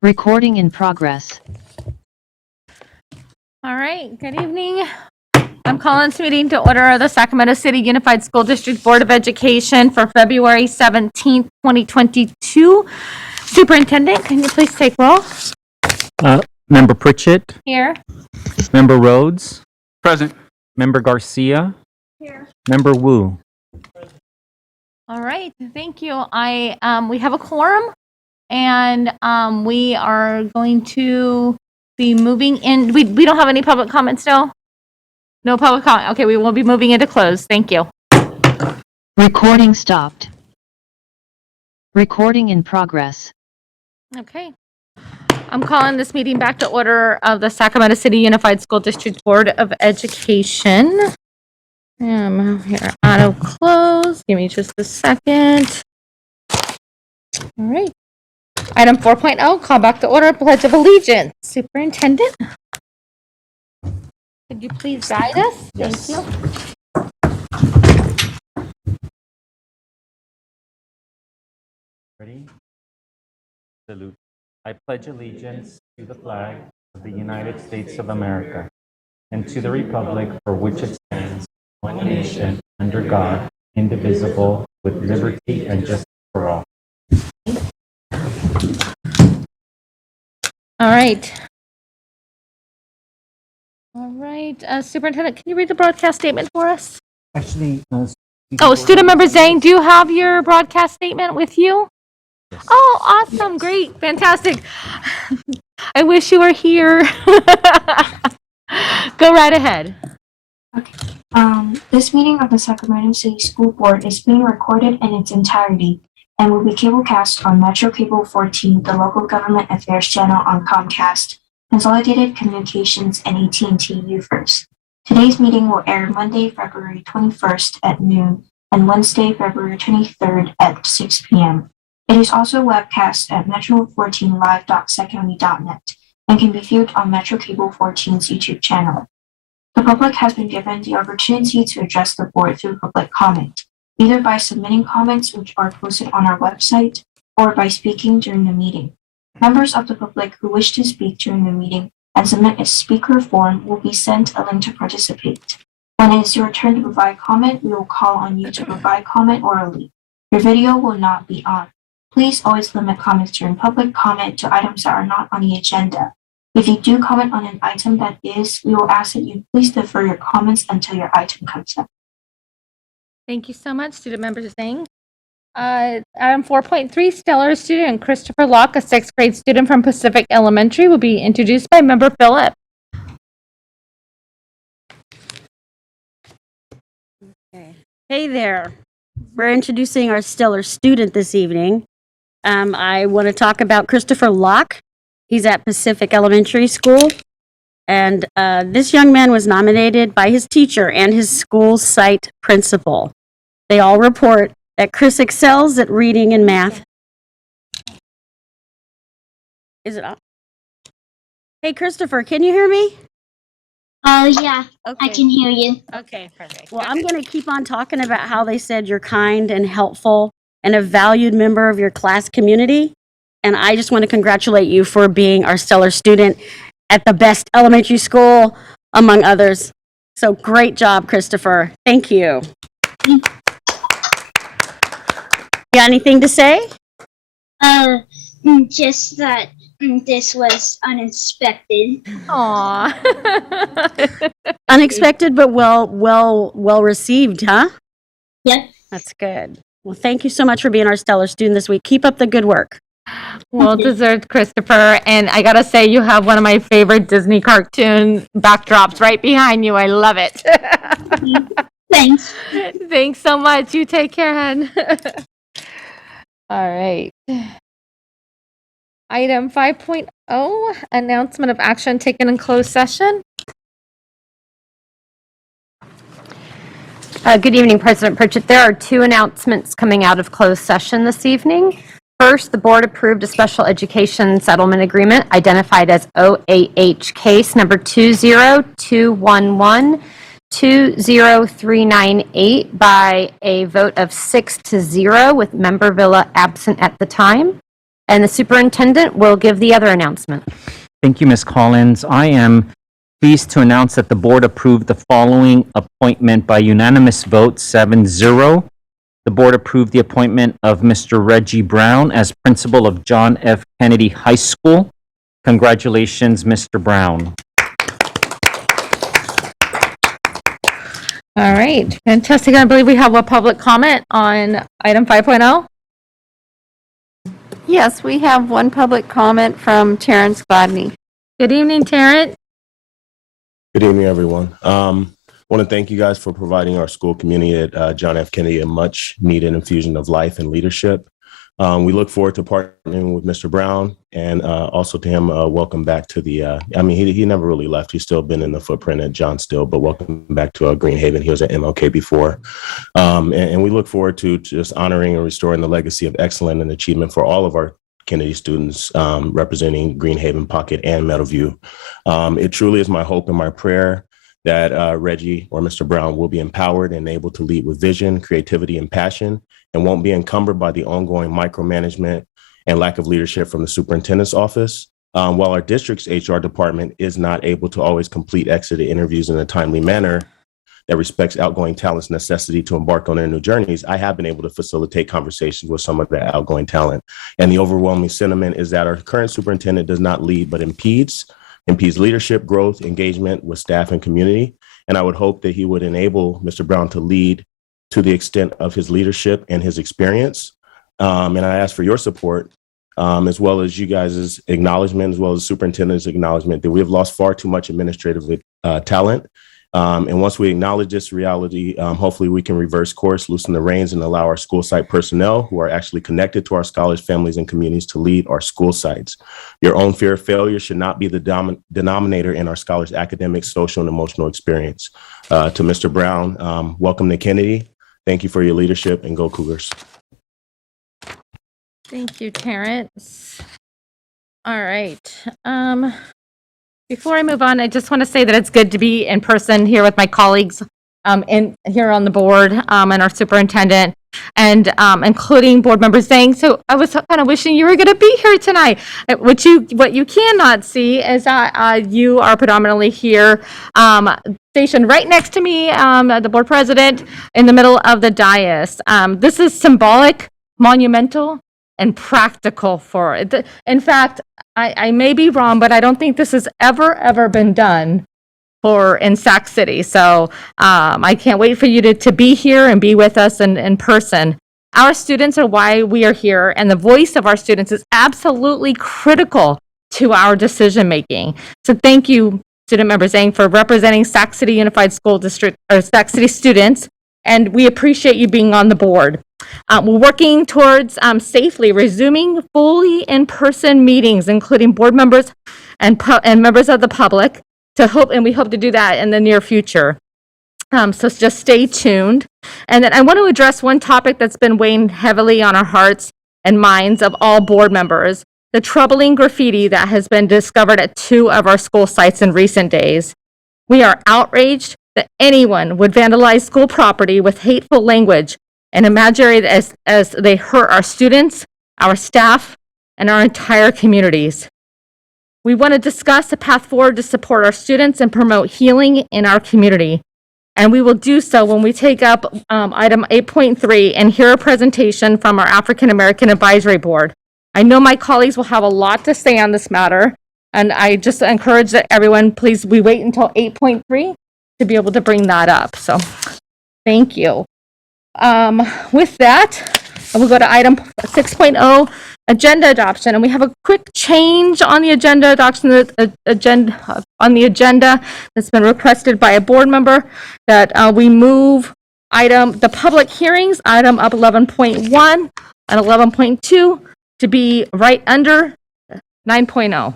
Recording in progress. All right, good evening. I'm calling this meeting to order of the Sacramento City Unified School District Board of Education for February 17th, 2022. Superintendent, can you please take roll? Member Pritchett, Here. Member Rhodes, Present. Member Garcia, Here. Member Wu. All right, thank you. We have a quorum, and we are going to be moving in. We don't have any public comment still? No public comment. Okay, we will be moving into close. Thank you. Recording stopped. Recording in progress. Okay. I'm calling this meeting back to order of the Sacramento City Unified School District Board of Education. I'm here out of close. Give me just a second. All right. Item 4.0, call back to order, Pledge of Allegiance. Superintendent, could you please guide us? Yes. Thank you. Ready? Salute. I pledge allegiance to the flag of the United States of America and to the republic for which it stands, one nation, under God, indivisible, with liberty and justice for all. All right. All right. Superintendent, can you read the broadcast statement for us? Actually, Student member Zhang, do you have your broadcast statement with you? Yes. Oh, awesome. Great. Fantastic. I wish you were here. Go right ahead. This meeting of the Sacramento City School Board is being recorded in its entirety and will be cablecast on Metro Cable 14, the local government affairs channel on Comcast, Consolidated Communications, and AT&T UFirst. Today's meeting will air Monday, February 21st at noon and Wednesday, February 23rd at 6 p.m. It is also webcast at metro14live.seccounty.net and can be viewed on Metro Cable 14's YouTube channel. The public has been given the opportunity to address the board through public comment, either by submitting comments which are posted on our website or by speaking during the meeting. Members of the public who wish to speak during the meeting and submit a speaker form will be sent a link to participate. When it is your turn to provide comment, we will call on you to provide comment orally. Your video will not be on. Please always limit comments during public comment to items that are not on the agenda. If you do comment on an item that is, we will ask that you please defer your comments until your item comes up. Thank you so much, student member Zhang. Item 4.3, stellar student Christopher Locke, a 6th grade student from Pacific Elementary, will be introduced by member Philip. Okay. Hey there. We're introducing our stellar student this evening. I want to talk about Christopher Locke. He's at Pacific Elementary School. And this young man was nominated by his teacher and his school site principal. They all report that Chris excels at reading and math. Is it on? Hey, Christopher, can you hear me? Yeah, Okay. I can hear you. Okay, perfect. Well, I'm going to keep on talking about how they said you're kind and helpful and a valued member of your class community. And I just want to congratulate you for being our stellar student at the best elementary school, among others. So great job, Christopher. Thank you. You got anything to say? Just that this was unexpected. Aww. Unexpected, but well received, huh? Yep. That's good. Well, thank you so much for being our stellar student this week. Keep up the good work. Well deserved, Christopher. And I gotta say, you have one of my favorite Disney cartoon backdrops right behind you. I love it. Thanks. Thanks so much. You take care, hon. All right. Item 5.0, announcement of action taken in closed session. Good evening, President Pritchett. There are two announcements coming out of closed session this evening. First, the board approved a special education settlement agreement identified as OAH case number 20211-20398 by a vote of 6-0 with member Villa absent at the time. And the superintendent will give the other announcement. Thank you, Ms. Collins. I am pleased to announce that the board approved the following appointment by unanimous vote, 7-0. The board approved the appointment of Mr. Reggie Brown as principal of John F. Kennedy High School. Congratulations, Mr. Brown. All right, fantastic. I believe we have a public comment on item 5.0. Yes, we have one public comment from Terrence Gladney. Good evening, Terrence. Good evening, everyone. Want to thank you guys for providing our school community at John F. Kennedy a much needed infusion of life and leadership. We look forward to partnering with Mr. Brown and also to him, welcome back to the, he never really left. He's still been in the footprint at John still, but welcome back to Green Haven. He was at MLK before. And we look forward to just honoring and restoring the legacy of excellence and achievement for all of our Kennedy students representing Green Haven, Pocket, and Meadowview. It truly is my hope and my prayer that Reggie or Mr. Brown will be empowered and able to lead with vision, creativity, and passion, and won't be encumbered by the ongoing micromanagement and lack of leadership from the superintendent's office. While our district's HR department is not able to always complete exit interviews in a timely manner that respects outgoing talent's necessity to embark on their new journeys, I have been able to facilitate conversations with some of the outgoing talent. And the overwhelming sentiment is that our current superintendent does not lead, but impedes leadership, growth, engagement with staff and community. And I would hope that he would enable Mr. Brown to lead to the extent of his leadership and his experience. And I ask for your support, as well as you guys' acknowledgement, as well as superintendent's acknowledgement that we have lost far too much administrative talent. And once we acknowledge this reality, hopefully we can reverse course, loosen the reins, and allow our school site personnel who are actually connected to our scholars, families, and communities to lead our school sites. Your own fear of failure should not be the denominator in our scholars' academic, social, and emotional experience. To Mr. Brown, welcome to Kennedy. Thank you for your leadership, and go Cougars. Thank you, Terrence. All right. Before I move on, I just want to say that it's good to be in person here with my colleagues here on the board and our superintendent, and including board member Zhang. So I was kind of wishing you were going to be here tonight. What you cannot see is that you are predominantly here, stationed right next to me, the board president, in the middle of the dais. This is symbolic, monumental, and practical for it. In fact, I may be wrong, but I don't think this has ever been done in Sac City. So I can't wait for you to be here and be with us in person. Our students are why we are here, and the voice of our students is absolutely critical to our decision making. So thank you, student member Zhang, for representing Sac City Unified School District, or Sac City students, and we appreciate you being on the board. We're working towards safely resuming fully in-person meetings, including board members and members of the public, and we hope to do that in the near future. So just stay tuned. And then I want to address one topic that's been weighing heavily on our hearts and minds of all board members: the troubling graffiti that has been discovered at 2 of our school sites in recent days. We are outraged that anyone would vandalize school property with hateful language and imagery as they hurt our students, our staff, and our entire communities. We want to discuss a path forward to support our students and promote healing in our community. And we will do so when we take up item 8.3 and hear a presentation from our African American Advisory Board. I know my colleagues will have a lot to say on this matter, and I just encourage that everyone, please, we wait until 8.3 to be able to bring that up. So thank you. With that, we'll go to item 6.0, agenda adoption, and we have a quick change on the agenda adoption agenda that's been requested by a board member, that we move the public hearings, item up 11.1 and 11.2, to be right under 9.0.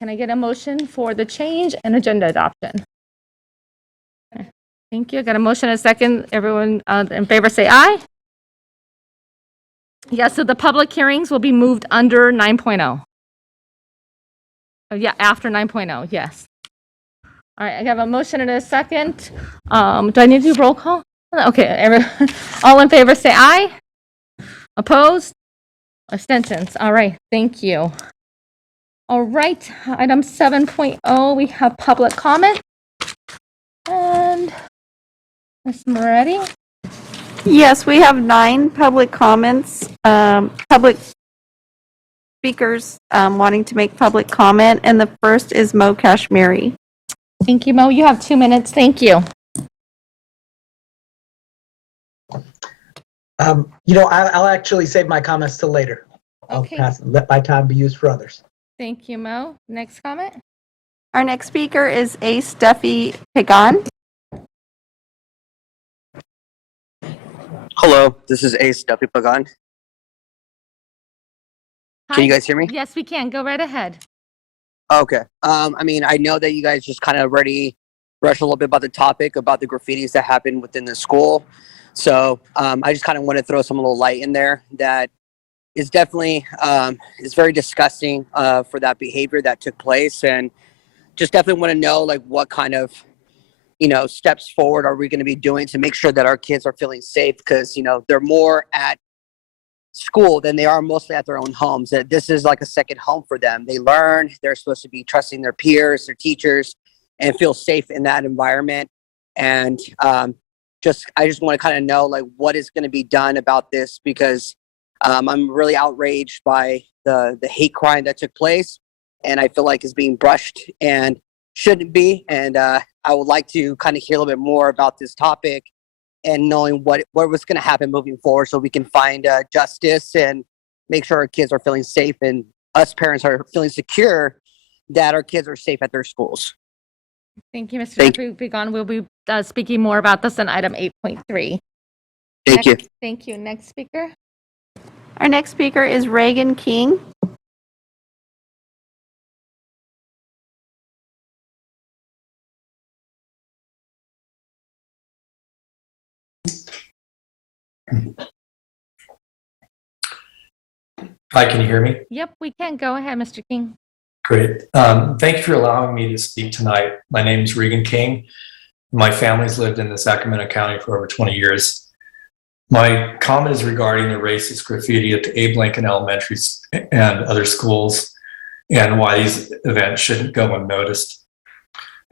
Can I get a motion for the change and agenda adoption? Thank you. I got a motion and a second. Everyone in favor say aye. Yes, so the public hearings will be moved under 9.0. Oh, yeah, after 9.0, yes. All right, I have a motion and a second. Do I need to do roll call? Okay, all in favor say aye. Opposed? Abstentions. All right. Thank you. All right. Item 7.0, we have public comment. And Ms. Moretti. Yes, we have 9 public comments, public speakers wanting to make public comment, and the first is Mo Kashmiri. Thank you, Mo. You have 2 minutes. Thank you. I'll actually save my comments till later. I'll Okay. let my time be used for others. Thank you, Mo. Next comment. Our next speaker is Ace Duffy Pagan. Hello, this is Ace Duffy Pagan. Can you guys hear me? Yes, we can. Go right ahead. Okay. I know that you guys just kind of already brushed a little bit about the topic about the graffitis that happened within the school. So I just kind of want to throw some little light in there that is definitely is very disgusting for that behavior that took place, and just definitely want to know like what kind of steps forward are we going to be doing to make sure that our kids are feeling safe, because they're more at school than they are mostly at their own homes. That this is like a second home for them. They learn, they're supposed to be trusting their peers, their teachers, and feel safe in that environment. And I just want to kind of know like what is going to be done about this, because I'm really outraged by the hate crime that took place, and I feel like is being brushed and shouldn't be. And I would like to kind of hear a little bit more about this topic and knowing what was going to happen moving forward, so we can find justice and make sure our kids are feeling safe and us parents are feeling secure that our kids are safe at their schools. Thank you, Mr. Pagan. We'll be speaking more about this in item 8.3. Thank you. Thank you. Next speaker. Our next speaker is Reagan King. Hi, can you hear me? Yep, we can. Go ahead, Mr. King. Great. Thank you for allowing me to speak tonight. My name is Regan King. My family's lived in the Sacramento County for over 20 years. My comment is regarding the racist graffiti at the Abe Lincoln Elementary and other schools, and why these events shouldn't go unnoticed.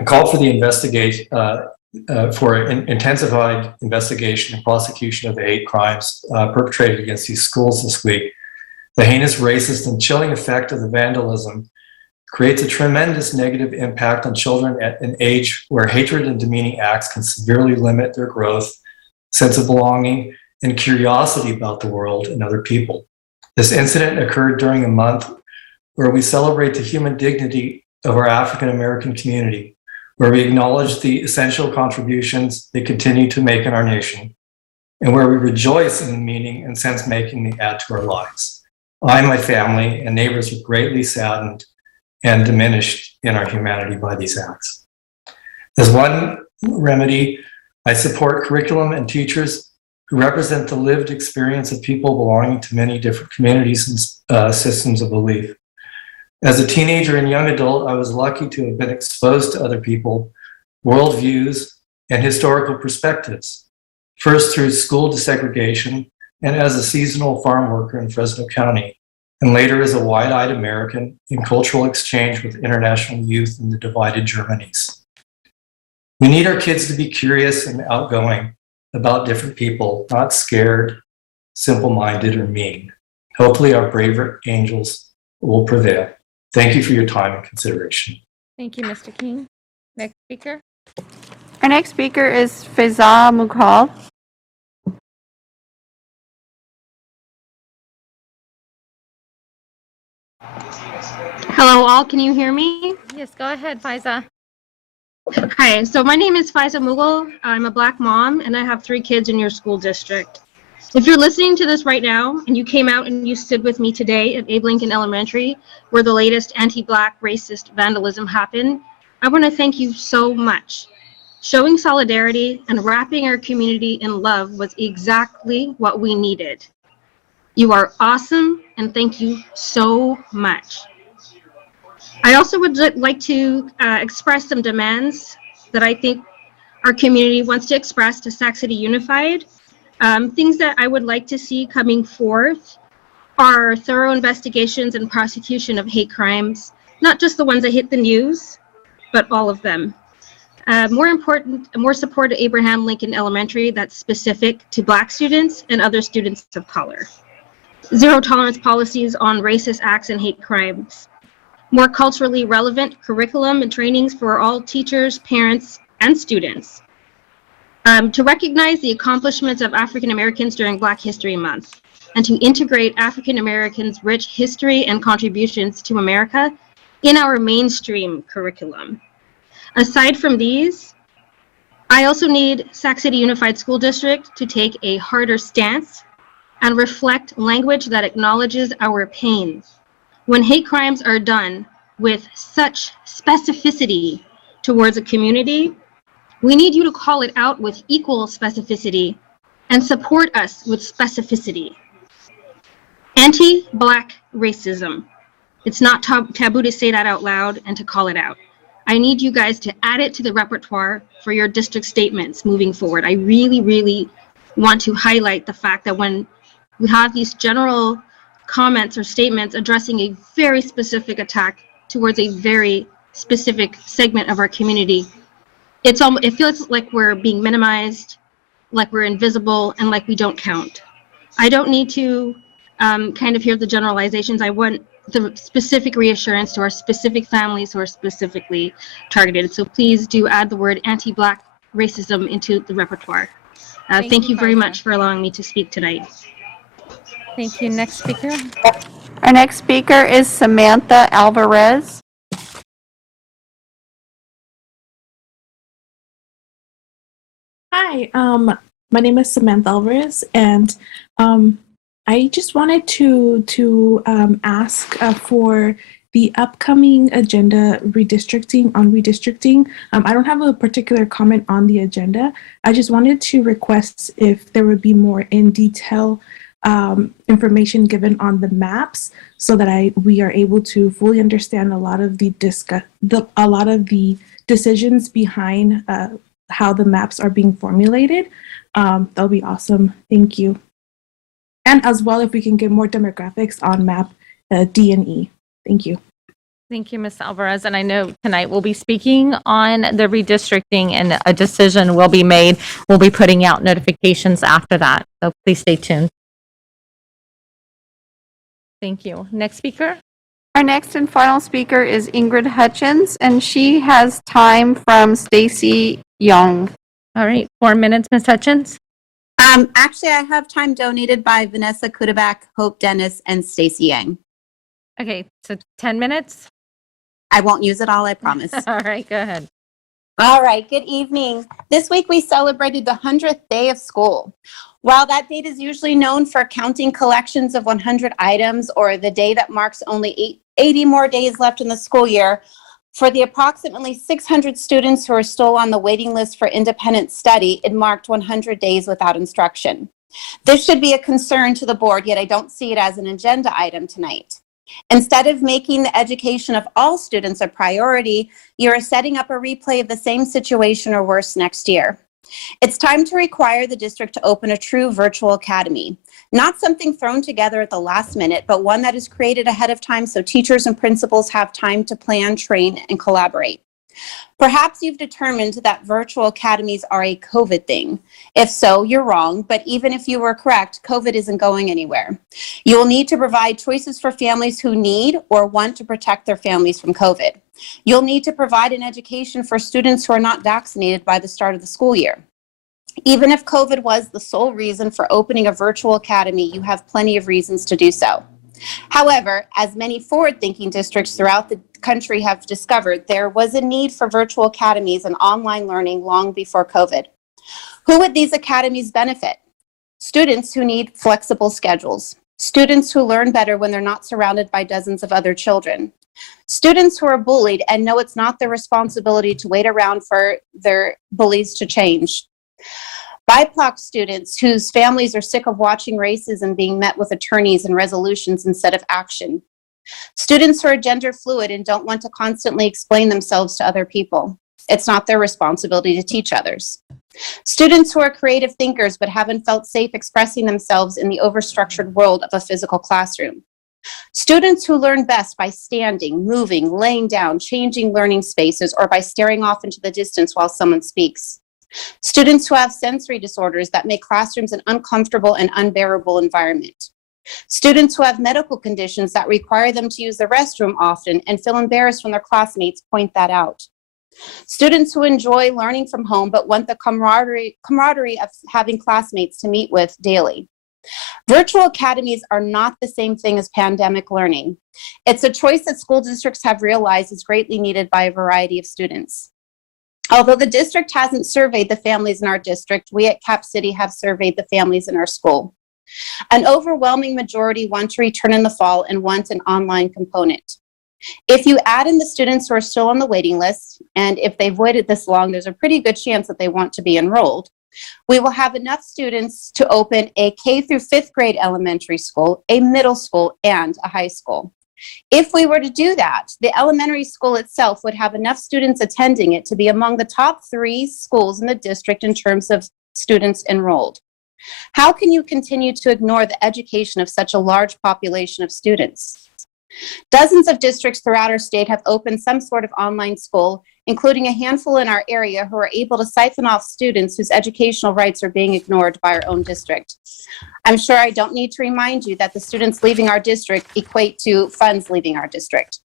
I call for the investigation, for an intensified investigation and prosecution of the hate crimes perpetrated against these schools this week. The heinous, racist, and chilling effect of the vandalism creates a tremendous negative impact on children at an age where hatred and demeaning acts can severely limit their growth, sense of belonging, and curiosity about the world and other people. This incident occurred during a month where we celebrate the human dignity of our African American community, where we acknowledge the essential contributions they continue to make in our nation, and where we rejoice in the meaning and sense making they add to our lives. I, my family, and neighbors are greatly saddened and diminished in our humanity by these acts. As one remedy, I support curriculum and teachers who represent the lived experience of people belonging to many different communities and systems of belief. As a teenager and young adult, I was lucky to have been exposed to other people, worldviews, and historical perspectives, first through school desegregation and as a seasonal farm worker in Fresno County, and later as a wide-eyed American in cultural exchange with international youth in the divided Germanies. We need our kids to be curious and outgoing about different people, not scared, simple-minded, or mean. Hopefully our braver angels will prevail. Thank you for your time and consideration. Thank you, Mr. King. Next speaker. Our next speaker is Faisal Mughal. Hello all, can you hear me? Yes, go ahead, Faiza. Hi, so my name is Faiza Mughal. I'm a Black mom and I have 3 kids in your school district. If you're listening to this right now and you came out and you stood with me today at Abe Lincoln Elementary, where the latest anti-Black racist vandalism happened, I want to thank you so much. Showing solidarity and wrapping our community in love was exactly what we needed. You are awesome and thank you so much. I also would like to express some demands that I think our community wants to express to Sac City Unified. Things that I would like to see coming forth are thorough investigations and prosecution of hate crimes, not just the ones that hit the news, but all of them. More important, more support at Abraham Lincoln Elementary that's specific to Black students and other students of color. Zero tolerance policies on racist acts and hate crimes. More culturally relevant curriculum and trainings for all teachers, parents, and students. To recognize the accomplishments of African Americans during Black History Month, and to integrate African Americans' rich history and contributions to America in our mainstream curriculum. Aside from these, I also need Sac City Unified School District to take a harder stance and reflect language that acknowledges our pain. When hate crimes are done with such specificity towards a community, we need you to call it out with equal specificity and support us with specificity. Anti-Black racism. It's not taboo to say that out loud and to call it out. I need you guys to add it to the repertoire for your district statements moving forward. I really, really want to highlight the fact that when we have these general comments or statements addressing a very specific attack towards a very specific segment of our community, it feels like we're being minimized, like we're invisible, and like we don't count. I don't need to kind of hear the generalizations. I want the specific reassurance to our specific families who are specifically targeted. So please do add the word anti-Black racism into the repertoire. Thank you very much for allowing me to speak tonight. Thank you. Next speaker. Our next speaker is Samantha Alvarez. Hi, my name is Samantha Alvarez, and I just wanted to ask for the upcoming agenda redistricting. I don't have a particular comment on the agenda. I just wanted to request if there would be more in detail information given on the maps, so that we are able to fully understand a lot of the decisions behind how the maps are being formulated. That'll be awesome. Thank you. And as well, if we can get more demographics on map D and E. Thank you. Thank you, Ms. Alvarez. And I know tonight we'll be speaking on the redistricting, and a decision will be made. We'll be putting out notifications after that. So please stay tuned. Thank you. Next speaker. Our next and final speaker is Ingrid Hutchins, and she has time from Stacy Young. All right, 4 minutes, Ms. Hutchins. Actually, I have time donated by Vanessa Kudabak, Hope Dennis, and Stacy Yang. Okay, so 10 minutes. I won't use it all, I promise. All right, go ahead. All right, good evening. This week we celebrated the 100th day of school. While that date is usually known for counting collections of 100 items, or the day that marks only 80 more days left in the school year, for the approximately 600 students who are still on the waiting list for independent study, it marked 100 days without instruction. This should be a concern to the board, yet I don't see it as an agenda item tonight. Instead of making the education of all students a priority, you are setting up a replay of the same situation or worse next year. It's time to require the district to open a true virtual academy, not something thrown together at the last minute, but one that is created ahead of time so teachers and principals have time to plan, train, and collaborate. Perhaps you've determined that virtual academies are a COVID thing. If so, you're wrong, but even if you were correct, COVID isn't going anywhere. You will need to provide choices for families who need or want to protect their families from COVID. You'll need to provide an education for students who are not vaccinated by the start of the school year. Even if COVID was the sole reason for opening a virtual academy, you have plenty of reasons to do so. However, as many forward-thinking districts throughout the country have discovered, there was a need for virtual academies and online learning long before COVID. Who would these academies benefit? Students who need flexible schedules. Students who learn better when they're not surrounded by dozens of other children. Students who are bullied and know it's not their responsibility to wait around for their bullies to change. BIPOC students whose families are sick of watching racism being met with attorneys and resolutions instead of action. Students who are gender fluid and don't want to constantly explain themselves to other people. It's not their responsibility to teach others. Students who are creative thinkers but haven't felt safe expressing themselves in the overstructured world of a physical classroom. Students who learn best by standing, moving, laying down, changing learning spaces, or by staring off into the distance while someone speaks. Students who have sensory disorders that make classrooms an uncomfortable and unbearable environment. Students who have medical conditions that require them to use the restroom often and feel embarrassed when their classmates point that out. Students who enjoy learning from home but want the camaraderie of having classmates to meet with daily. Virtual academies are not the same thing as pandemic learning. It's a choice that school districts have realized is greatly needed by a variety of students. Although the district hasn't surveyed the families in our district, we at Cap City have surveyed the families in our school. An overwhelming majority want to return in the fall and want an online component. If you add in the students who are still on the waiting list, and if they've waited this long, there's a pretty good chance that they want to be enrolled, we will have enough students to open a K through 5th grade elementary school, a middle school, and a high school. If we were to do that, the elementary school itself would have enough students attending it to be among the top 3 schools in the district in terms of students enrolled. How can you continue to ignore the education of such a large population of students? Dozens of districts throughout our state have opened some sort of online school, including a handful in our area who are able to siphon off students whose educational rights are being ignored by our own district. I'm sure I don't need to remind you that the students leaving our district equate to funds leaving our district.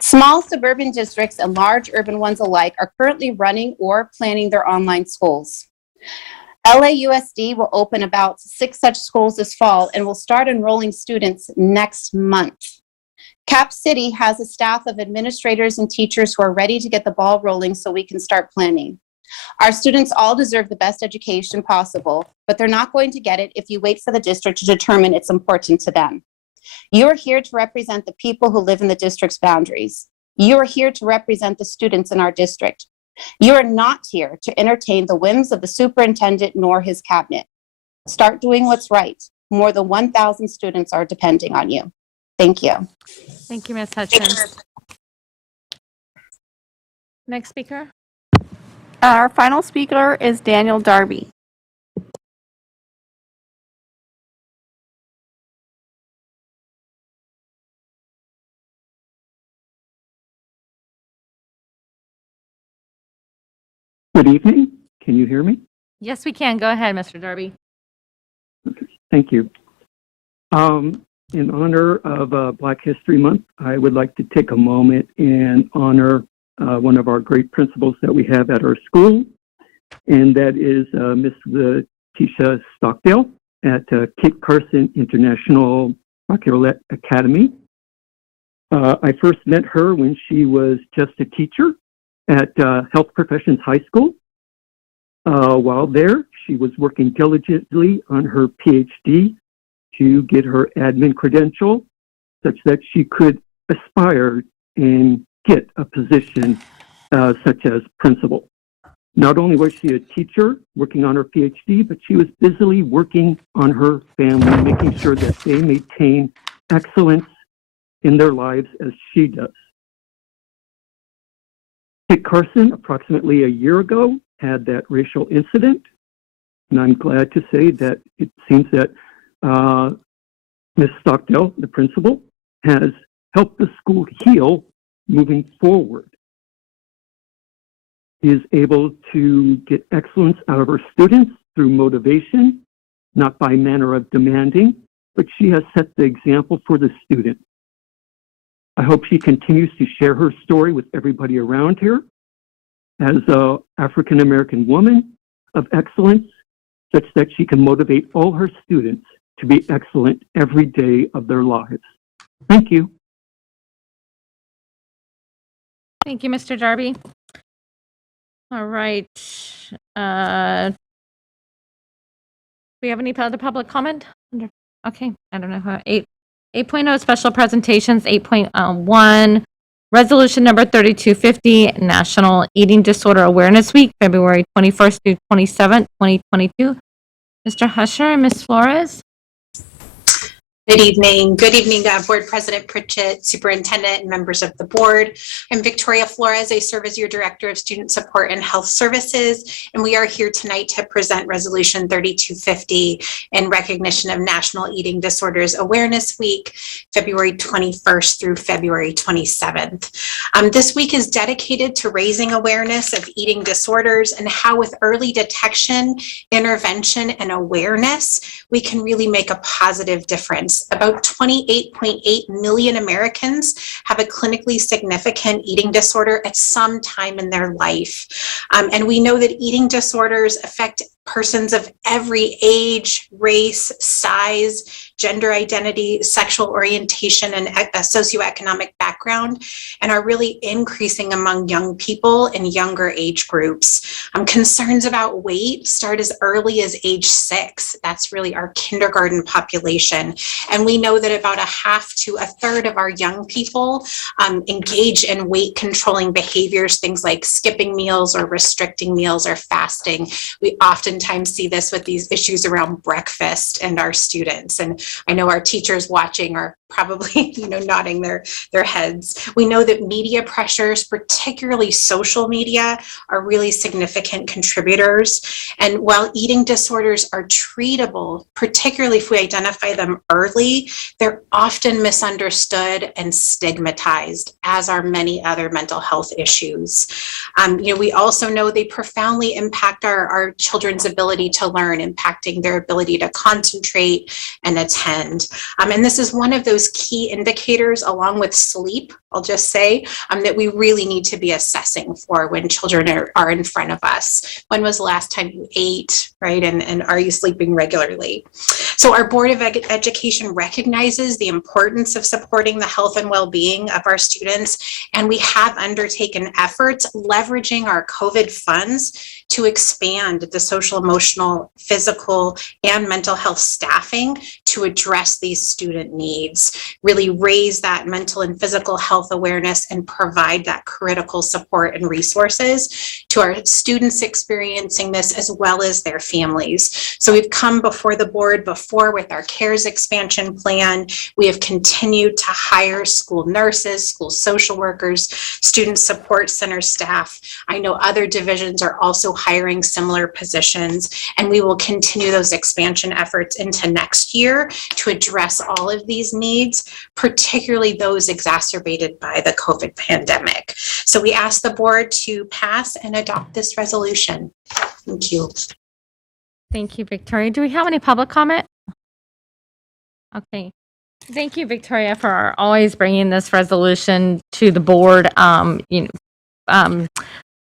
Small suburban districts and large urban ones alike are currently running or planning their online schools. LAUSD will open about 6 such schools this fall and will start enrolling students next month. Cap City has a staff of administrators and teachers who are ready to get the ball rolling so we can start planning. Our students all deserve the best education possible, but they're not going to get it if you wait for the district to determine it's important to them. You are here to represent the people who live in the district's boundaries. You are here to represent the students in our district. You are not here to entertain the whims of the superintendent nor his cabinet. Start doing what's right. More than 1,000 students are depending on you. Thank you. Thank you, Ms. Hutchins. Next speaker. Our final speaker is Daniel Darby. Good evening. Can you hear me? Yes, we can. Go ahead, Mr. Darby. Thank you. In honor of Black History Month, I would like to take a moment and honor one of our great principals that we have at our school, and that is Miss Letitia Stockdale at Kit Carson International Rockville Academy. I first met her when she was just a teacher at Health Professions High School. While there, she was working diligently on her PhD to get her admin credential such that she could aspire and get a position such as principal. Not only was she a teacher working on her PhD, but she was busily working on her family, making sure that they maintain excellence in their lives as she does. Kit Carson, approximately a year ago, had that racial incident, and I'm glad to say that it seems that Ms. Stockdale, the principal, has helped the school heal moving forward. She is able to get excellence out of her students through motivation, not by manner of demanding, but she has set the example for the student. I hope she continues to share her story with everybody around here as an African-American woman of excellence, such that she can motivate all her students to be excellent every day of their lives. Thank you. Thank you, Mr. Darby. All right. We have any other public comment? Okay, I don't know how. 8.0 special presentations, 8.1 resolution number 3250, National Eating Disorder Awareness Week, February 21st through 27th, 2022. Mr. Husher and Ms. Flores. Good evening. Good evening, Board President Pritchett, Superintendent, and members of the board. I'm Victoria Flores. I serve as your Director of Student Support and Health Services, and we are here tonight to present Resolution 3250 in recognition of National Eating Disorders Awareness Week, February 21st through February 27th. This week is dedicated to raising awareness of eating disorders and how with early detection, intervention, and awareness, we can really make a positive difference. About 28.8 million Americans have a clinically significant eating disorder at some time in their life. And we know that eating disorders affect persons of every age, race, size, gender identity, sexual orientation, and a socioeconomic background, and are really increasing among young people in younger age groups. Concerns about weight start as early as age 6. That's really our kindergarten population. And we know that about a half to a third of our young people engage in weight controlling behaviors, things like skipping meals or restricting meals or fasting. We oftentimes see this with these issues around breakfast and our students. And I know our teachers watching are probably, nodding their heads. We know that media pressures, particularly social media, are really significant contributors. And while eating disorders are treatable, particularly if we identify them early, they're often misunderstood and stigmatized, as are many other mental health issues. We also know they profoundly impact our children's ability to learn, impacting their ability to concentrate and attend. And this is one of those key indicators, along with sleep, I'll just say, that we really need to be assessing for when children are in front of us. When was the last time you ate, right? And are you sleeping regularly? So our Board of Education recognizes the importance of supporting the health and well-being of our students, and we have undertaken efforts leveraging our COVID funds to expand the social, emotional, physical, and mental health staffing to address these student needs, really raise that mental and physical health awareness and provide that critical support and resources to our students experiencing this as well as their families. So we've come before the board before with our CARES expansion plan. We have continued to hire school nurses, school social workers, student support center staff. I know other divisions are also hiring similar positions, and we will continue those expansion efforts into next year to address all of these needs, particularly those exacerbated by the COVID pandemic. So we ask the board to pass and adopt this resolution. Thank you. Thank you, Victoria. Do we have any public comment? Okay. Thank you, Victoria, for always bringing this resolution to the board.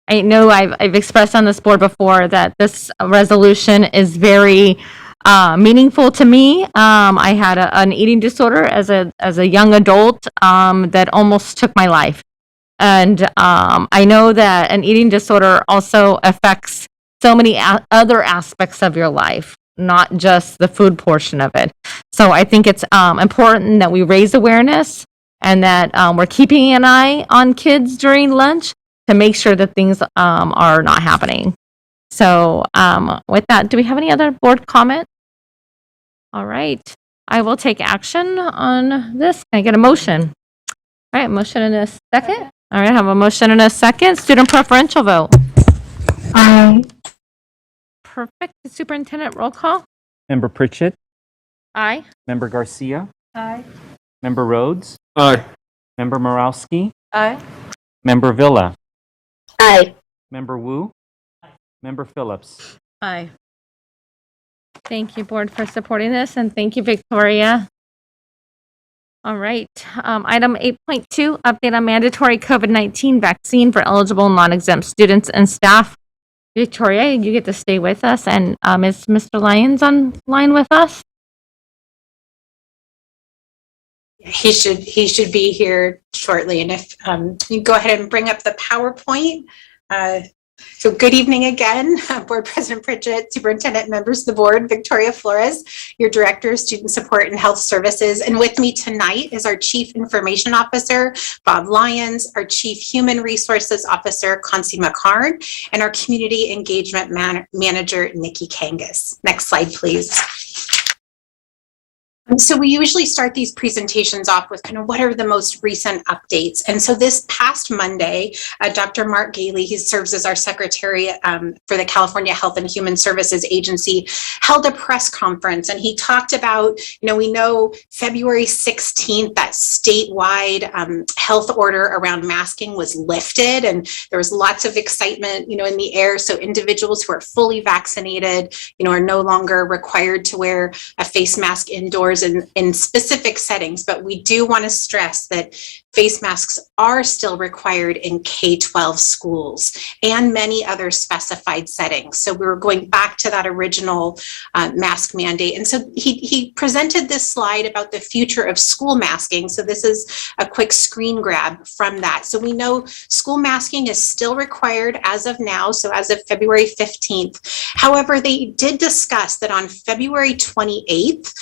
I know I've expressed on this board before that this resolution is very meaningful to me. I had an eating disorder as a young adult that almost took my life. And I know that an eating disorder also affects so many other aspects of your life, not just the food portion of it. So I think it's important that we raise awareness and that we're keeping an eye on kids during lunch to make sure that things are not happening. So with that, do we have any other board comment? All right, I will take action on this. Can I get a motion? All right, motion in a second. All right, I have a motion in a second. Student preferential vote. Aye. Perfect. Superintendent, roll call. Member Pritchett, Aye. Member Garcia, Aye. Member Rhodes, Aye. Member Morowski, Aye. Member Villa, Aye. Member Wu, Member Phillips. Aye. Thank you, board, for supporting this, and thank you, Victoria. All right. Item 8.2, update on mandatory COVID-19 vaccine for eligible non-exempt students and staff. Victoria, you get to stay with us, and is Mr. Lyons online with us? He should be here shortly. And if you go ahead and bring up the PowerPoint. So good evening again, Board President Pritchett, Superintendent, members of the board, Victoria Flores, your Director of Student Support and Health Services. And with me tonight is our Chief Information Officer, Bob Lyons, our Chief Human Resources Officer, Concy McCarn, and our Community Engagement Manager, Nikki Kangas. Next slide, please. So we usually start these presentations off with kind of what are the most recent updates. And so this past Monday, Dr. Mark Gailey, he serves as our secretary for the California Health and Human Services Agency, held a press conference, and he talked about, we know February 16th, that statewide health order around masking was lifted, and there was lots of excitement, in the air. So individuals who are fully vaccinated, are no longer required to wear a face mask indoors in specific settings, but we do want to stress that face masks are still required in K-12 schools and many other specified settings. So we were going back to that original mask mandate. And so he presented this slide about the future of school masking. So this is a quick screen grab from that. So we know school masking is still required as of now, so as of February 15th. However, they did discuss that on February 28th,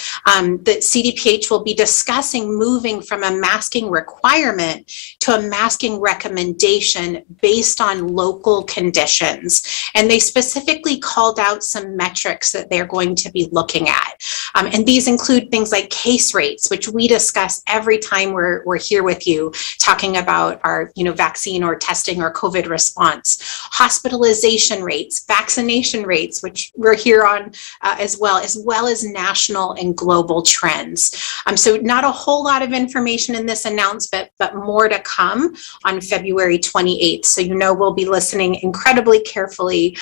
that CDPH will be discussing moving from a masking requirement to a masking recommendation based on local conditions. And they specifically called out some metrics that they're going to be looking at. And these include things like case rates, which we discuss every time we're here with you talking about our vaccine or testing or COVID response, hospitalization rates, vaccination rates, which we're here on as well as national and global trends. So not a whole lot of information in this announcement, but more to come on February 28th. So we'll be listening incredibly carefully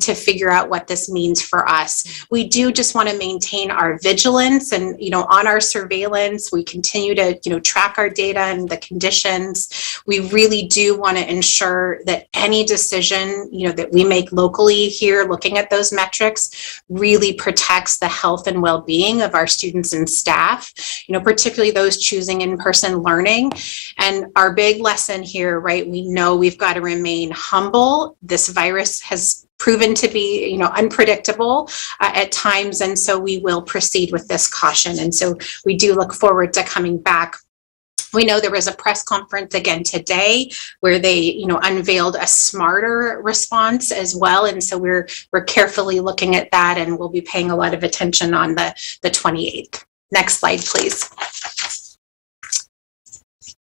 to figure out what this means for us. We do just want to maintain our vigilance and, on our surveillance. We continue to, track our data and the conditions. We really do want to ensure that any decision, that we make locally here, looking at those metrics, really protects the health and well-being of our students and staff, particularly those choosing in-person learning. And our big lesson here, right, we know we've got to remain humble. This virus has proven to be, unpredictable at times. And so we will proceed with this caution. And so we do look forward to coming back. We know there was a press conference again today where they, unveiled a smarter response as well. And so we're carefully looking at that, and we'll be paying a lot of attention on the 28th. Next slide, please.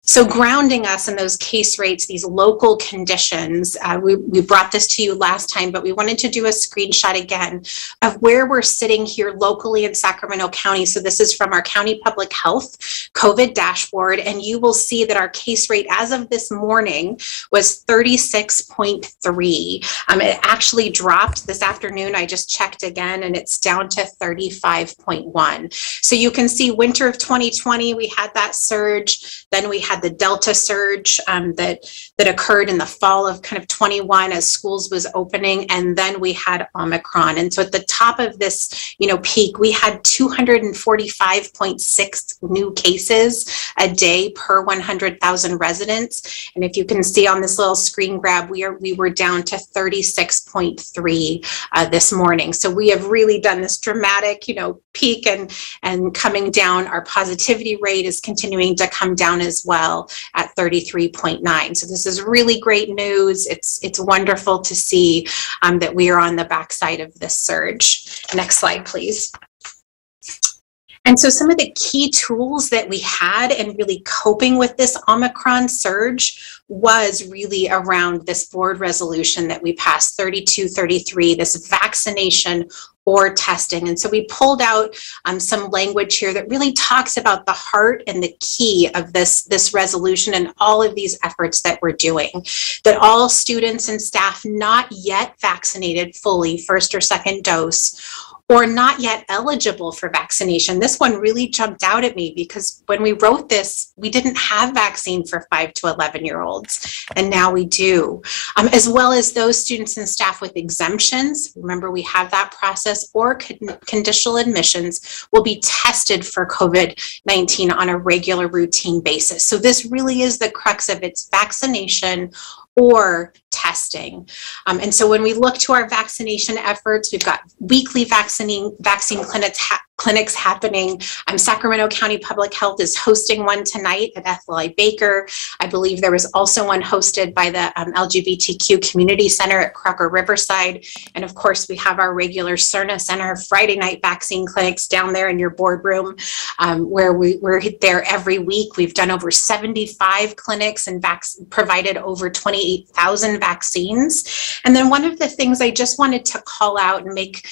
So grounding us in those case rates, these local conditions, we brought this to you last time, but we wanted to do a screenshot again of where we're sitting here locally in Sacramento County. So this is from our county public health COVID dashboard, and you will see that our case rate as of this morning was 36.3. It actually dropped this afternoon. I just checked again, and it's down to 35.1. So you can see winter of 2020, we had that surge. Then we had the Delta surge that occurred in the fall of kind of 21 as schools was opening, and then we had Omicron. And so at the top of this, peak, we had 245.6 new cases a day per 100,000 residents. And if you can see on this little screen grab, we were down to 36.3 this morning. So we have really done this dramatic, peak and coming down. Our positivity rate is continuing to come down as well at 33.9. So this is really great news. It's wonderful to see that we are on the backside of this surge. Next slide, please. And so some of the key tools that we had in really coping with this Omicron surge was really around this board resolution that we passed, 3233, this vaccination or testing. And so we pulled out some language here that really talks about the heart and the key of this resolution and all of these efforts that we're doing, that all students and staff not yet vaccinated fully, first or second dose, or not yet eligible for vaccination. This one really jumped out at me because when we wrote this, we didn't have vaccine for 5 to 11-year-olds, and now we do, as well as those students and staff with exemptions. Remember, we have that process, or conditional admissions will be tested for COVID-19 on a regular routine basis. So this really is the crux of its vaccination or testing. And so when we look to our vaccination efforts, we've got weekly vaccine clinics clinics happening. Sacramento County Public Health is hosting one tonight at Ethel I. Baker. I believe there was also one hosted by the LGBTQ Community Center at Crocker Riverside. And of course, we have our regular Cerna Center Friday night vaccine clinics down there in your boardroom, where we're there every week. We've done over 75 clinics and provided over 28,000 vaccines. And then one of the things I just wanted to call out and make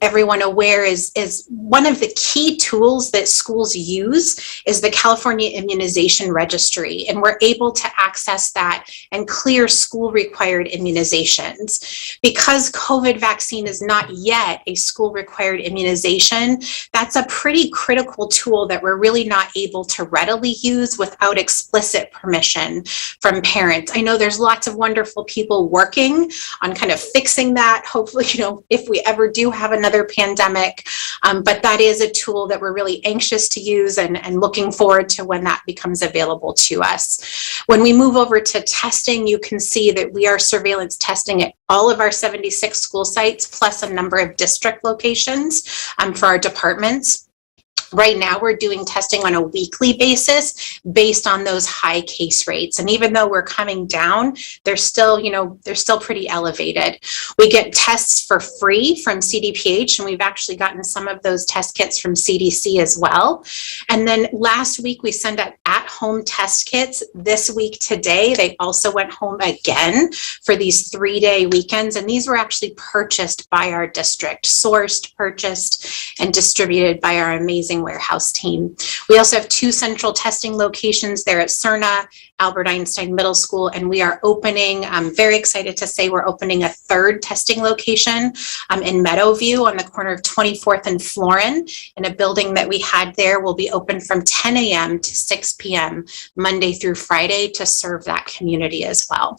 everyone aware is one of the key tools that schools use is the California Immunization Registry, and we're able to access that and clear school required immunizations. Because COVID vaccine is not yet a school required immunization, that's a pretty critical tool that we're really not able to readily use without explicit permission from parents. I know there's lots of wonderful people working on kind of fixing that, hopefully, if we ever do have another pandemic. But that is a tool that we're really anxious to use and looking forward to when that becomes available to us. When we move over to testing, you can see that we are surveillance testing at all of our 76 school sites, plus a number of district locations for our departments. Right now, we're doing testing on a weekly basis based on those high case rates. And even though we're coming down, they're still pretty elevated. We get tests for free from CDPH, and we've actually gotten some of those test kits from CDC as well. And then last week, we sent out at-home test kits. This week today, they also went home again for these 3-day weekends. And these were actually purchased by our district, sourced, purchased, and distributed by our amazing warehouse team. We also have 2 central testing locations there at Cerna, Albert Einstein Middle School, and we are opening, I'm very excited to say we're opening a 3rd testing location in Meadowview on the corner of 24th and Florin, in a building that we had there. Will be open from 10 a.m. to 6 p.m. Monday through Friday to serve that community as well.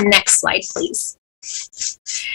Next slide, please.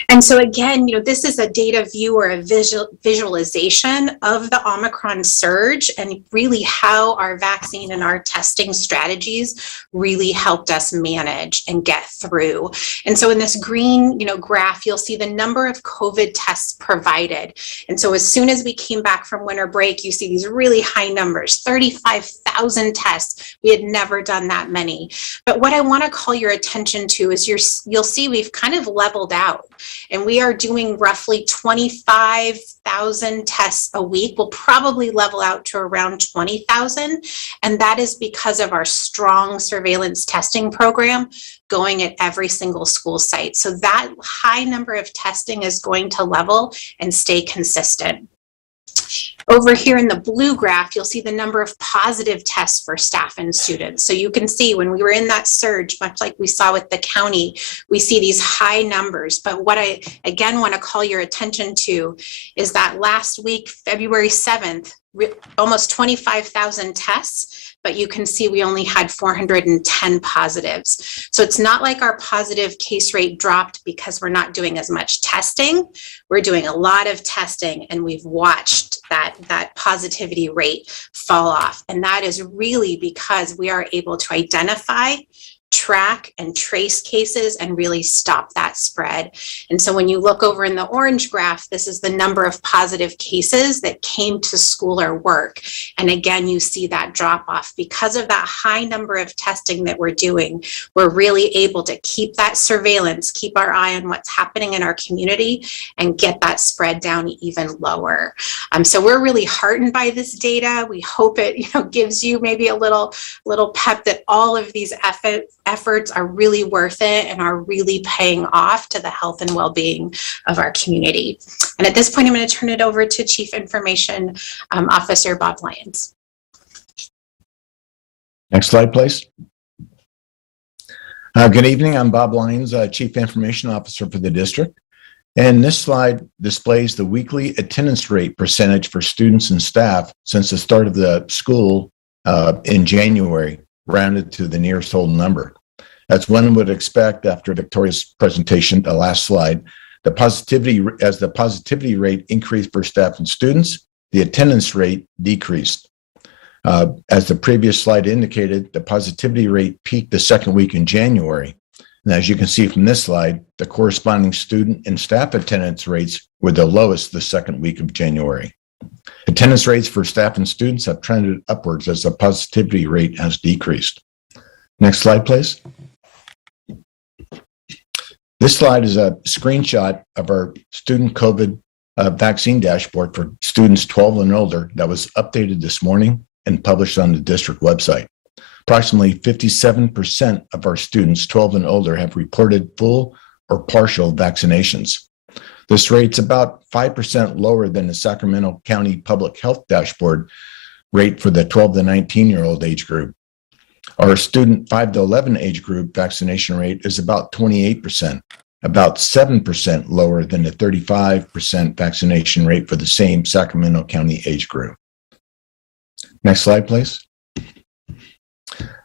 And so again, this is a data view or a visualization of the Omicron surge and really how our vaccine and our testing strategies really helped us manage and get through. And so in this green, graph, you'll see the number of COVID tests provided. And so as soon as we came back from winter break, you see these really high numbers, 35,000 tests. We had never done that many. But what I want to call your attention to is you'll see we've kind of leveled out. And we are doing roughly 25,000 tests a week. We'll probably level out to around 20,000. And that is because of our strong surveillance testing program going at every single school site. So that high number of testing is going to level and stay consistent. Over here in the blue graph, you'll see the number of positive tests for staff and students. So you can see when we were in that surge, much like we saw with the county, we see these high numbers. But what I, again, want to call your attention to is that last week, February 7th, almost 25,000 tests, but you can see we only had 410 positives. So it's not like our positive case rate dropped because we're not doing as much testing. We're doing a lot of testing, and we've watched that positivity rate fall off. And that is really because we are able to identify, track, and trace cases and really stop that spread. And so when you look over in the orange graph, this is the number of positive cases that came to school or work. And again, you see that drop off. Because of that high number of testing that we're doing, we're really able to keep that surveillance, keep our eye on what's happening in our community, and get that spread down even lower. So we're really heartened by this data. We hope it gives you maybe a little pep that all of these efforts are really worth it and are really paying off to the health and well-being of our community. And at this point, I'm going to turn it over to Chief Information Officer Bob Lyons. Next slide, please. Good evening. I'm Bob Lyons, Chief Information Officer for the district. And this slide displays the weekly attendance rate percentage for students and staff since the start of the school in January, rounded to the nearest whole number. As one would expect after Victoria's presentation, the last slide, as the positivity rate increased for staff and students, the attendance rate decreased. As the previous slide indicated, the positivity rate peaked the second week in January. And as you can see from this slide, the corresponding student and staff attendance rates were the lowest the second week of January. Attendance rates for staff and students have trended upwards as the positivity rate has decreased. Next slide, please. This slide is a screenshot of our student COVID vaccine dashboard for students 12 and older that was updated this morning and published on the district website. Approximately 57% of our students 12 and older have reported full or partial vaccinations. This rate's about 5% lower than the Sacramento County Public Health Dashboard rate for the 12 to 19-year-old age group. Our student 5 to 11 age group vaccination rate is about 28%, about 7% lower than the 35% vaccination rate for the same Sacramento County age group. Next slide, please.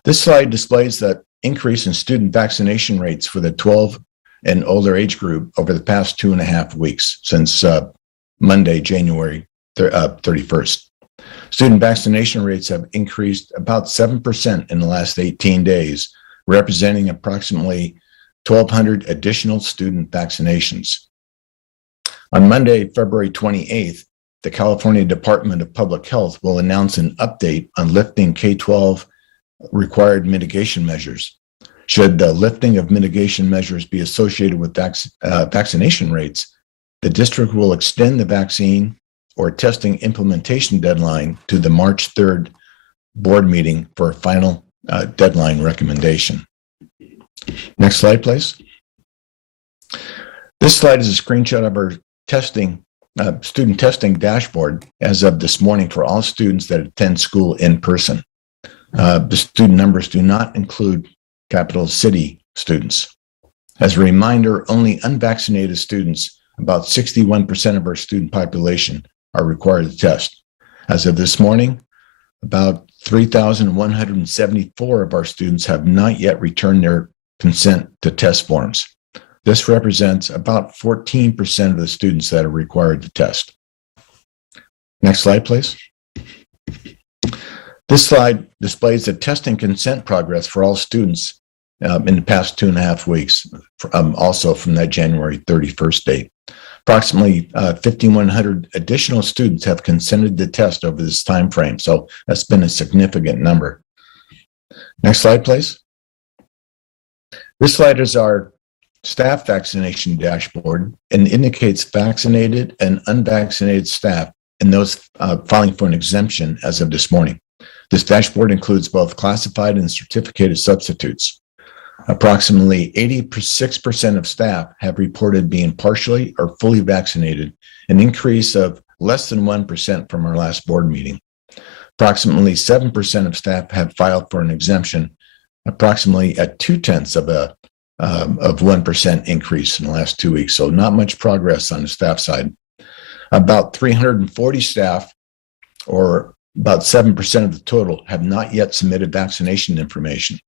This slide displays the increase in student vaccination rates for the 12 and older age group over the past 2.5 weeks since Monday, January 31st. Student vaccination rates have increased about 7% in the last 18 days, representing approximately 1,200 additional student vaccinations. On Monday, February 28th, the California Department of Public Health will announce an update on lifting K-12 required mitigation measures. Should the lifting of mitigation measures be associated with vaccination rates, the district will extend the vaccine or testing implementation deadline to the March 3rd board meeting for a final deadline recommendation. Next slide, please. This slide is a screenshot of our student testing dashboard as of this morning for all students that attend school in person. The student numbers do not include capital city students. As a reminder, only unvaccinated students, about 61% of our student population, are required to test. As of this morning, about 3,174 of our students have not yet returned their consent to test forms. This represents about 14% of the students that are required to test. Next slide, please. This slide displays the testing consent progress for all students in the past 2.5 weeks, also from that January 31st date. Approximately 5,100 additional students have consented to test over this time frame, so that's been a significant number. Next slide, please. This slide is our staff vaccination dashboard and indicates vaccinated and unvaccinated staff and those filing for an exemption as of this morning. This dashboard includes both classified and certificated substitutes. Approximately 86% of staff have reported being partially or fully vaccinated, an increase of less than 1% from our last board meeting. Approximately 7% of staff have filed for an exemption, approximately at 0.2% increase in the last 2 weeks. So not much progress on the staff side. About 340 staff, or about 7% of the total, have not yet submitted vaccination information.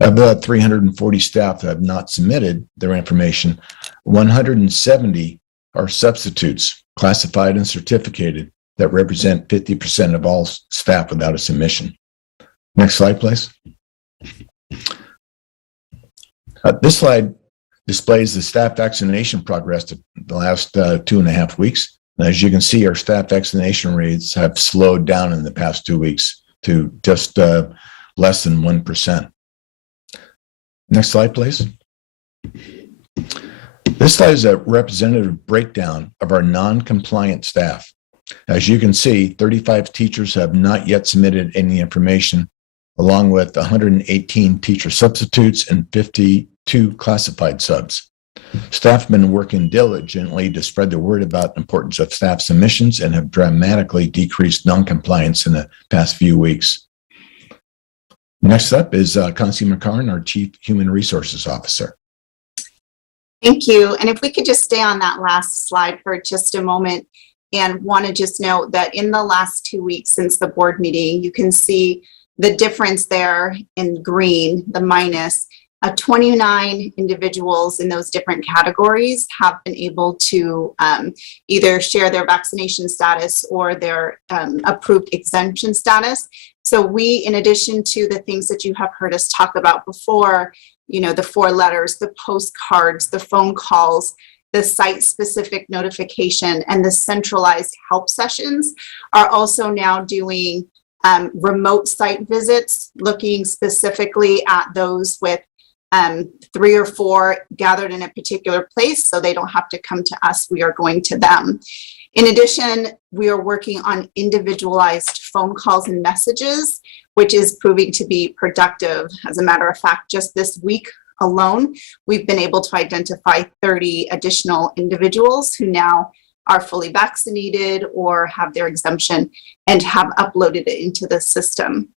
Of the 340 staff that have not submitted their information, 170 are substitutes, classified and certificated, that represent 50% of all staff without a submission. Next slide, please. This slide displays the staff vaccination progress the last 2.5 weeks. And as you can see, our staff vaccination rates have slowed down in the past 2 weeks to just less than 1%. Next slide, please. This slide is a representative breakdown of our non-compliant staff. As you can see, 35 teachers have not yet submitted any information, along with 118 teacher substitutes and 52 classified subs. Staff have been working diligently to spread the word about the importance of staff submissions and have dramatically decreased non-compliance in the past few weeks. Next up is Consi McCarn, our Chief Human Resources Officer. Thank you. And if we could just stay on that last slide for just a moment, and want to just note that in the last 2 weeks since the board meeting, you can see the difference there in green, the minus. 29 individuals in those different categories have been able to either share their vaccination status or their approved exemption status. So we, in addition to the things that you have heard us talk about before, you know, the 4 letters, the postcards, the phone calls, the site-specific notification, and the centralized help sessions are also now doing remote site visits, looking specifically at those with 3 or 4 gathered in a particular place, so they don't have to come to us, we are going to them. In addition, we are working on individualized phone calls and messages, which is proving to be productive. As a matter of fact, just this week alone, we've been able to identify 30 additional individuals who now are fully vaccinated or have their exemption and have uploaded it into the system.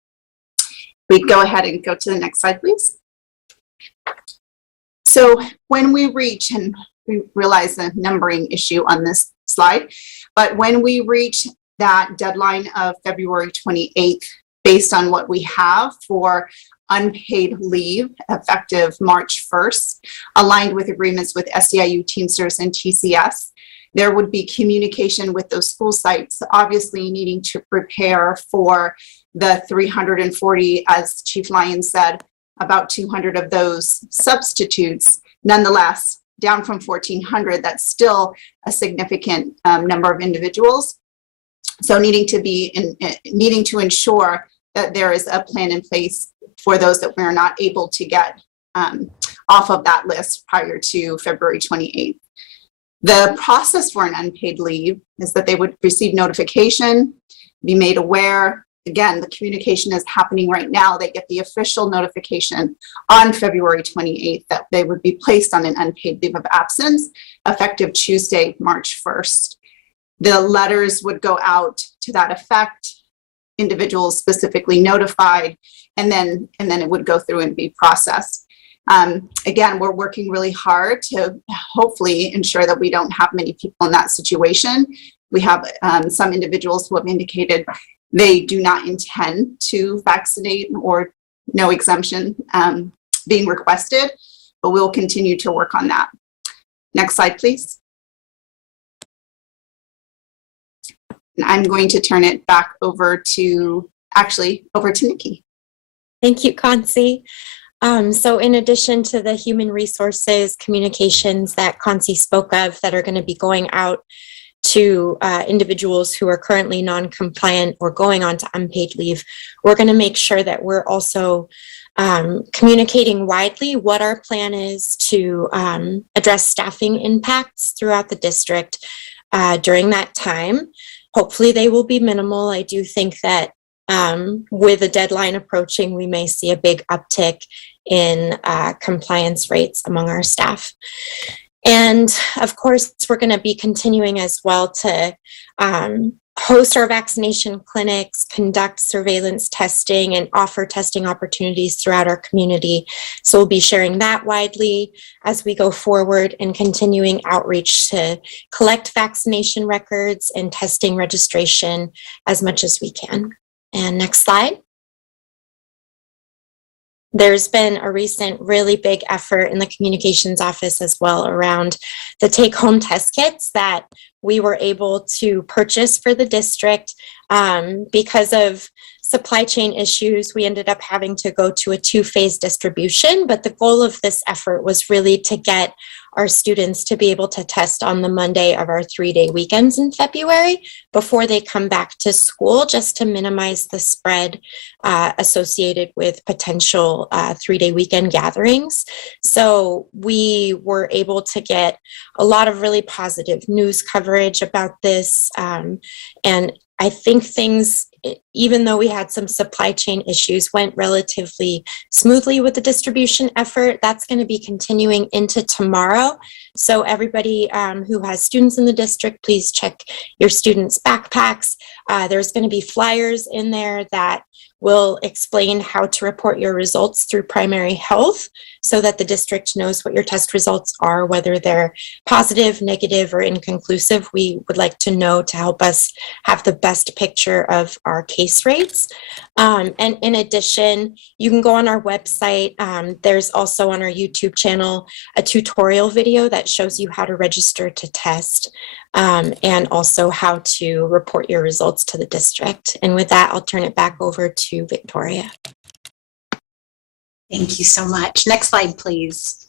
We go ahead and go to the next slide, please. So when we reach, and we realize the numbering issue on this slide, but when we reach that deadline of February 28th, based on what we have for unpaid leave effective March 1st, aligned with agreements with SEIU, Teamsters, and TCS, there would be communication with those school sites, obviously needing to prepare for the 340, as Chief Lyons said, about 200 of those substitutes. Nonetheless, down from 1,400, that's still a significant number of individuals. So needing to ensure that there is a plan in place for those that we're not able to get off of that list prior to February 28th. The process for an unpaid leave is that they would receive notification, be made aware. Again, the communication is happening right now. They get the official notification on February 28th that they would be placed on an unpaid leave of absence effective Tuesday, March 1st. The letters would go out to that effect, individuals specifically notified, and then it would go through and be processed. Again, we're working really hard to hopefully ensure that we don't have many people in that situation. We have some individuals who have indicated they do not intend to vaccinate or no exemption being requested, but we'll continue to work on that. Next slide, please. And I'm going to turn it back over to Nikki. Thank you, Concy. So in addition to the human resources communications that Concy spoke of that are going to be going out to individuals who are currently non-compliant or going on to unpaid leave, we're going to make sure that we're also communicating widely what our plan is to address staffing impacts throughout the district during that time. Hopefully they will be minimal. I do think that with a deadline approaching, we may see a big uptick in compliance rates among our staff. And of course, we're going to be continuing as well to host our vaccination clinics, conduct surveillance testing, and offer testing opportunities throughout our community. So we'll be sharing that widely as we go forward and continuing outreach to collect vaccination records and testing registration as much as we can. And next slide. There's been a recent really big effort in the communications office as well around the take-home test kits that we were able to purchase for the district. Because of supply chain issues, we ended up having to go to a 2-phase distribution, but the goal of this effort was really to get our students to be able to test on the Monday of our 3-day weekends in February before they come back to school, just to minimize the spread associated with potential 3-day weekend gatherings. So we were able to get a lot of really positive news coverage about this. And I think things, even though we had some supply chain issues, went relatively smoothly with the distribution effort. That's going to be continuing into tomorrow. So everybody who has students in the district, please check your students' backpacks. There's going to be flyers in there that will explain how to report your results through primary health so that the district knows what your test results are, whether they're positive, negative, or inconclusive. We would like to know to help us have the best picture of our case rates. And in addition, you can go on our website. There's also on our YouTube channel a tutorial video that shows you how to register to test and also how to report your results to the district. And with that, I'll turn it back over to Victoria. Thank you so much. Next slide, please.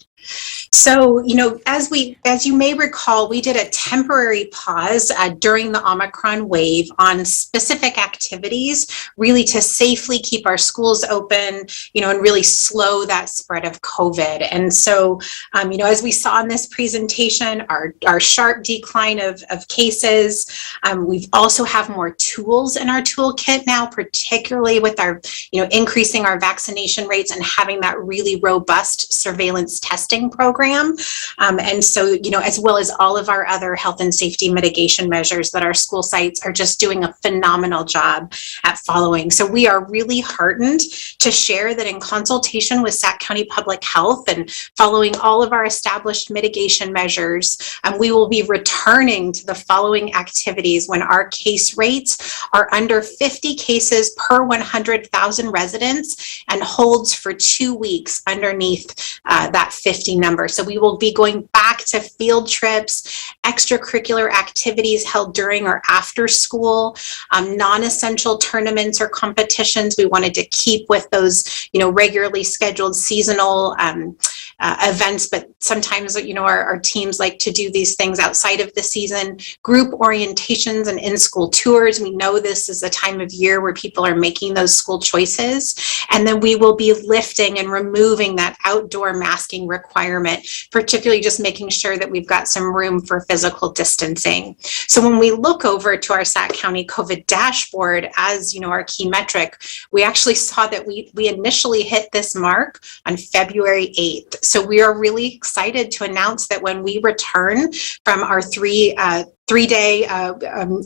So, as you may recall, we did a temporary pause during the Omicron wave on specific activities, really to safely keep our schools open, and really slow that spread of COVID. And so, as we saw in this presentation, our sharp decline of cases, we also have more tools in our toolkit now, particularly with our, increasing our vaccination rates and having that really robust surveillance testing program. And so, as well as all of our other health and safety mitigation measures that our school sites are just doing a phenomenal job at following. So we are really heartened to share that in consultation with Sac County Public Health and following all of our established mitigation measures, we will be returning to the following activities when our case rates are under 50 cases per 100,000 residents and holds for 2 weeks underneath that 50 number. So we will be going back to field trips, extracurricular activities held during or after school, non-essential tournaments or competitions. We wanted to keep with those, regularly scheduled seasonal events, but sometimes, our teams like to do these things outside of the season. Group orientations and in-school tours. We know this is a time of year where people are making those school choices. And then we will be lifting and removing that outdoor masking requirement, particularly just making sure that we've got some room for physical distancing. So when we look over to our Sac County COVID dashboard as, our key metric, we actually saw that we initially hit this mark on February 8th. So we are really excited to announce that when we return from our three-day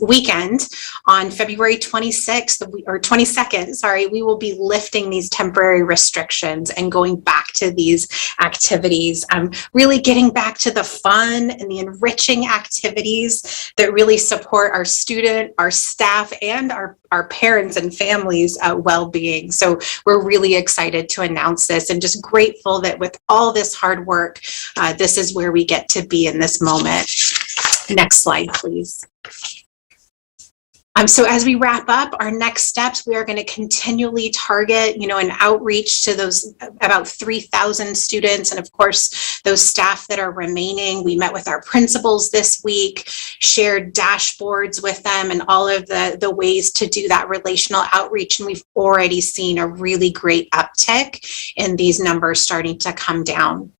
weekend on February 26th or 22nd, we will be lifting these temporary restrictions and going back to these activities, really getting back to the fun and the enriching activities that really support our student, our staff, and our parents and families' well-being. So we're really excited to announce this and just grateful that with all this hard work, this is where we get to be in this moment. Next slide, please. So as we wrap up our next steps, we are going to continually target, an outreach to those about 3,000 students. And of course, those staff that are remaining. We met with our principals this week, shared dashboards with them and all of the ways to do that relational outreach. And we've already seen a really great uptick in these numbers starting to come down.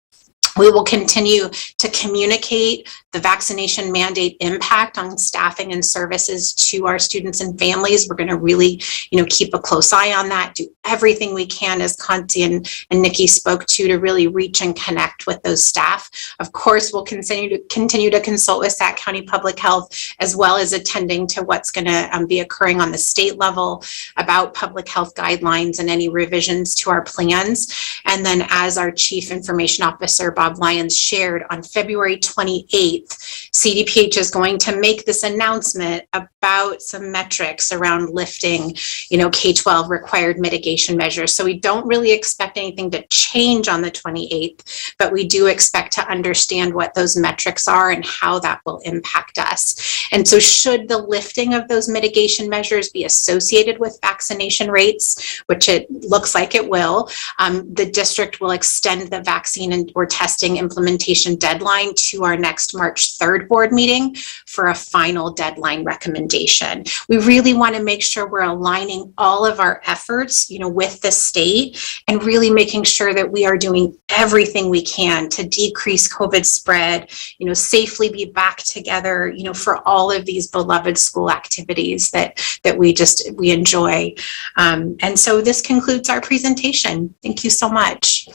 We will continue to communicate the vaccination mandate impact on staffing and services to our students and families. We're going to really, keep a close eye on that, do everything we can, as Conti and Nikki spoke to really reach and connect with those staff. Of course, we'll continue to consult with Sac County Public Health, as well as attending to what's going to be occurring on the state level about public health guidelines and any revisions to our plans. And then, as our Chief Information Officer, Bob Lyons, shared on February 28th, CDPH is going to make this announcement about some metrics around lifting, K-12 required mitigation measures. So we don't really expect anything to change on the 28th, but we do expect to understand what those metrics are and how that will impact us. And so should the lifting of those mitigation measures be associated with vaccination rates, which it looks like it will, the district will extend the vaccine or testing implementation deadline to our next March 3rd board meeting for a final deadline recommendation. We really want to make sure we're aligning all of our efforts, with the state and really making sure that we are doing everything we can to decrease COVID spread, safely be back together, for all of these beloved school activities that we enjoy. And so this concludes our presentation. Thank you so much.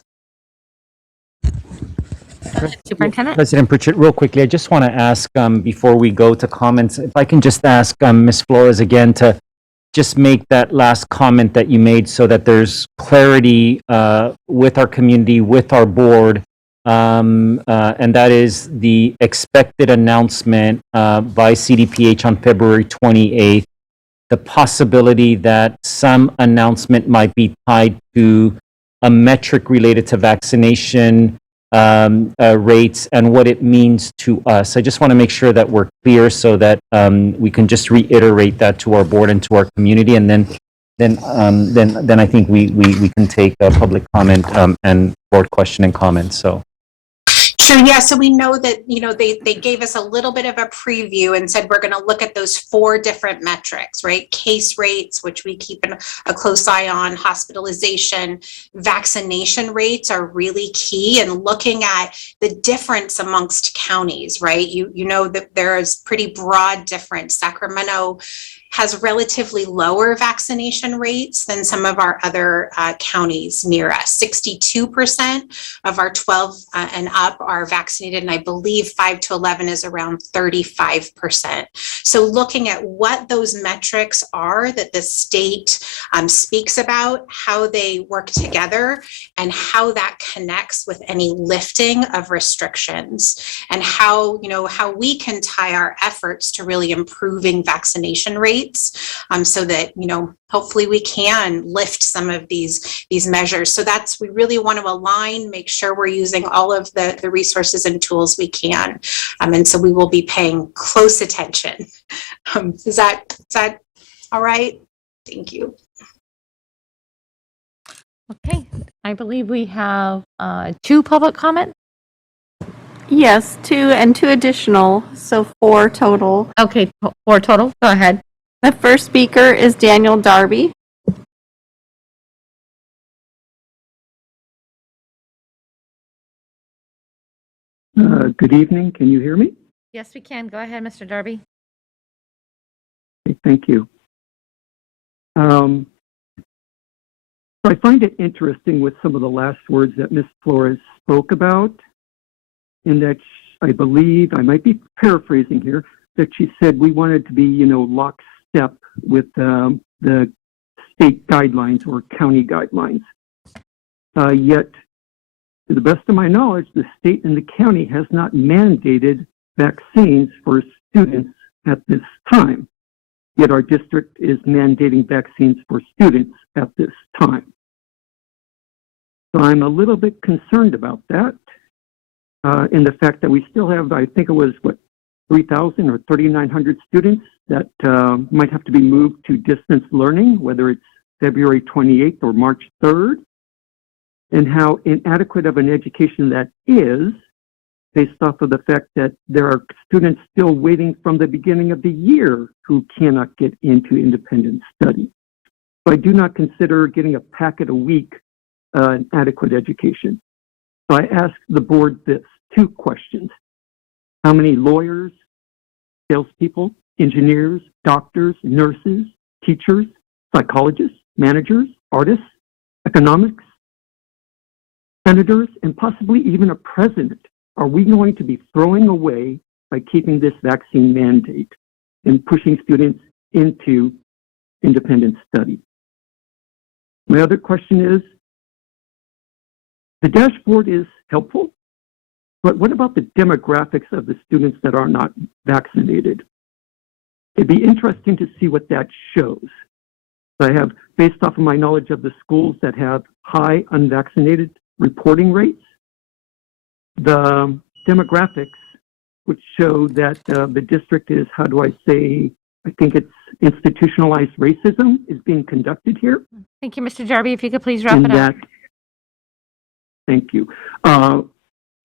Superintendent. President Pritchett, real quickly, I just want to ask, before we go to comments, if I can just ask Ms. Flores again to just make that last comment that you made so that there's clarity with our community, with our board, and that is the expected announcement by CDPH on February 28th, the possibility that some announcement might be tied to a metric related to vaccination rates and what it means to us. I just want to make sure that we're clear so that we can just reiterate that to our board and to our community, and then I think we can take a public comment and board question and comment. So Sure. Yeah. So we know that, they gave us a little bit of a preview and said we're going to look at those 4 different metrics, right? Case rates, which we keep a close eye on, hospitalization, vaccination rates are really key, and looking at the difference amongst counties, right? You know that there is pretty broad difference. Sacramento has relatively lower vaccination rates than some of our other counties near us. 62% of our 12 and up are vaccinated, and I believe 5 to 11 is around 35%. So looking at what those metrics are that the state speaks about, how they work together, and how that connects with any lifting of restrictions, and how we can tie our efforts to really improving vaccination rates, so that hopefully we can lift some of these measures. So we really want to align, make sure we're using all of the resources and tools we can, and so we will be paying close attention. Is that all right? Thank you. Okay, I believe we have 2 public comments. Yes, 2 and 2 additional, so 4 total. Okay, 4 total. Go ahead. The first speaker is Daniel Darby. Good evening. Can you hear me? Yes, we can. Go ahead, Mr. Darby. Okay, thank you. So I find it interesting with some of the last words that Ms. Flores spoke about, in that I believe, I might be paraphrasing here, that she said we wanted to be, lockstep with the state guidelines or county guidelines. Yet, to the best of my knowledge, the state and the county has not mandated vaccines for students at this time. Yet our district is mandating vaccines for students at this time. So I'm a little bit concerned about that, in the fact that we still have, I think it was, 3,000 or 3,900 students that might have to be moved to distance learning, whether it's February 28th or March 3rd, and how inadequate of an education that is, based off of the fact that there are students still waiting from the beginning of the year who cannot get into independent study. So I do not consider getting a packet a week an adequate education. So I asked the board this 2 questions. How many lawyers, salespeople, engineers, doctors, nurses, teachers, psychologists, managers, artists, economics, senators, and possibly even a president are we going to be throwing away by keeping this vaccine mandate and pushing students into independent study? My other question is, the dashboard is helpful, but what about the demographics of the students that are not vaccinated? It'd be interesting to see what that shows. I have, based off of my knowledge of the schools that have high unvaccinated reporting rates, the demographics which show that the district is, how do I say, I think it's institutionalized racism is being conducted here. Thank you, Mr. Darby. If you could please wrap it up. Thank you.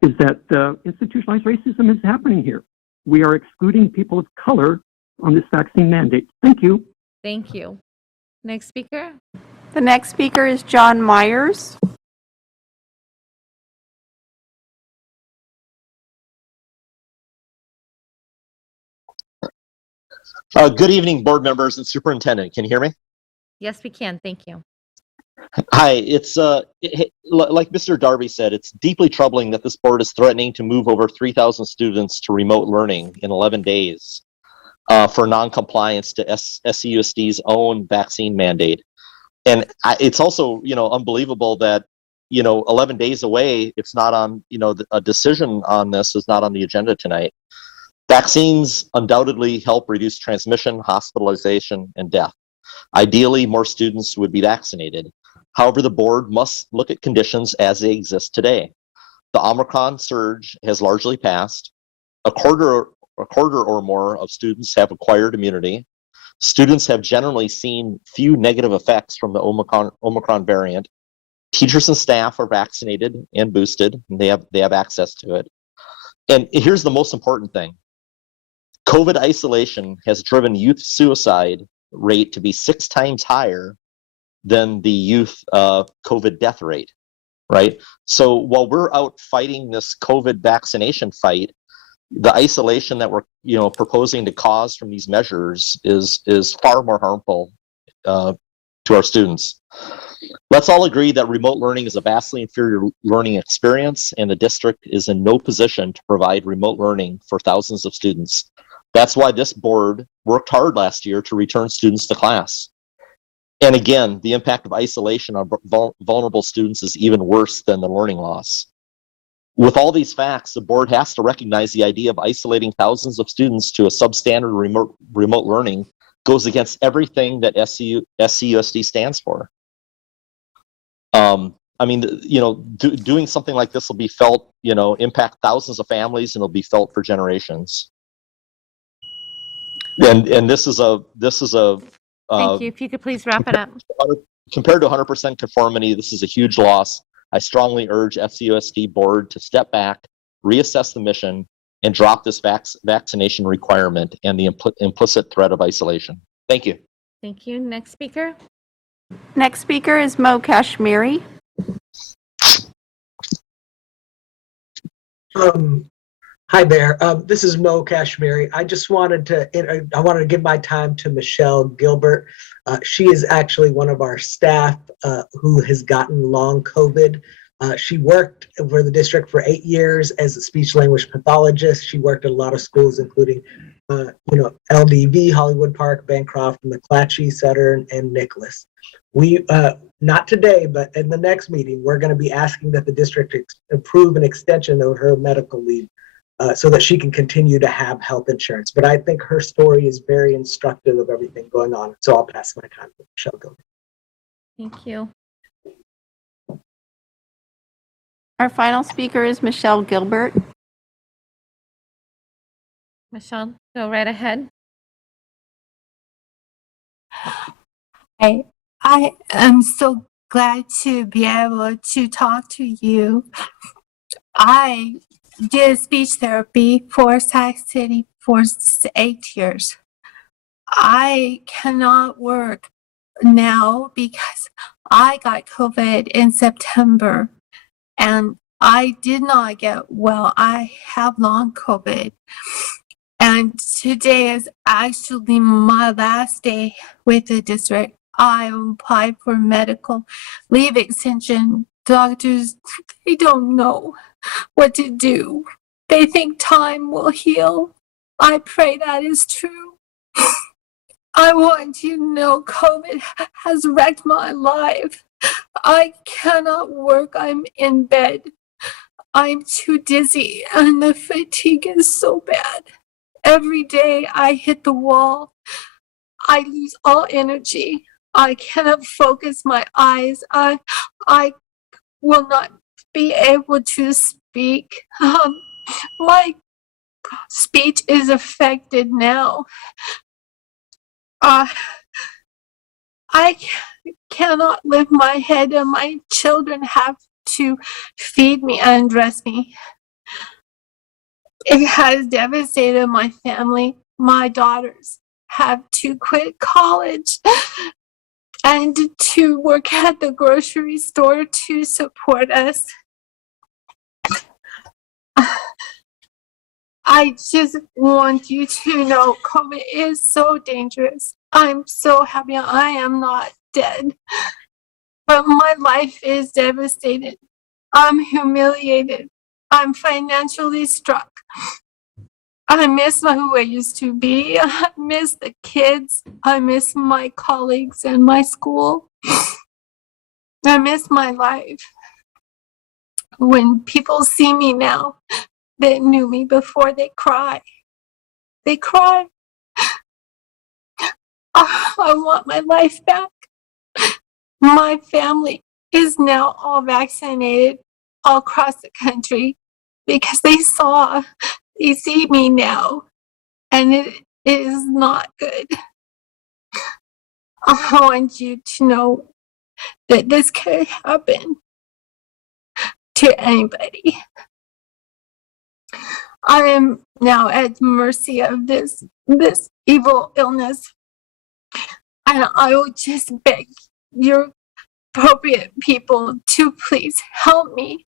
Is that institutionalized racism is happening here. We are excluding people of color on this vaccine mandate. Thank you. Thank you. Next speaker. The next speaker is John Myers. Good evening, board members and superintendent. Can you hear me? Yes, we can. Thank you. Hi, it's like Mr. Darby said, it's deeply troubling that this board is threatening to move over 3,000 students to remote learning in 11 days for non-compliance to SCUSD's own vaccine mandate. And it's also, unbelievable that, 11 days away, it's not on, a decision on this is not on the agenda tonight. Vaccines undoubtedly help reduce transmission, hospitalization, and death. Ideally, more students would be vaccinated. However, the board must look at conditions as they exist today. The Omicron surge has largely passed. A quarter or more of students have acquired immunity. Students have generally seen few negative effects from the Omicron variant. Teachers and staff are vaccinated and boosted, and they have access to it. And here's the most important thing. COVID isolation has driven youth suicide rate to be 6 times higher than the youth COVID death rate, right? So while we're out fighting this COVID vaccination fight, the isolation that we're proposing to cause from these measures is far more harmful to our students. Let's all agree that remote learning is a vastly inferior learning experience, and the district is in no position to provide remote learning for thousands of students. That's why this board worked hard last year to return students to class. And again, the impact of isolation on vulnerable students is even worse than the learning loss. With all these facts, the board has to recognize the idea of isolating thousands of students to a substandard remote learning goes against everything that SCUSD stands for. I mean, doing something like this will be felt, impact thousands of families, and it'll be felt for generations. And this is a Thank you. If you could please wrap it up. Compared to 100% conformity, this is a huge loss. I strongly urge FCUSD board to step back, reassess the mission, and drop this vaccination requirement and the implicit threat of isolation. Thank you. Thank you. Next speaker. Next speaker is Mo Kashmiri. Hi there. This is Mo Kashmiri. I just wanted to give my time to Michelle Gilbert. She is actually one of our staff who has gotten long COVID. She worked for the district for 8 years as a speech language pathologist. She worked at a lot of schools, including, LDV, Hollywood Park, Bancroft, McClatchy, Sutter, and Nicholas. We, not today, but in the next meeting, we're going to be asking that the district approve an extension of her medical leave so that she can continue to have health insurance. But I think her story is very instructive of everything going on. So I'll pass my time to Michelle Gilbert. Thank you. Our final speaker is Michelle Gilbert. Michelle, go right ahead. I am so glad to be able to talk to you. I did speech therapy for Sac City for 8 years. I cannot work now because I got COVID in September and I did not get well. I have long COVID. And today is actually my last day with the district. I applied for medical leave extension. Doctors, they don't know what to do. They think time will heal. I pray that is true. I want you to know COVID has wrecked my life. I cannot work. I'm in bed. I'm too dizzy and the fatigue is so bad. Every day I hit the wall. I lose all energy. I cannot focus my eyes. I will not be able to speak. My speech is affected now. I cannot lift my head and my children have to feed me and dress me. It has devastated my family. My daughters have to quit college and to work at the grocery store to support us. I just want you to know COVID is so dangerous. I'm so happy I am not dead, but my life is devastated. I'm humiliated. I'm financially struck. I miss who I used to be. I miss the kids. I miss my colleagues and my school. I miss my life. When people see me now that knew me before, they cry. They cry. I want my life back. My family is now all vaccinated all across the country because they see me now, and it is not good. I want you to know that this could happen to anybody. I am now at the mercy of this evil illness. And I will just beg your appropriate people to please help me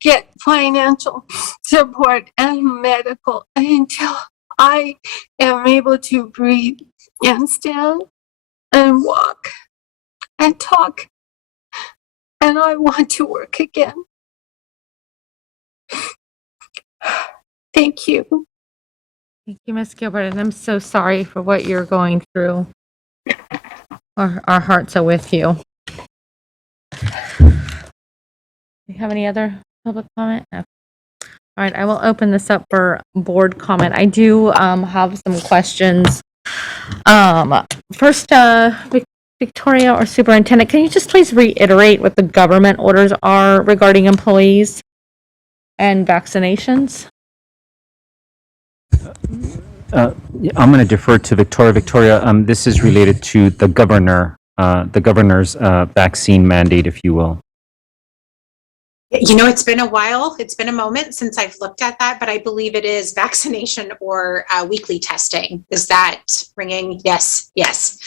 get financial support and medical until I am able to breathe and stand and walk and talk. And I want to work again. Thank you. Thank you, Ms. Gilbert, and I'm so sorry for what you're going through. Our hearts are with you. Do you have any other public comment? No. All right, I will open this up for board comment. I do have some questions. First, Victoria or Superintendent, can you just please reiterate what the government orders are regarding employees and vaccinations? I'm going to defer to Victoria. Victoria, this is related to the governor's vaccine mandate, if you will. You know, it's been a while. It's been a moment since I've looked at that, but I believe it is vaccination or weekly testing. Is that ringing? Yes, yes.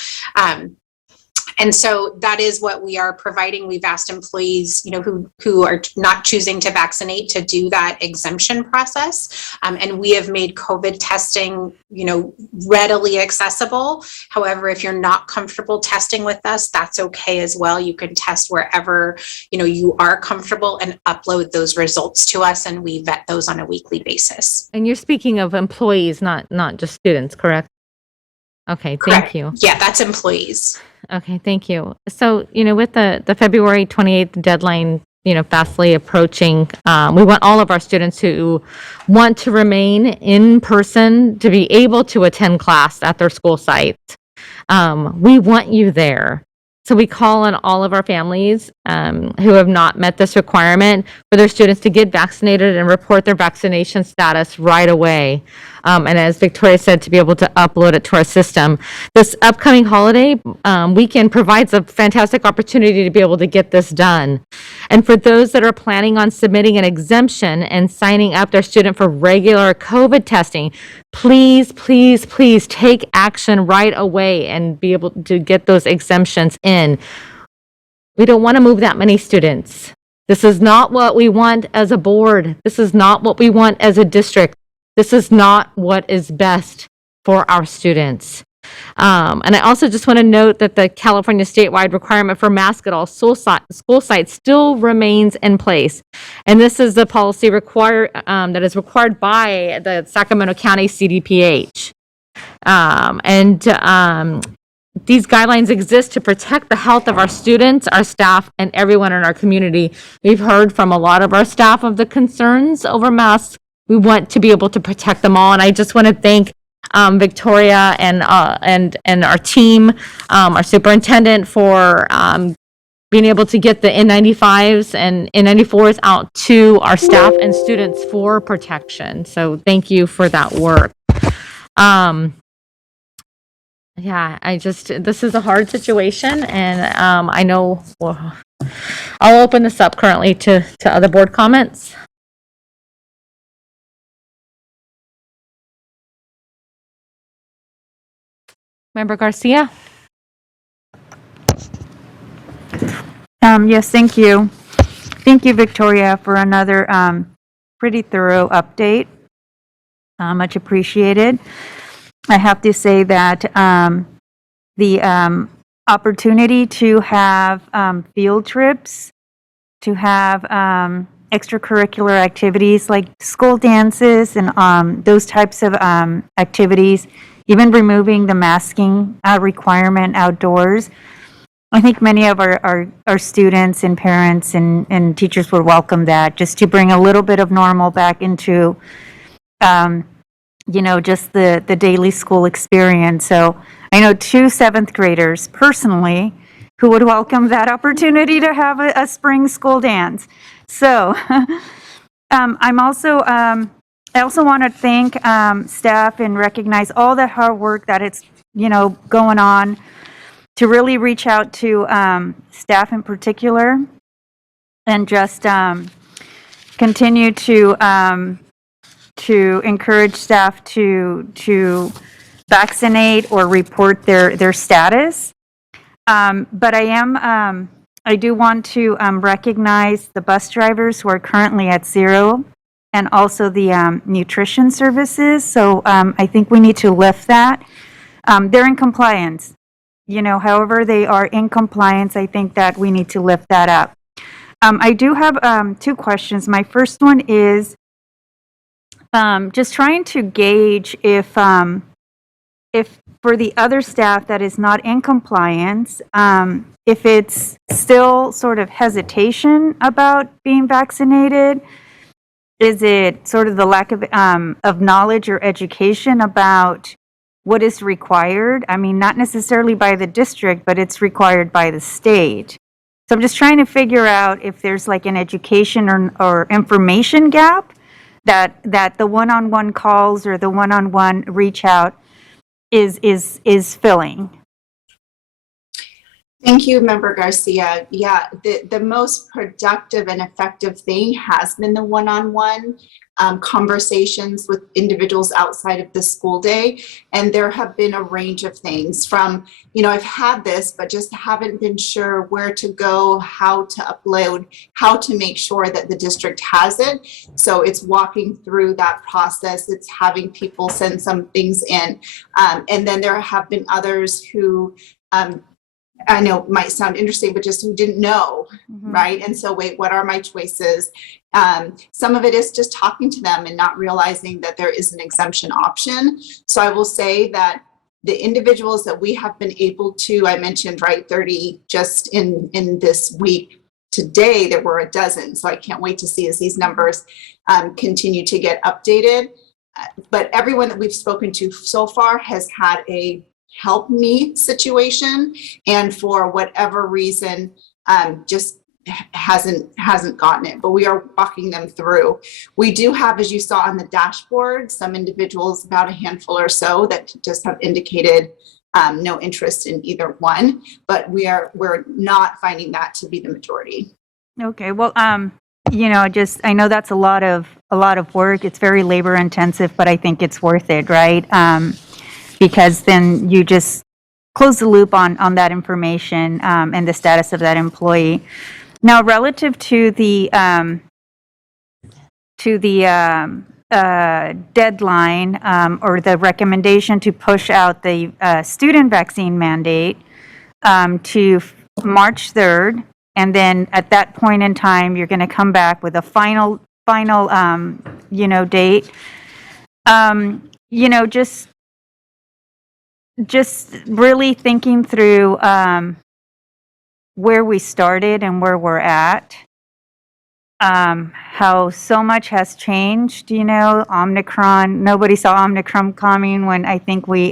And so that is what we are providing. We've asked employees, you know, who are not choosing to vaccinate to do that exemption process. And we have made COVID testing, you know, readily accessible. However, if you're not comfortable testing with us, that's okay as well. You can test wherever, you know, you are comfortable and upload those results to us, and we vet those on a weekly basis. And you're speaking of employees, not just students, correct? Okay, thank you. Yeah, that's employees. Okay, thank you. So, you know, with the February 28th deadline, you know, fastly approaching, we want all of our students who want to remain in person to be able to attend class at their school site. We want you there. So we call on all of our families who have not met this requirement for their students to get vaccinated and report their vaccination status right away. And as Victoria said, to be able to upload it to our system. This upcoming holiday weekend provides a fantastic opportunity to be able to get this done. And for those that are planning on submitting an exemption and signing up their student for regular COVID testing, please, please, please take action right away and be able to get those exemptions in. We don't want to move that many students. This is not what we want as a board. This is not what we want as a district. This is not what is best for our students. And I also just want to note that the California statewide requirement for masks at all school sites still remains in place. And this is the policy that is required by the Sacramento County CDPH. These guidelines exist to protect the health of our students, our staff, and everyone in our community. We've heard from a lot of our staff of the concerns over masks. We want to be able to protect them all. And I just want to thank Victoria and our team, our superintendent for being able to get the N95s and N94s out to our staff and students for protection. So thank you for that work. This is a hard situation, and I know I'll open this up currently to other board comments. Member Garcia? Yes, thank you. Thank you, Victoria, for another pretty thorough update. Much appreciated. I have to say that the opportunity to have field trips, to have extracurricular activities like school dances and those types of activities, even removing the masking requirement outdoors. I think many of our students and parents and teachers would welcome that, just to bring a little bit of normal back into, just the daily school experience. So I know 2 7th graders personally who would welcome that opportunity to have a spring school dance. So I also want to thank staff and recognize all the hard work that it's, going on to really reach out to staff in particular and just continue to to encourage staff to vaccinate or report their status. But I do want to recognize the bus drivers who are currently at 0 and also the nutrition services. So I think we need to lift that. They're in compliance. However they are in compliance, I think that we need to lift that up. I do have 2 questions. My first one is just trying to gauge if for the other staff that is not in compliance, if it's still sort of hesitation about being vaccinated. Is it sort of the lack of knowledge or education about what is required? I mean, not necessarily by the district, but it's required by the state. So I'm just trying to figure out if there's like an education or information gap that the one-on-one calls or the one-on-one reach out is filling. Thank you, Member Garcia. Yeah, the most productive and effective thing has been the one-on-one conversations with individuals outside of the school day. And there have been a range of things from, I've had this, but just haven't been sure where to go, how to upload, how to make sure that the district has it. So it's walking through that process. It's having people send some things in. And then there have been others who, I know might sound interesting, but just who didn't know, right? And so, wait, what are my choices? Some of it is just talking to them and not realizing that there is an exemption option. So I will say that the individuals that we have been able to, I mentioned, right, 30 just in this week. Today, there were a dozen. So I can't wait to see as these numbers continue to get updated. But everyone that we've spoken to so far has had a help me situation, and for whatever reason just hasn't gotten it, but we are walking them through. We do have, as you saw on the dashboard, some individuals, about a handful or so, that just have indicated no interest in either one, but we're not finding that to be the majority. Okay, well, I know that's a lot of work. It's very labor intensive, but I think it's worth it, right? Because then you just close the loop on that information and the status of that employee. Now, relative to the deadline or the recommendation to push out the student vaccine mandate to March 3rd, and then at that point in time, you're going to come back with a final date. Just really thinking through where we started and where we're at, how so much has changed, Omicron, nobody saw Omicron coming when I think we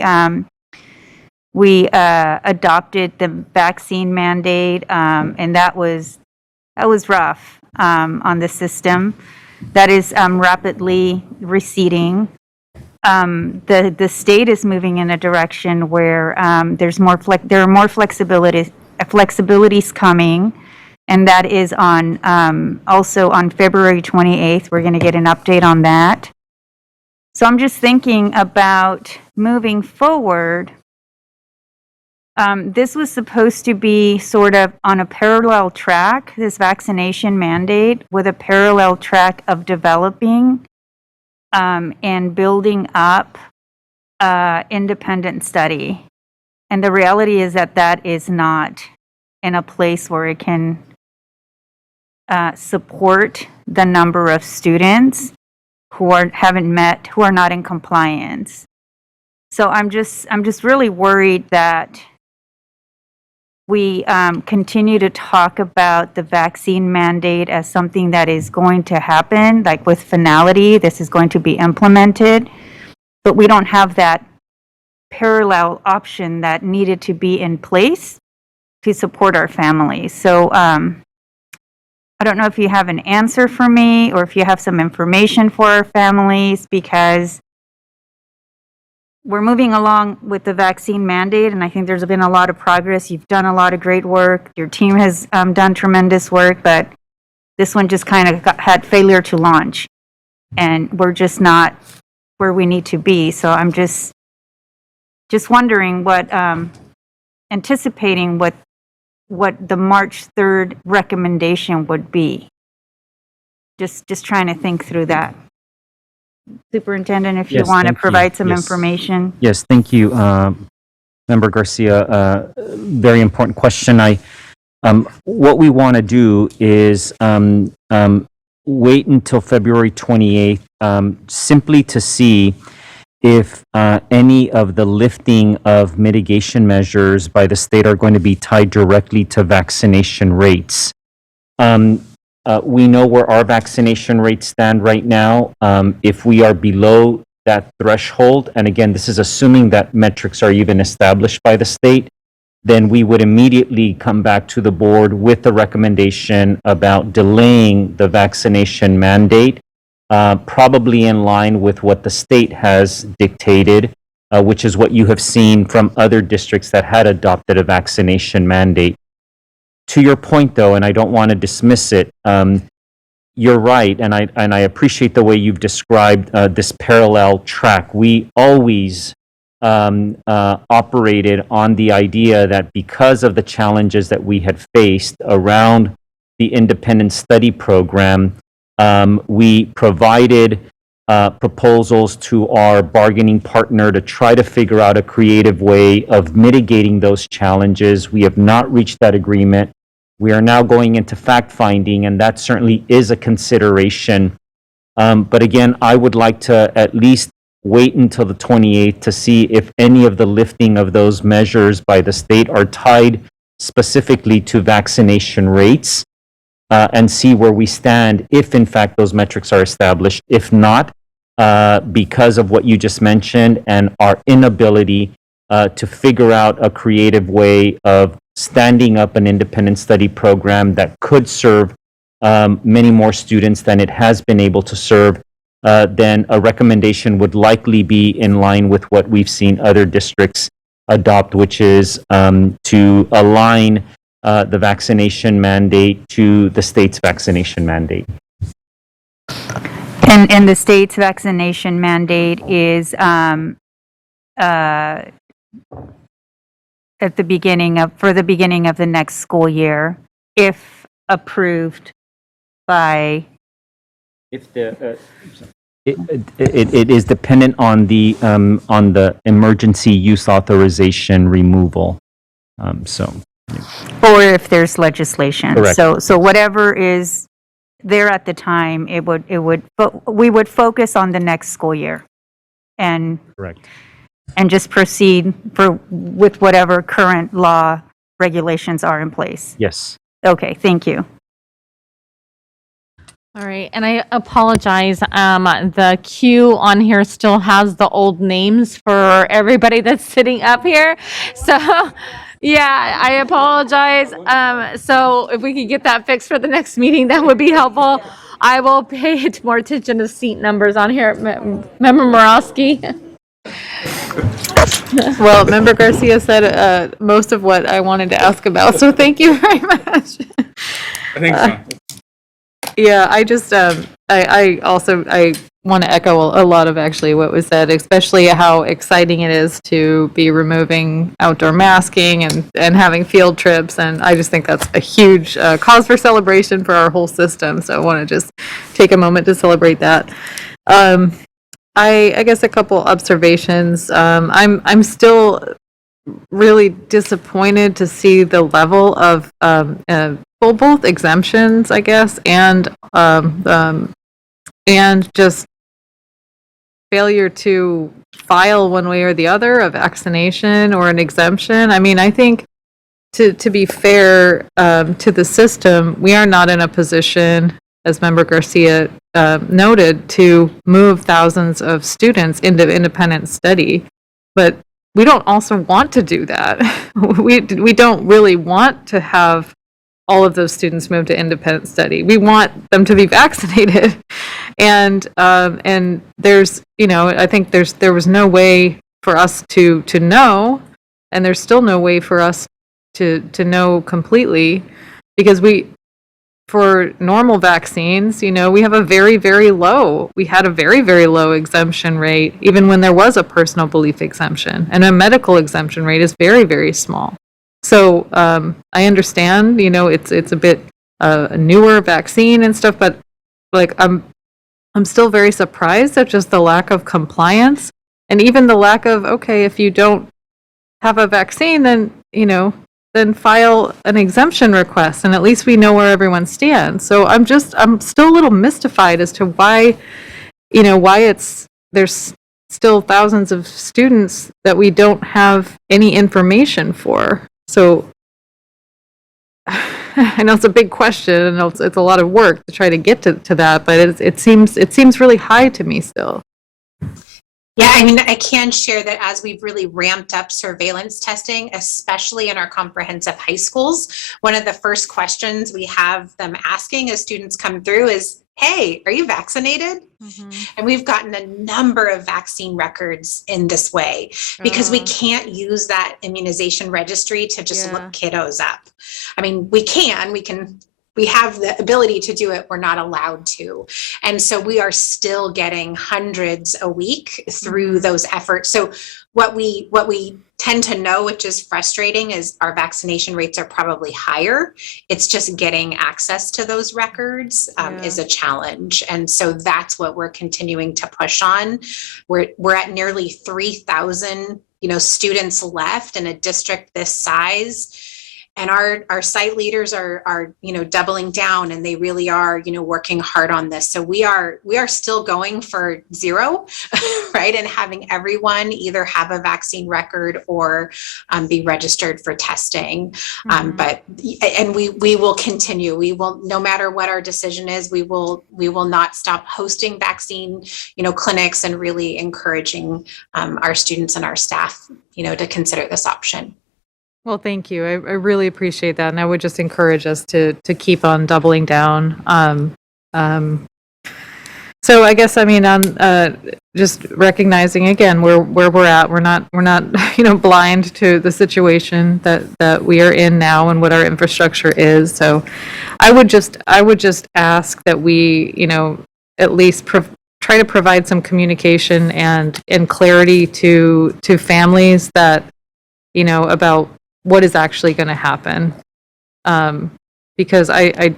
adopted the vaccine mandate, and that was rough on the system. That is rapidly receding. The state is moving in a direction where there are more flexibilities coming, and that is on also on February 28th. We're going to get an update on that. So I'm just thinking about moving forward. This was supposed to be sort of on a parallel track, this vaccination mandate, with a parallel track of developing and building up independent study. And the reality is that is not in a place where it can support the number of students who are not in compliance. So I'm just really worried that we continue to talk about the vaccine mandate as something that is going to happen, like with finality, this is going to be implemented, but we don't have that parallel option that needed to be in place to support our families. So I don't know if you have an answer for me or if you have some information for our families, because we're moving along with the vaccine mandate, and I think there's been a lot of progress. You've done a lot of great work. Your team has done tremendous work, but this one just kind of had failure to launch. and we're just not where we need to be. So I'm just wondering what, anticipating what the March 3rd recommendation would be. Just trying to think through that. Superintendent, if you Yes, want to thank you. provide some Yes. information. Yes, thank you, Member Garcia. Very important question. What we want to do is wait until February 28th, simply to see if any of the lifting of mitigation measures by the state are going to be tied directly to vaccination rates. We know where our vaccination rates stand right now. If we are below that threshold, and again, this is assuming that metrics are even established by the state, then we would immediately come back to the board with the recommendation about delaying the vaccination mandate, probably in line with what the state has dictated, which is what you have seen from other districts that had adopted a vaccination mandate. To your point, though, and I don't want to dismiss it, you're right, and I appreciate the way you've described this parallel track. We always operated on the idea that because of the challenges that we had faced around the independent study program, we provided proposals to our bargaining partner to try to figure out a creative way of mitigating those challenges. We have not reached that agreement. We are now going into fact-finding, and that certainly is a consideration. But again, I would like to at least wait until the 28th to see if any of the lifting of those measures by the state are tied specifically to vaccination rates, and see where we stand if in fact those metrics are established. If not, because of what you just mentioned and our inability to figure out a creative way of standing up an independent study program that could serve many more students than it has been able to serve, then a recommendation would likely be in line with what we've seen other districts adopt, which is to align the vaccination mandate to the state's vaccination mandate. And the state's vaccination mandate is at the beginning of the next school year, if approved by. If the it is dependent on the emergency use authorization removal. Or if there's legislation. Correct. So whatever is there at the time, we would focus on the next school year. And correct. And just proceed with whatever current law regulations are in place. Yes. Okay, thank you. All right, and I apologize. The queue on here still has the old names for everybody that's sitting up here. So, yeah, I apologize. So if we could get that fixed for the next meeting, that would be helpful. I will pay more attention to seat numbers on here. Member Morosky? Well, Member Garcia said most of what I wanted to ask about, so thank you very much. I think so. Yeah, I just, I also want to echo a lot of actually what was said, especially how exciting it is to be removing outdoor masking and having field trips. And I just think that's a huge cause for celebration for our whole system. So I want to just take a moment to celebrate that. I guess a couple observations. I'm still really disappointed to see the level of both exemptions, I guess, and just failure to file one way or the other a vaccination or an exemption. I mean, I think to be fair to the system, we are not in a position, as Member Garcia noted, to move thousands of students into independent study. But we don't also want to do that. We don't really want to have all of those students move to independent study. We want them to be vaccinated. And there's, I think there was no way for us to know, and there's still no way for us to know completely, because for normal vaccines, we have a very, very low, we had a very, very low exemption rate, even when there was a personal belief exemption. And a medical exemption rate is very, very small. So I understand, it's a bit a newer vaccine and stuff, but like I'm still very surprised at just the lack of compliance and even the lack of, okay, if you don't have a vaccine, then, then file an exemption request and at least we know where everyone stands. So I'm still a little mystified as to why, there's still thousands of students that we don't have any information for. So I know it's a big question and it's a lot of work to try to get to that, but it seems really high to me still. Yeah, I mean, I can share that as we've really ramped up surveillance testing, especially in our comprehensive high schools, one of the first questions we have them asking as students come through is, hey, are you vaccinated? And we've gotten a number of vaccine records in this way because we can't use that immunization registry to just look kiddos up. I mean, we have the ability to do it. We're not allowed to. And so we are still getting hundreds a week through those efforts. So what we tend to know, which is frustrating, is our vaccination rates are probably higher. It's just getting access to those records is a challenge. And so that's what we're continuing to push on. We're at nearly 3,000, students left in a district this size. And our site leaders are doubling down, and they really are working hard on this. So we are still going for 0, right, and having everyone either have a vaccine record or be registered for testing. But we will continue. We will, no matter what our decision is, we will not stop hosting vaccine clinics and really encouraging our students and our staff to consider this option. Well, thank you. I really appreciate that. And I would just encourage us to keep on doubling down. So I guess, just recognizing again where we're at, we're not blind to the situation that we are in now and what our infrastructure is. So I would just ask that we, at least try to provide some communication and clarity to families that, about what is actually going to happen. Because I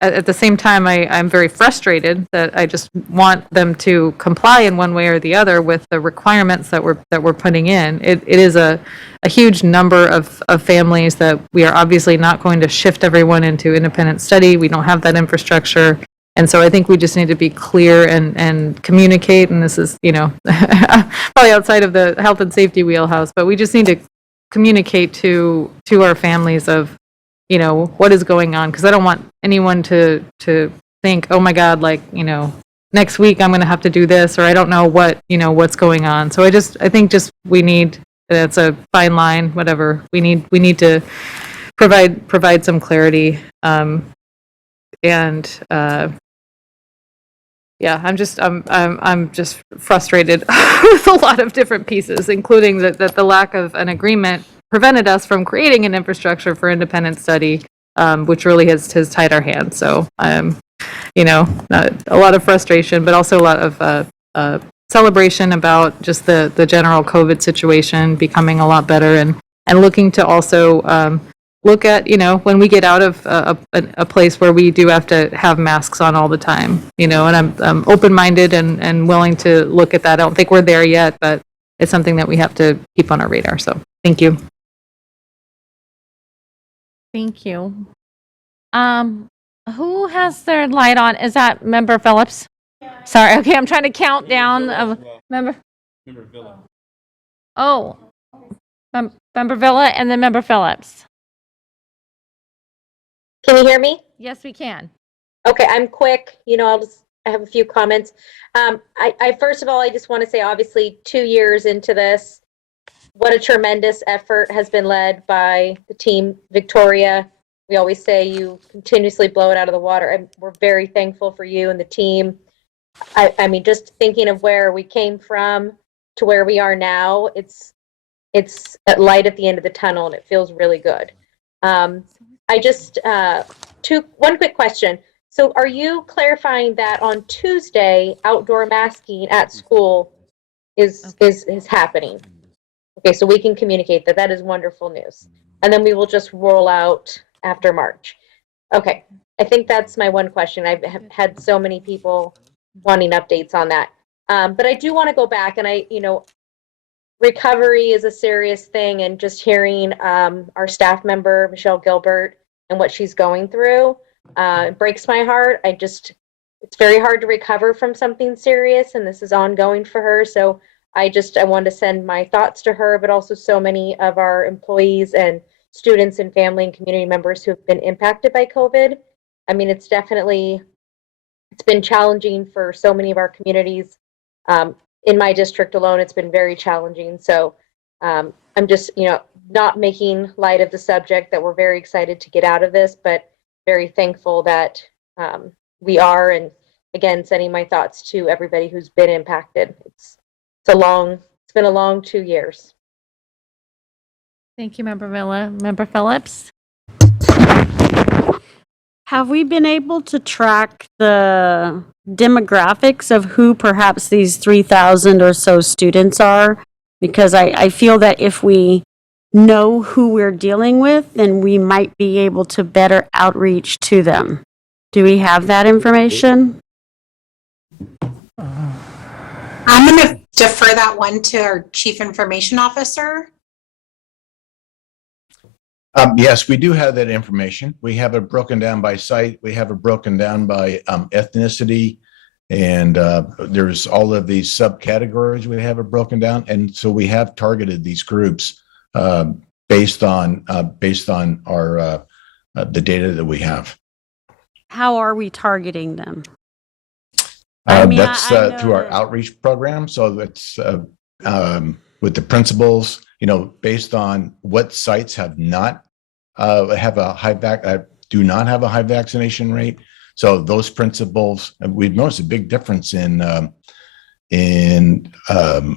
at the same time, I'm very frustrated that I just want them to comply in one way or the other with the requirements that we're putting in. It is a huge number of families that we are obviously not going to shift everyone into independent study. We don't have that infrastructure. And so I think we just need to be clear and communicate. And this is, probably outside of the health and safety wheelhouse, but we just need to communicate to our families of, what is going on. Because I don't want anyone to think, oh my God, next week I'm going to have to do this, or I don't know what's going on. So I think we need, it's a fine line, whatever. We need to provide some clarity. Yeah, I'm just frustrated with a lot of different pieces, including that the lack of an agreement prevented us from creating an infrastructure for independent study, which really has tied our hands. So, a lot of frustration, but also a lot of celebration about just the general COVID situation becoming a lot better, and looking to also look at, when we get out of a place where we do have to have masks on all the time, and I'm open-minded and willing to look at that. I don't think we're there yet, but it's something that we have to keep on our radar. So thank you. Thank you. Who has their light on? Is that Member Phillips? Sorry. Okay, I'm trying to count down of Member Villa. Oh, Member Villa and then Member Phillips. Can you hear me? Yes, we can. Okay, I'm quick. I have a few comments. I first of all, I just want to say, obviously, 2 years into this, what a tremendous effort has been led by the team, Victoria. We always say you continuously blow it out of the water, and we're very thankful for you and the team. I mean, just thinking of where we came from to where we are now, it's a light at the end of the tunnel, and it feels really good. I just one quick question. So are you clarifying that on Tuesday, outdoor masking at school is happening? Okay, so we can communicate that. That is wonderful news. And then we will just roll out after March. Okay, I think that's my one question. I've had so many people wanting updates on that. But I do want to go back, and recovery is a serious thing, and just hearing our staff member, Michelle Gilbert, and what she's going through, it breaks my heart. It's very hard to recover from something serious, and this is ongoing for her. So I wanted to send my thoughts to her, but also so many of our employees and students and family and community members who have been impacted by COVID. I mean, it's been challenging for so many of our communities. In my district alone, it's been very challenging. So I'm just, not making light of the subject, that we're very excited to get out of this, but very thankful that we are, and again, sending my thoughts to everybody who's been impacted. It's been a long 2 years. Thank you, Member Villa. Member Phillips? Have we been able to track the demographics of who perhaps these 3,000 or so students are? Because I feel that if we know who we're dealing with, then we might be able to better outreach to them. Do we have that information? I'm going to defer that one to our Chief Information Officer. Yes, we do have that information. We have it broken down by site. We have it broken down by ethnicity, and there's all of these subcategories. We have it broken down, and so we have targeted these groups based on our the data that we have. How are we targeting them? That's through our outreach program. So that's with the principals, based on what sites have not do not have a high vaccination rate. So those principals, we've noticed a big difference it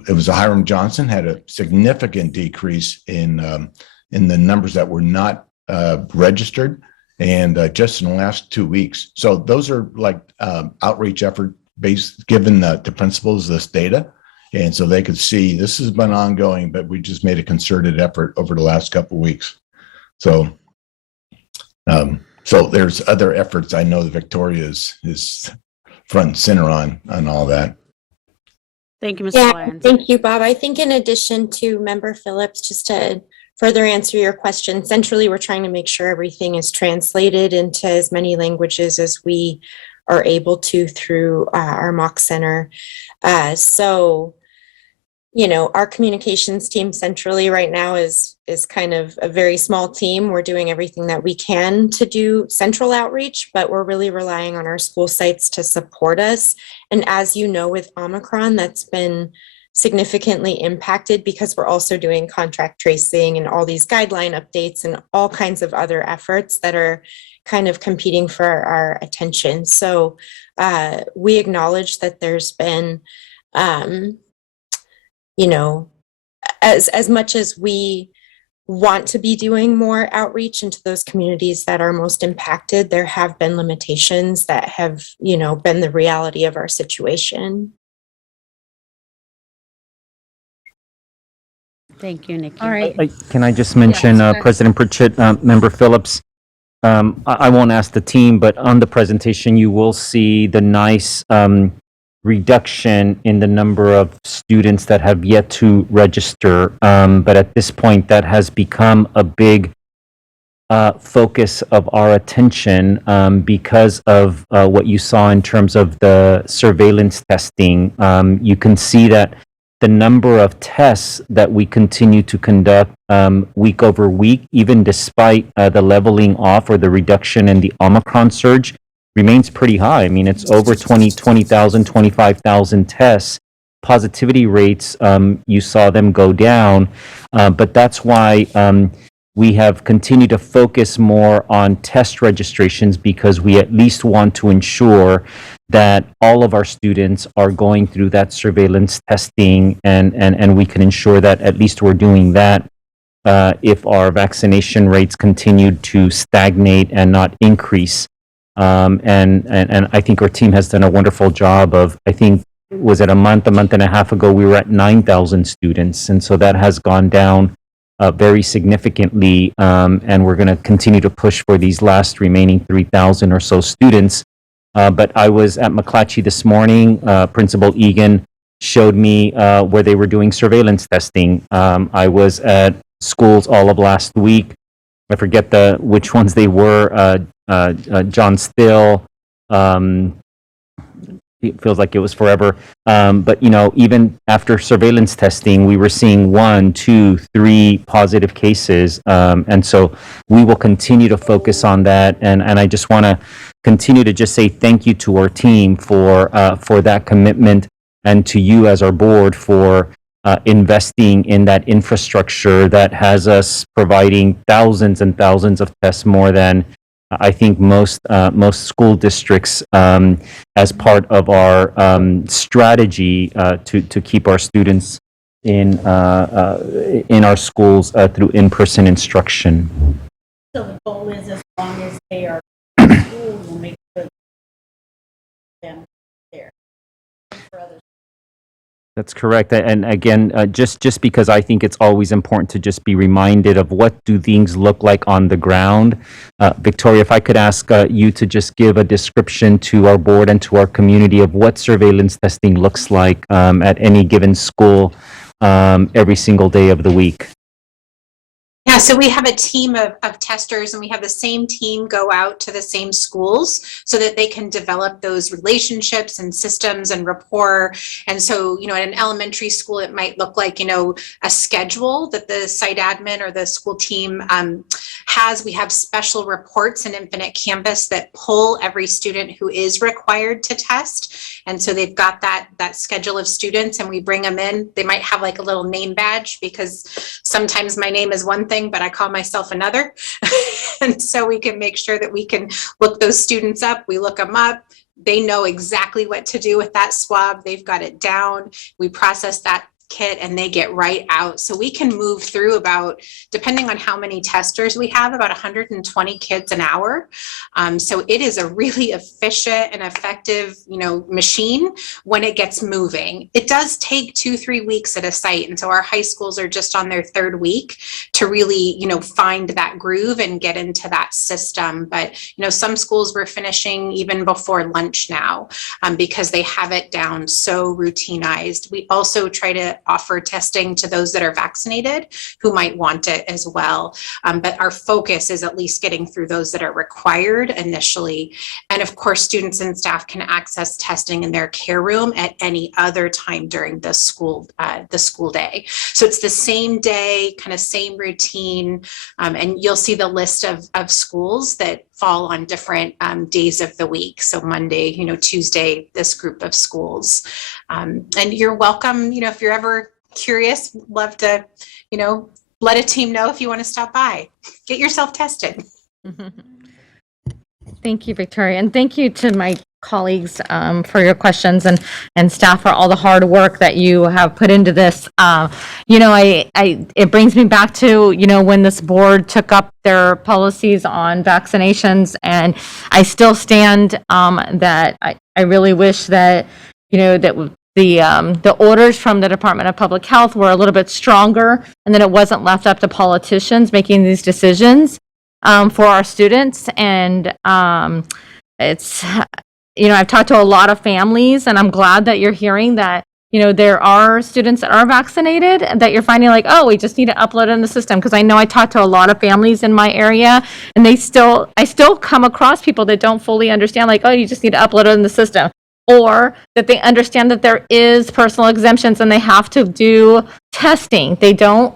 was Hiram Johnson had a significant decrease in the numbers that were not registered, and just in the last 2 weeks. So those are like outreach effort based, given the principals this data. And so they could see this has been ongoing, but we just made a concerted effort over the last couple of weeks. So, so there's other efforts. I know that Victoria is front and center on all that. Thank you, Ms. Yeah, Lyons. thank you, Bob. I think in addition to Member Phillips, just to further answer your question, centrally, we're trying to make sure everything is translated into as many languages as we are able to through our mock center. So, our communications team centrally right now is kind of a very small team. We're doing everything that we can to do central outreach, but we're really relying on our school sites to support us. And as you know, with Omicron, that's been significantly impacted because we're also doing contract tracing and all these guideline updates and all kinds of other efforts that are kind of competing for our attention. So we acknowledge that there's been, as much as we want to be doing more outreach into those communities that are most impacted, there have been limitations that have, been the reality of our situation. Thank you, Nikki. All right. Can I just mention, President Pritchett, Member Phillips, I won't ask the team, but on the presentation, you will see the nice reduction in the number of students that have yet to register. But at this point, that has become a big focus of our attention because of what you saw in terms of the surveillance testing. You can see that the number of tests that we continue to conduct week over week, even despite the leveling off or the reduction in the Omicron surge, remains pretty high. I mean, it's over 20,000, 25,000 tests. Positivity rates, you saw them go down, but that's why we have continued to focus more on test registrations, because we at least want to ensure that all of our students are going through that surveillance testing, and we can ensure that at least we're doing that if our vaccination rates continued to stagnate and not increase. And I think our team has done a wonderful job of, I think, was it a month and a half ago, we were at 9,000 students. And so that has gone down very significantly. And we're going to continue to push for these last remaining 3,000 or so students. But I was at McClatchy this morning. Principal Egan showed me where they were doing surveillance testing. I was at schools all of last week. I forget which ones they were. John Still. It feels like it was forever. But, you know, even after surveillance testing, we were seeing 1, 2, 3 positive cases. And so we will continue to focus on that. And I just want to continue to just say thank you to our team for that commitment, and to you as our board for investing in that infrastructure that has us providing thousands and thousands of tests, more than I think most school districts, as part of our strategy to keep our students in our schools through in-person instruction. So the goal is, as long as they are in school, we'll make sure them there. For others. That's correct. And again, just because I think it's always important to just be reminded of what do things look like on the ground. Victoria, if I could ask you to just give a description to our board and to our community of what surveillance testing looks like at any given school every single day of the week. Yeah, so we have a team of testers, and we have the same team go out to the same schools so that they can develop those relationships and systems and rapport. And so, you know, at an elementary school, it might look like, you know, a schedule that the site admin or the school team has. We have special reports in Infinite Campus that pull every student who is required to test. And so they've got that schedule of students, and we bring them in. They might have like a little name badge, because sometimes my name is one thing, but I call myself another. And so we can make sure that we can look those students up. We look them up. They know exactly what to do with that swab. They've got it down. We process that kit and they get right out. So we can move through about, depending on how many testers we have, about 120 kids an hour. So it is a really efficient and effective, you know, machine when it gets moving. It does take 2-3 weeks at a site. And so our high schools are just on their 3rd week to really, you know, find that groove and get into that system. But, you know, some schools were finishing even before lunch now because they have it down so routinized. We also try to offer testing to those that are vaccinated who might want it as well. But our focus is at least getting through those that are required initially. And of course, students and staff can access testing in their care room at any other time during the school day. So it's the same day, kind of same routine. And you'll see the list of schools that fall on different days of the week. So Monday, you know, Tuesday, this group of schools. And you're welcome, you know, if you're ever curious, love to, you know, let a team know if you want to stop by. Get yourself tested. Thank you, Victoria. And thank you to my colleagues for your questions, and staff for all the hard work that you have put into this. You know, it brings me back to, you know, when this board took up their policies on vaccinations, and I still stand that I really wish that, you know, that the orders from the Department of Public Health were a little bit stronger, and that it wasn't left up to politicians making these decisions for our students. And it's, you know, I've talked to a lot of families, and I'm glad that you're hearing that, you know, there are students that are vaccinated, and that you're finding like, oh, we just need to upload it in the system. Because I know I talked to a lot of families in my area, and I still come across people that don't fully understand, like, oh, you just need to upload it in the system. Or that they understand that there is personal exemptions and they have to do testing. They don't.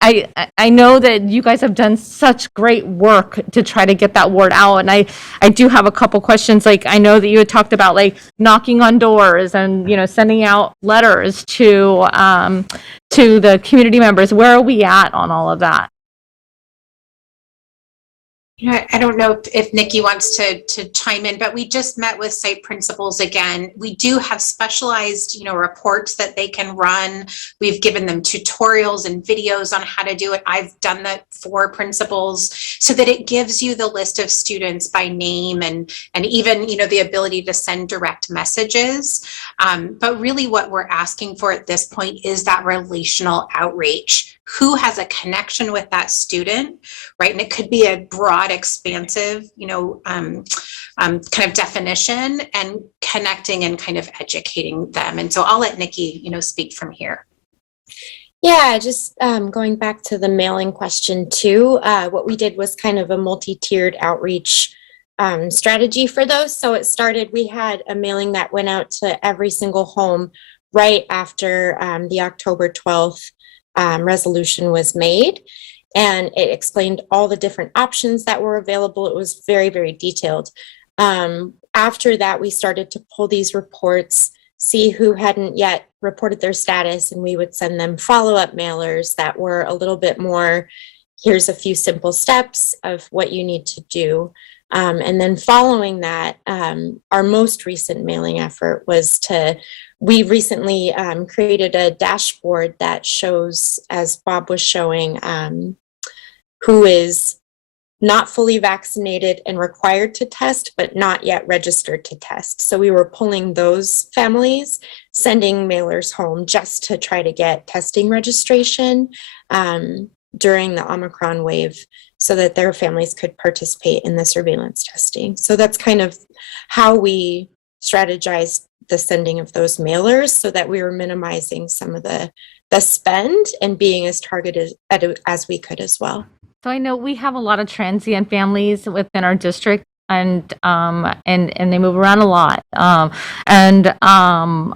I know that you guys have done such great work to try to get that word out. And I do have a couple questions. Like, I know that you had talked about like knocking on doors and, you know, sending out letters to the community members. Where are we at on all of that? I don't know if Nikki wants to chime in, but we just met with site principals again. We do have specialized, reports that they can run. We've given them tutorials and videos on how to do it. I've done that for principals so that it gives you the list of students by name and even, the ability to send direct messages. But really what we're asking for at this point is that relational outreach. Who has a connection with that student, right? And it could be a broad, expansive, kind of definition, and connecting and kind of educating them. And so I'll let Nikki, speak from here. Yeah, just going back to the mailing question too, what we did was kind of a multi-tiered outreach strategy for those. So it started, we had a mailing that went out to every single home right after the October 12th resolution was made. And it explained all the different options that were available. It was very, very detailed. After that, we started to pull these reports, see who hadn't yet reported their status, and we would send them follow-up mailers that were a little bit more, here's a few simple steps of what you need to do. And then following that, our most recent mailing effort was we recently created a dashboard that shows, as Bob was showing, who is not fully vaccinated and required to test, but not yet registered to test. So we were pulling those families, sending mailers home just to try to get testing registration during the Omicron wave so that their families could participate in the surveillance testing. So that's kind of how we strategized the sending of those mailers so that we were minimizing some of the spend and being as targeted as we could as well. So I know we have a lot of transient families within our district, and they move around a lot. I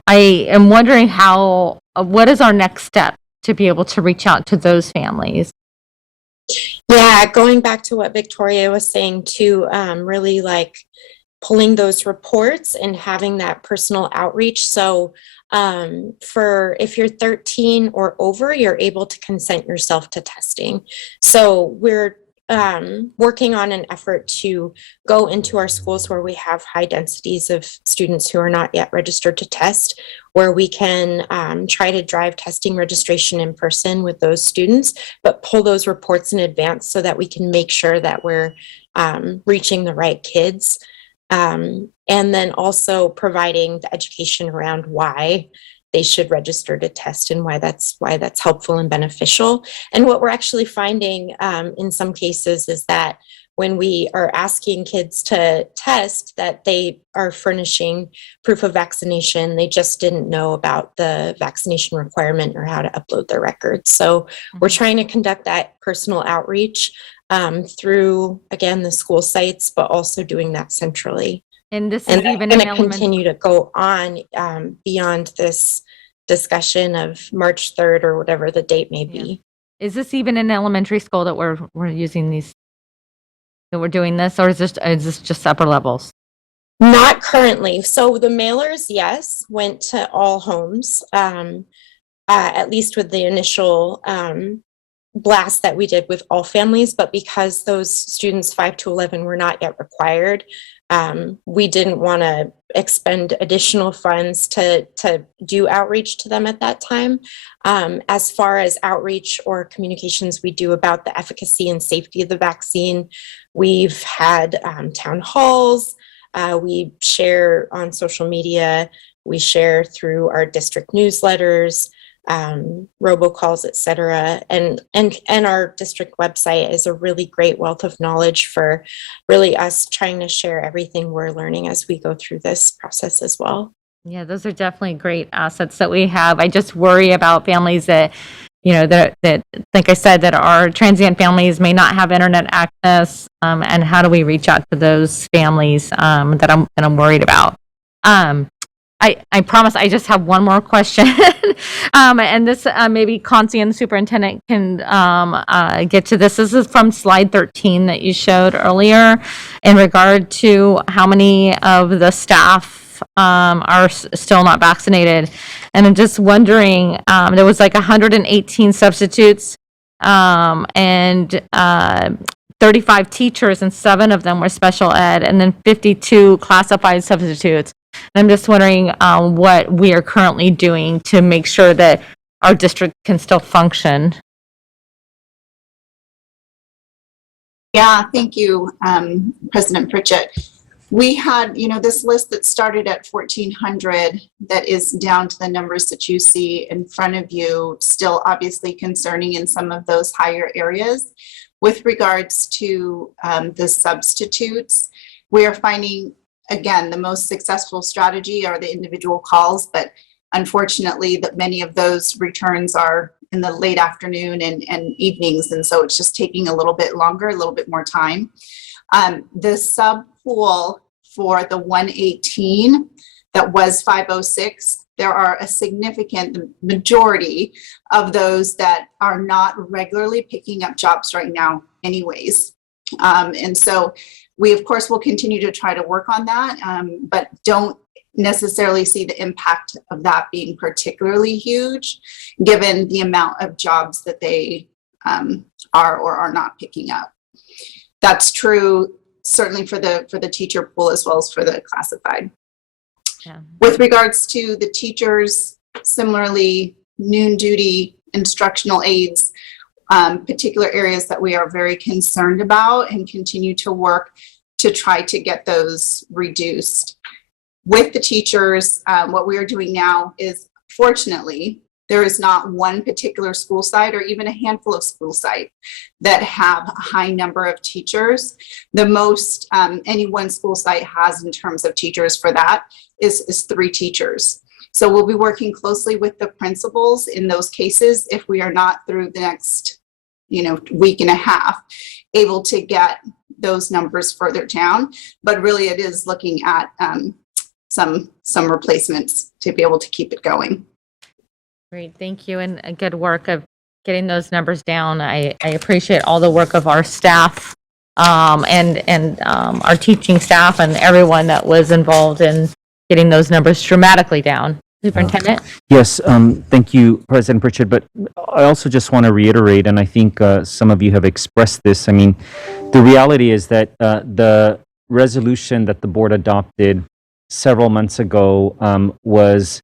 am wondering what is our next step to be able to reach out to those families? Yeah, going back to what Victoria was saying too, really like pulling those reports and having that personal outreach. So if you're 13 or over, you're able to consent yourself to testing. So we're working on an effort to go into our schools where we have high densities of students who are not yet registered to test, where we can try to drive testing registration in person with those students, but pull those reports in advance so that we can make sure that we're reaching the right kids. And then also providing the education around why they should register to test and why that's helpful and beneficial. And what we're actually finding in some cases is that when we are asking kids to test, that they are furnishing proof of vaccination. They just didn't know about the vaccination requirement or how to upload their records. So we're trying to conduct that personal outreach through, again, the school sites, but also doing that centrally. And this And is even going an to element. continue to go on beyond this discussion of March 3rd or whatever the date may be. Is this even in elementary school that we're using these, that we're doing this, or is this just upper levels? Not currently. So the mailers, yes, went to all homes, at least with the initial blast that we did with all families. But because those students 5 to 11 were not yet required, we didn't want to expend additional funds to do outreach to them at that time. As far as outreach or communications we do about the efficacy and safety of the vaccine, we've had town halls. We share on social media. We share through our district newsletters, robocalls, et cetera. And our district website is a really great wealth of knowledge for really us trying to share everything we're learning as we go through this process as well. Yeah, those are definitely great assets that we have. I just worry about families that, that like I said, that our transient families may not have internet access, and how do we reach out to those families that I'm worried about. I promise I just have one more question. And this maybe Concy and the superintendent can get to this. This is from slide 13 that you showed earlier in regard to how many of the staff are still not vaccinated. And I'm just wondering, there was like 118 substitutes, and 35 teachers and 7 of them were special ed, and then 52 classified substitutes. And I'm just wondering what we are currently doing to make sure that our district can still function. Yeah, thank you, President Pritchett. We had, this list that started at 1,400 that is down to the numbers that you see in front of you, still obviously concerning in some of those higher areas. With regards to the substitutes, we are finding, again, the most successful strategy are the individual calls, but unfortunately that many of those returns are in the late afternoon and evenings. And so it's just taking a little bit longer, a little bit more time. The sub pool for the 118 that was 506, there are a significant majority of those that are not regularly picking up jobs right now anyways. And so we, of course, will continue to try to work on that, but don't necessarily see the impact of that being particularly huge, given the amount of jobs that they are or are not picking up. That's true certainly for the teacher pool as well as for the classified. Yeah. With regards to the teachers, similarly, noon duty instructional aides, particular areas that we are very concerned about and continue to work to try to get those reduced. With the teachers, what we are doing now is, fortunately, there is not one particular school site or even a handful of school sites that have a high number of teachers. The most any one school site has in terms of teachers for that is 3 teachers. So we'll be working closely with the principals in those cases if we are not through the next week and a half able to get those numbers further down. But really it is looking at some replacements to be able to keep it going. Great, thank you, and a good work of getting those numbers down. I appreciate all the work of our staff and our teaching staff and everyone that was involved in getting those numbers dramatically down. Superintendent? Yes, thank you, President Pritchett. But I also just want to reiterate, and I think some of you have expressed this. I mean, the reality is that the resolution that the board adopted several months ago was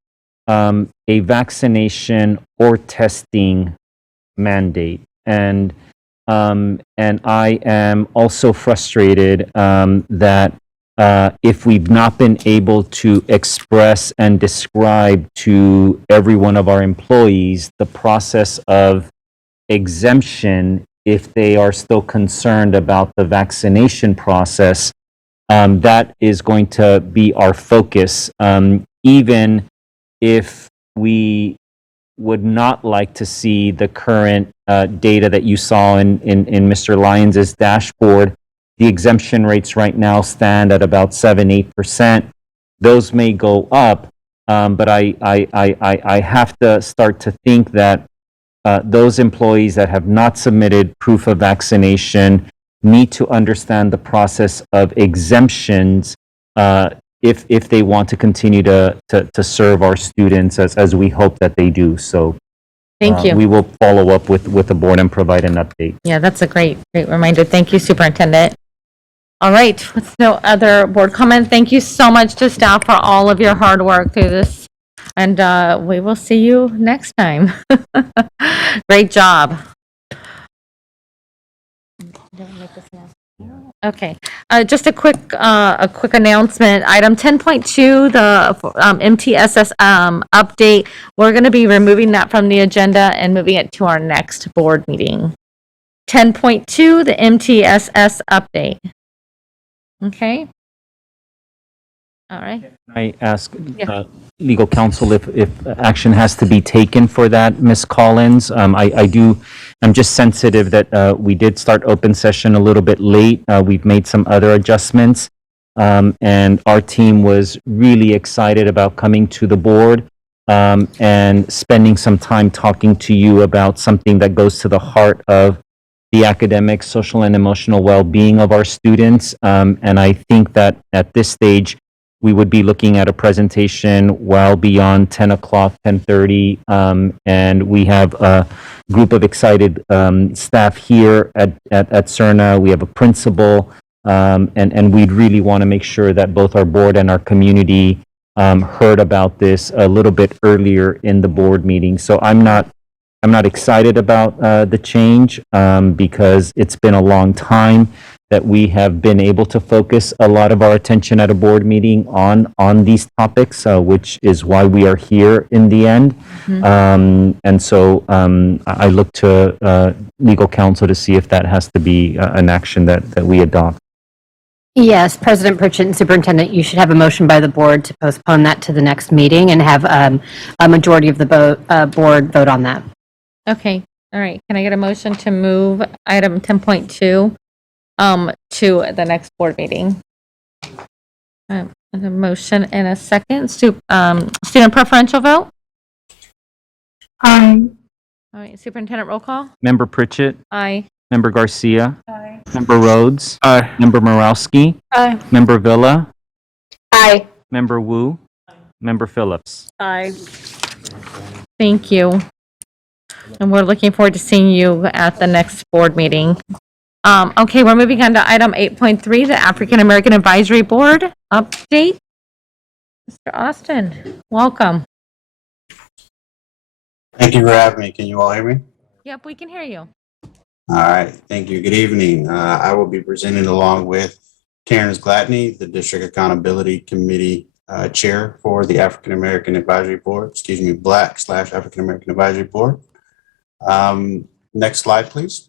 a vaccination or testing mandate. And I am also frustrated that if we've not been able to express and describe to every one of our employees the process of exemption if they are still concerned about the vaccination process, that is going to be our focus. Even if we would not like to see the current data that you saw in Mr. Lyons' dashboard, the exemption rates right now stand at about 7-8%. Those may go up, but I have to start to think that those employees that have not submitted proof of vaccination need to understand the process of exemptions if they want to continue to serve our students as we hope that they do. So Thank you. we will follow up with the board and provide an update. Yeah, that's a great reminder. Thank you, Superintendent. All right, with no other board comment, thank you so much to staff for all of your hard work through this. And we will see you next time. Great job. Okay, just a quick announcement. Item 10.2, the MTSS update. We're going to be removing that from the agenda and moving it to our next board meeting. 10.2, the MTSS update. Okay. All right. I ask Yeah. legal counsel if action has to be taken for that, Ms. Collins. I'm just sensitive that we did start open session a little bit late. We've made some other adjustments, and our team was really excited about coming to the board and spending some time talking to you about something that goes to the heart of the academic, social, and emotional well-being of our students. And I think that at this stage, we would be looking at a presentation well beyond 10 o'clock, 10:30. And we have a group of excited staff here at CERNA. We have a principal, and we'd really want to make sure that both our board and our community heard about this a little bit earlier in the board meeting. So I'm not excited about the change because it's been a long time that we have been able to focus a lot of our attention at a board meeting on these topics, which is why we are here in the end. And so I look to legal counsel to see if that has to be an action that we adopt. Yes, President Pritchett and Superintendent, you should have a motion by the board to postpone that to the next meeting and have a majority of the board vote on that. Okay, all right. Can I get a motion to move item 10.2 to the next board meeting? A motion and a second. Student preferential vote? Aye. All right, Superintendent roll call? Member Pritchett? Aye. Member Garcia? Aye. Member Rhodes? Aye. Member Morowski? Aye. Member Villa? Aye. Member Wu? Member Phillips? Aye. Thank you. And we're looking forward to seeing you at the next board meeting. Okay, we're moving on to item 8.3, the African American Advisory Board update. Mr. Austin, welcome. Thank you for having me. Can you all hear me? Yep, we can hear you. All right. Thank you. Good evening. I will be presenting along with Terrence Gladney, the District Accountability Committee Chair for the African American Advisory Board, Black/African American Advisory Board. Next slide, please.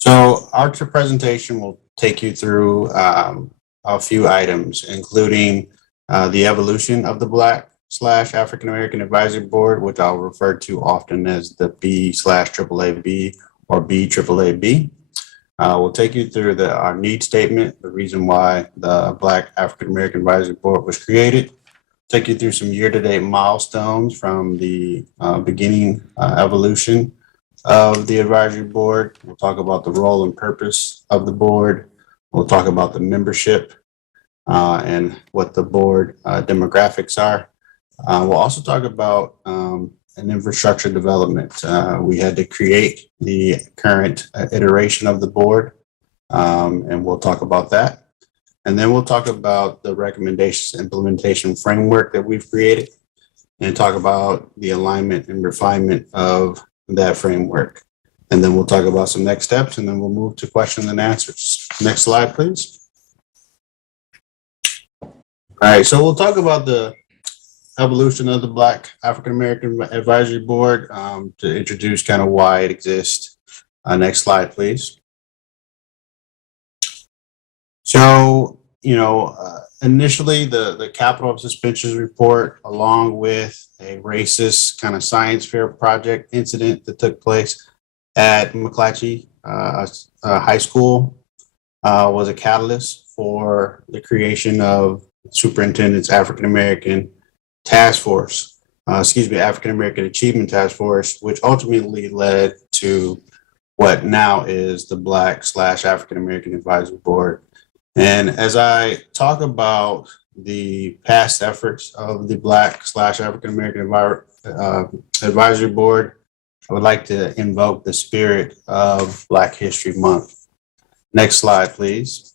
So our presentation will take you through a few items, including the evolution of the Black/African American Advisory Board, which I'll refer to often as the B/AAAB or BAAB. We'll take you through our need statement, the reason why the Black African American Advisory Board was created, take you through some year-to-date milestones from the beginning evolution of the advisory board. We'll talk about the role and purpose of the board. We'll talk about the membership and what the board demographics are. We'll also talk about an infrastructure development. We had to create the current iteration of the board, and we'll talk about that. And then we'll talk about the recommendations implementation framework that we've created and talk about the alignment and refinement of that framework. And then we'll talk about some next steps, and then we'll move to questions and answers. Next slide, please. All right, so we'll talk about the evolution of the Black African American Advisory Board to introduce kind of why it exists. Next slide, please. So, initially the capital of suspensions report, along with a racist kind of science fair project incident that took place at McClatchy High School, was a catalyst for the creation of Superintendent's African American Task Force, African American Achievement Task Force, which ultimately led to what now is the Black/African American Advisory Board. And as I talk about the past efforts of the Black/African American Advisory Board, I would like to invoke the spirit of Black History Month. Next slide, please.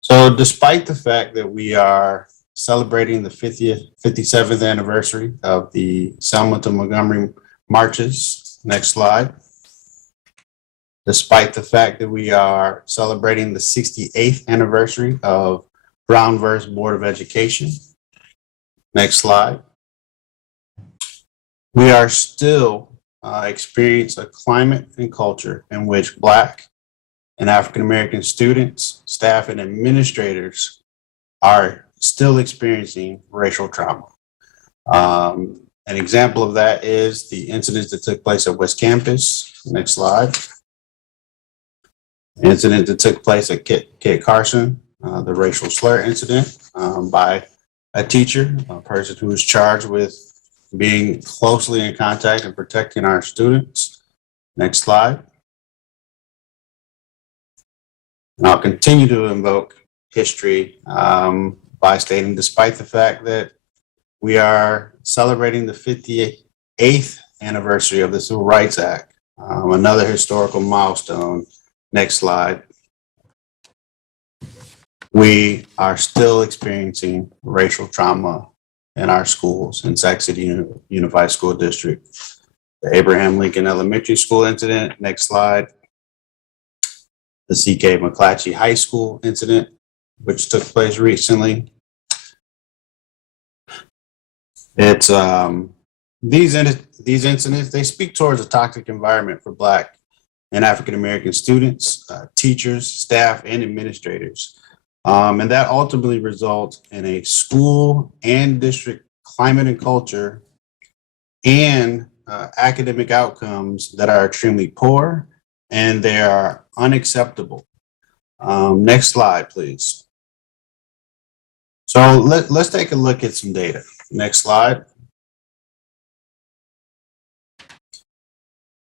So despite the fact that we are celebrating the 57th anniversary of the Selma to Montgomery marches, next slide. Despite the fact that we are celebrating the 68th anniversary of Brown versus Board of Education. Next slide. We are still experiencing a climate and culture in which Black and African American students, staff, and administrators are still experiencing racial trauma. An example of that is the incidents that took place at West Campus. Next slide. Incident that took place at Kit Carson, the racial slur incident by a teacher, a person who was charged with being closely in contact and protecting our students. Next slide. And I'll continue to invoke history by stating, despite the fact that we are celebrating the 58th anniversary of the Civil Rights Act, another historical milestone. Next slide. We are still experiencing racial trauma in our schools in Sac City Unified School District. The Abraham Lincoln Elementary School incident. Next slide. The C.K. McClatchy High School incident, which took place recently. It's these incidents, they speak towards a toxic environment for Black and African American students, teachers, staff, and administrators. And that ultimately results in a school and district climate and culture and academic outcomes that are extremely poor and they are unacceptable. Next slide, please. So let's take a look at some data. Next slide.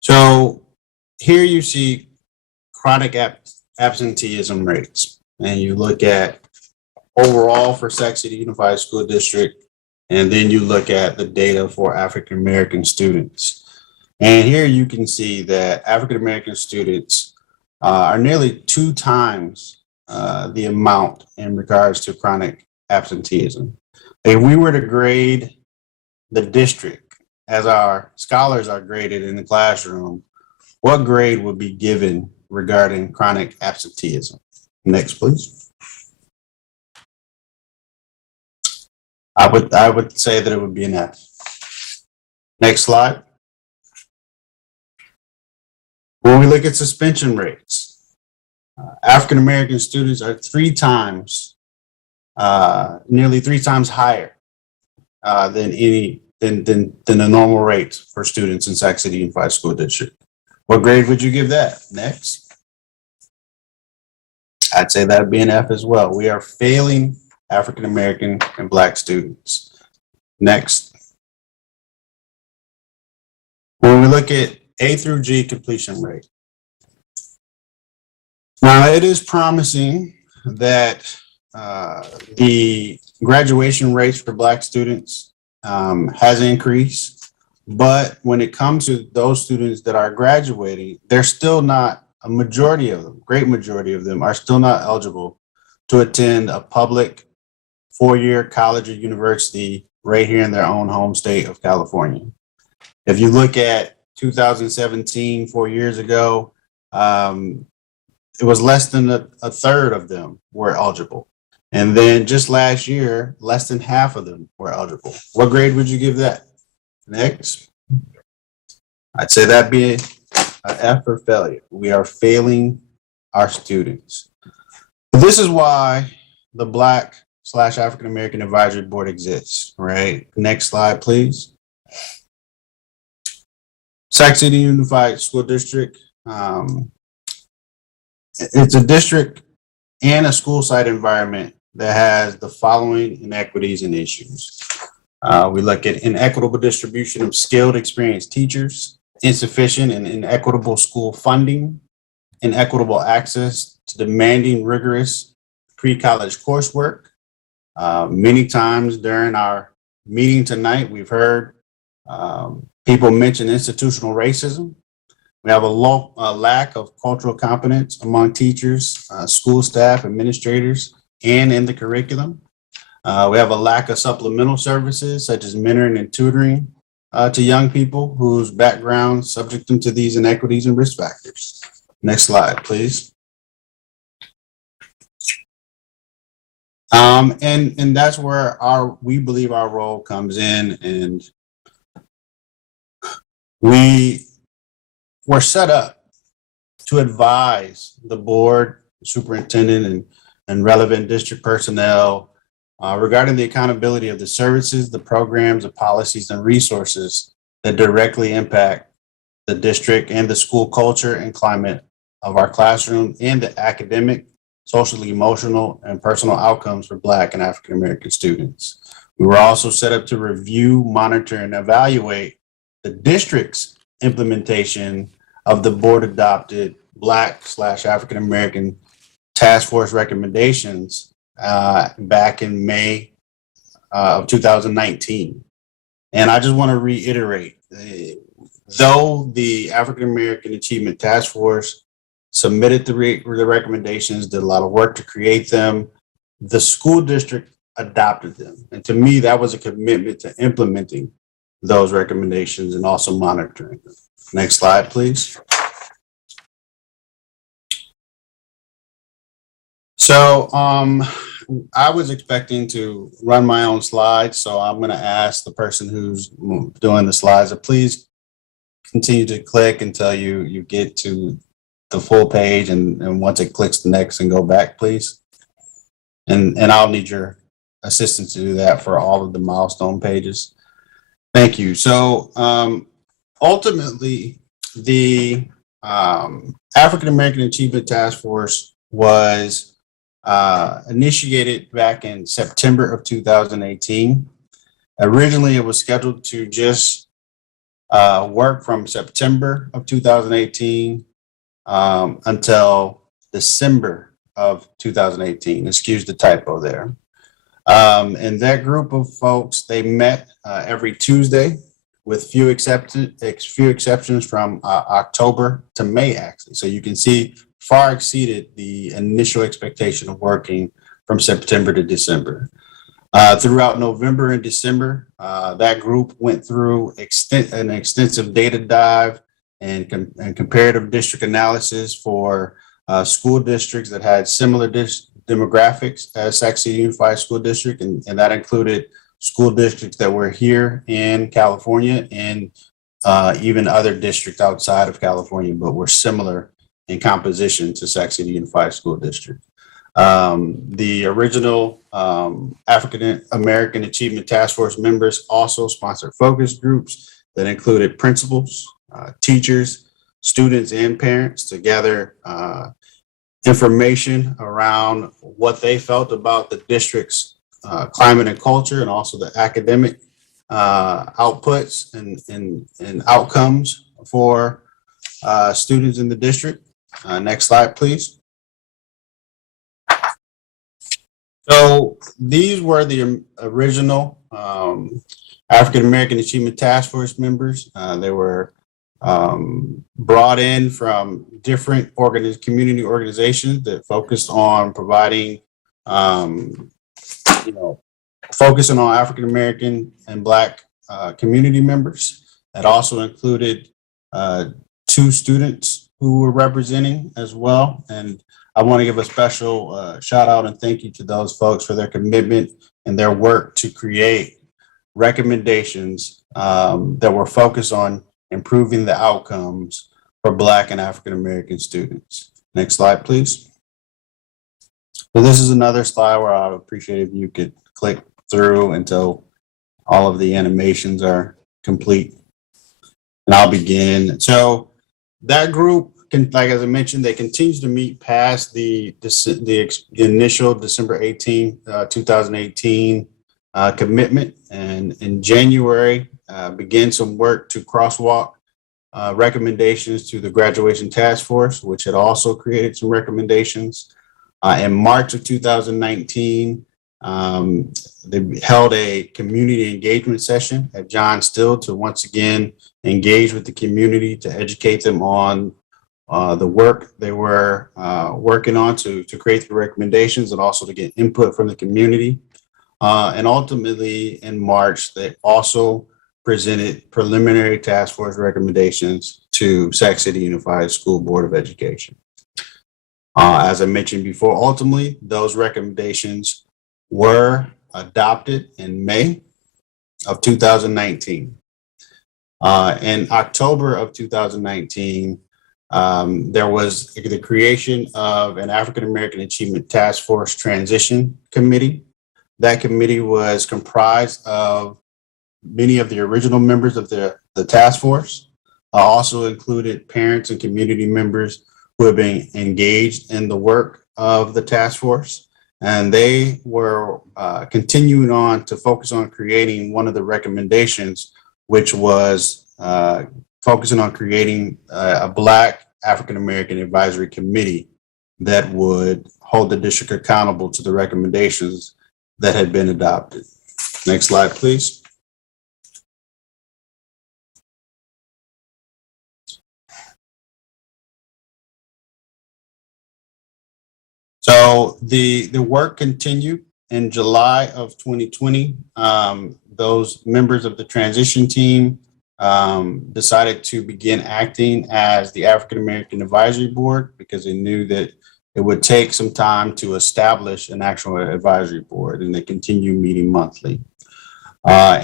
So here you see chronic absenteeism rates, and you look at overall for Sac City Unified School District, and then you look at the data for African American students. And here you can see that African American students are nearly 2 times the amount in regards to chronic absenteeism. If we were to grade the district as our scholars are graded in the classroom, what grade would be given regarding chronic absenteeism? Next, please. I would say that it would be an F. Next slide. When we look at suspension rates, African American students are nearly 3 times higher than the normal rate for students in Sac City Unified School District. What grade would you give that? Next. I'd say that'd be an F as well. We are failing African American and Black students. Next. When we look at A through G completion rate. Now, it is promising that the graduation rates for Black students has increased, but when it comes to those students that are graduating, they're still not, a majority of them, great majority of them are still not eligible to attend a public 4-year college or university right here in their own home state of California. If you look at 2017, 4 years ago, it was less than a third of them were eligible. And then just last year, less than half of them were eligible. What grade would you give that? Next. I'd say that'd be an F for failure. We are failing our students. This is why the Black/African American Advisory Board exists, right? Next slide, please. Sac City Unified School District. It's a district and a school site environment that has the following inequities and issues. We look at inequitable distribution of skilled, experienced teachers, insufficient and inequitable school funding, inequitable access to demanding, rigorous pre-college coursework. Many times during our meeting tonight, we've heard people mention institutional racism. We have a lack of cultural competence among teachers, school staff, administrators, and in the curriculum. We have a lack of supplemental services such as mentoring and tutoring to young people whose backgrounds subject them to these inequities and risk factors. Next slide, please. And that's where we believe our role comes in, and we're set up to advise the board, superintendent, and relevant district personnel regarding the accountability of the services, the programs, the policies, and resources that directly impact the district and the school culture and climate of our classroom and the academic, social, emotional, and personal outcomes for Black and African American students. We were also set up to review, monitor, and evaluate the district's implementation of the board adopted Black/African American task force recommendations back in May of 2019. And I just want to reiterate, though the African American Achievement Task Force submitted the recommendations, did a lot of work to create them, the school district adopted them. And to me, that was a commitment to implementing those recommendations and also monitoring them. Next slide, please. So I was expecting to run my own slides, so I'm going to ask the person who's doing the slides to please continue to click until you get to the full page, and once it clicks the next and go back, please. And I'll need your assistance to do that for all of the milestone pages. Thank you. So ultimately, the African American Achievement Task Force was initiated back in September of 2018. Originally, it was scheduled to just work from September of 2018 until December of 2018. Excuse the typo there. And that group of folks, they met every Tuesday, with few exceptions from October to May, actually. So you can see far exceeded the initial expectation of working from September to December. Throughout November and December, that group went through an extensive data dive and comparative district analysis for school districts that had similar demographics as Sac City Unified School District, and that included school districts that were here in California and even other districts outside of California, but were similar in composition to Sac City Unified School District. The original African American Achievement Task Force members also sponsored focus groups that included principals, teachers, students, and parents to gather information around what they felt about the district's climate and culture, and also the academic outputs and outcomes for students in the district. Next slide, please. So these were the original African American Achievement Task Force members. They were brought in from different community organizations that focused on providing, focusing on African American and Black community members. That also included 2 students who were representing as well. And I want to give a special shout out and thank you to those folks for their commitment and their work to create recommendations that were focused on improving the outcomes for Black and African American students. Next slide, please. So this is another slide where I would appreciate if you could click through until all of the animations are complete. And I'll begin. So that group, like as I mentioned, they continue to meet past the initial December 18, 2018 commitment, and in January began some work to crosswalk recommendations to the graduation task force, which had also created some recommendations. In March of 2019, they held a community engagement session at John Still to once again engage with the community to educate them on the work they were working on to create the recommendations, and also to get input from the community. And ultimately in March, they also presented preliminary task force recommendations to Sac City Unified School Board of Education. As I mentioned before, ultimately, those recommendations were adopted in May of 2019. In October of 2019, there was the creation of an African American Achievement Task Force Transition Committee. That committee was comprised of many of the original members of the task force, also included parents and community members who have been engaged in the work of the task force. And they were continuing on to focus on creating one of the recommendations, which was focusing on creating a Black African American Advisory Committee that would hold the district accountable to the recommendations that had been adopted. Next slide, please. So the work continued in July of 2020. Those members of the transition team decided to begin acting as the African American Advisory Board because they knew that it would take some time to establish an actual advisory board, and they continue meeting monthly.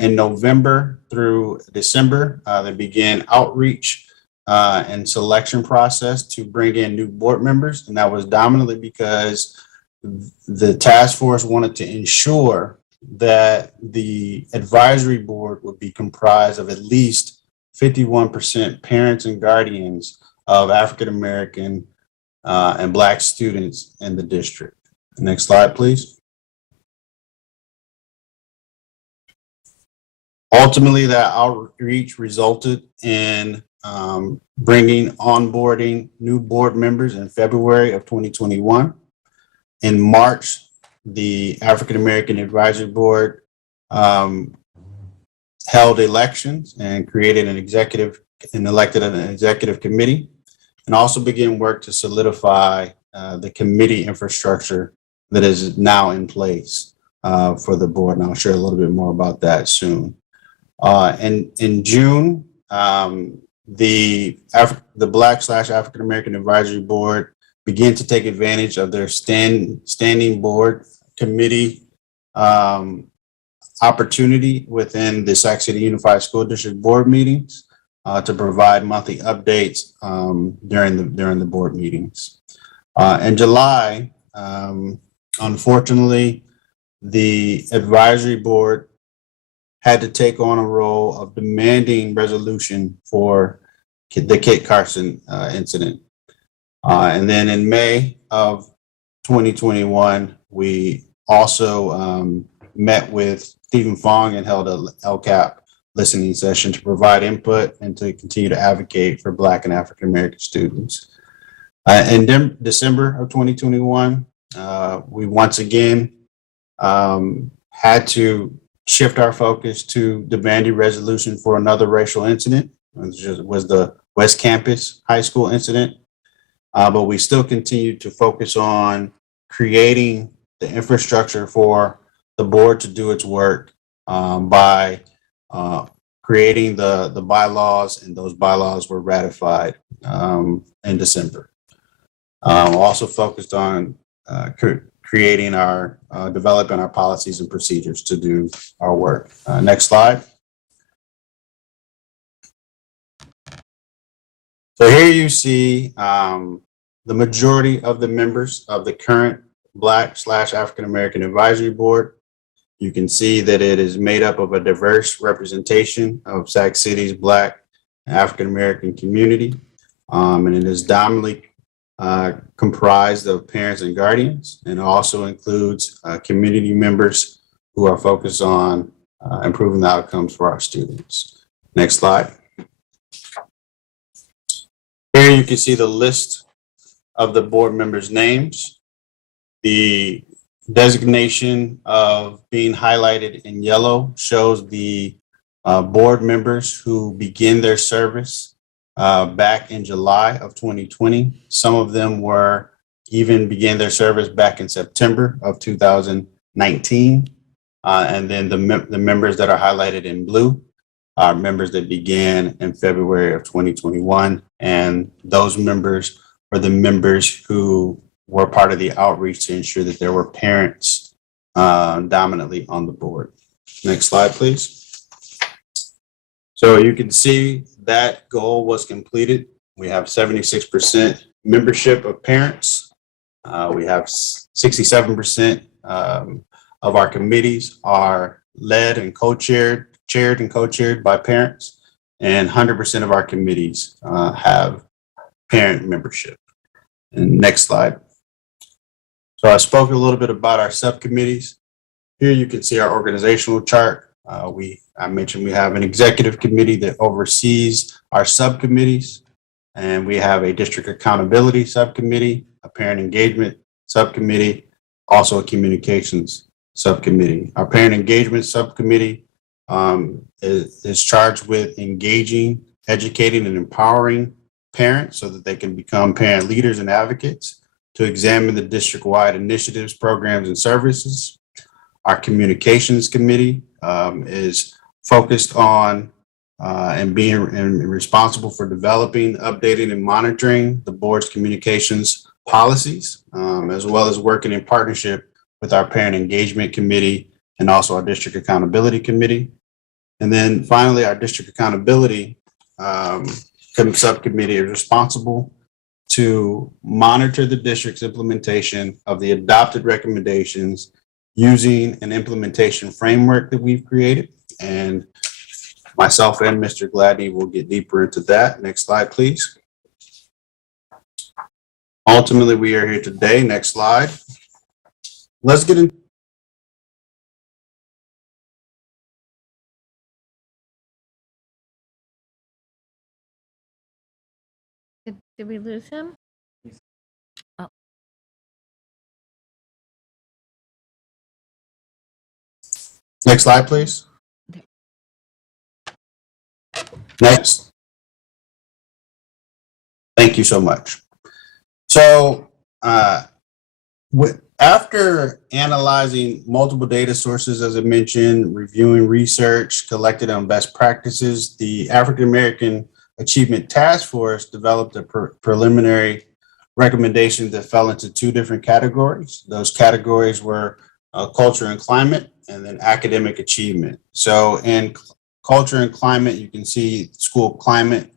In November through December, they began outreach and selection process to bring in new board members, and that was dominantly because the task force wanted to ensure that the advisory board would be comprised of at least 51% parents and guardians of African American and Black students in the district. Next slide, please. Ultimately, that outreach resulted in onboarding new board members in February of 2021. In March, the African American Advisory Board held elections and created elected an executive committee, and also began work to solidify the committee infrastructure that is now in place for the board. And I'll share a little bit more about that soon. In June, the Black/African American Advisory Board began to take advantage of their standing board committee opportunity within the Sac City Unified School District board meetings to provide monthly updates during the board meetings. In July, unfortunately, the advisory board had to take on a role of demanding resolution for the Kit Carson incident. And then in May of 2021, we also met with Stephen Fong and held a LCAP listening session to provide input and to continue to advocate for Black and African American students. In December of 2021, we once again had to shift our focus to demanding resolution for another racial incident, which was the West Campus High School incident. But we still continue to focus on creating the infrastructure for the board to do its work by creating the bylaws, and those bylaws were ratified in December. Also focused on creating developing our policies and procedures to do our work. Next slide. So here you see the majority of the members of the current Black/African American Advisory Board. You can see that it is made up of a diverse representation of Sac City's Black and African American community. And it is dominantly comprised of parents and guardians, and also includes community members who are focused on improving the outcomes for our students. Next slide. Here you can see the list of the board members' names. The designation of being highlighted in yellow shows the board members who begin their service back in July of 2020. Some of them began their service back in September of 2019. And then the members that are highlighted in blue are members that began in February of 2021. And those members are the members who were part of the outreach to ensure that there were parents dominantly on the board. Next slide, please. So you can see that goal was completed. We have 76% membership of parents. We have 67% of our committees are led and chaired and co-chaired by parents, and 100% of our committees have parent membership. And next slide. So I spoke a little bit about our subcommittees. Here you can see our organizational chart. I mentioned we have an executive committee that oversees our subcommittees, and we have a district accountability subcommittee, a parent engagement subcommittee, also a communications subcommittee. Our parent engagement subcommittee is charged with engaging, educating, and empowering parents so that they can become parent leaders and advocates, to examine the district-wide initiatives, programs, and services. Our communications committee is focused on and being responsible for developing, updating, and monitoring the board's communications policies, as well as working in partnership with our parent engagement committee and also our district accountability committee. And then finally, our district accountability subcommittee is responsible to monitor the district's implementation of the adopted recommendations using an implementation framework that we've created. And myself and Mr. Gladney will get deeper into that. Next slide, please. Ultimately, we are here today. Next slide. Let's get into Did we lose him? Oh, next slide, please. Next. Thank you so much. So after analyzing multiple data sources, as I mentioned, reviewing research collected on best practices, the African American Achievement Task Force developed a preliminary recommendation that fell into two different categories. Those categories were culture and climate, and then academic achievement. So in culture and climate, you can see school climate,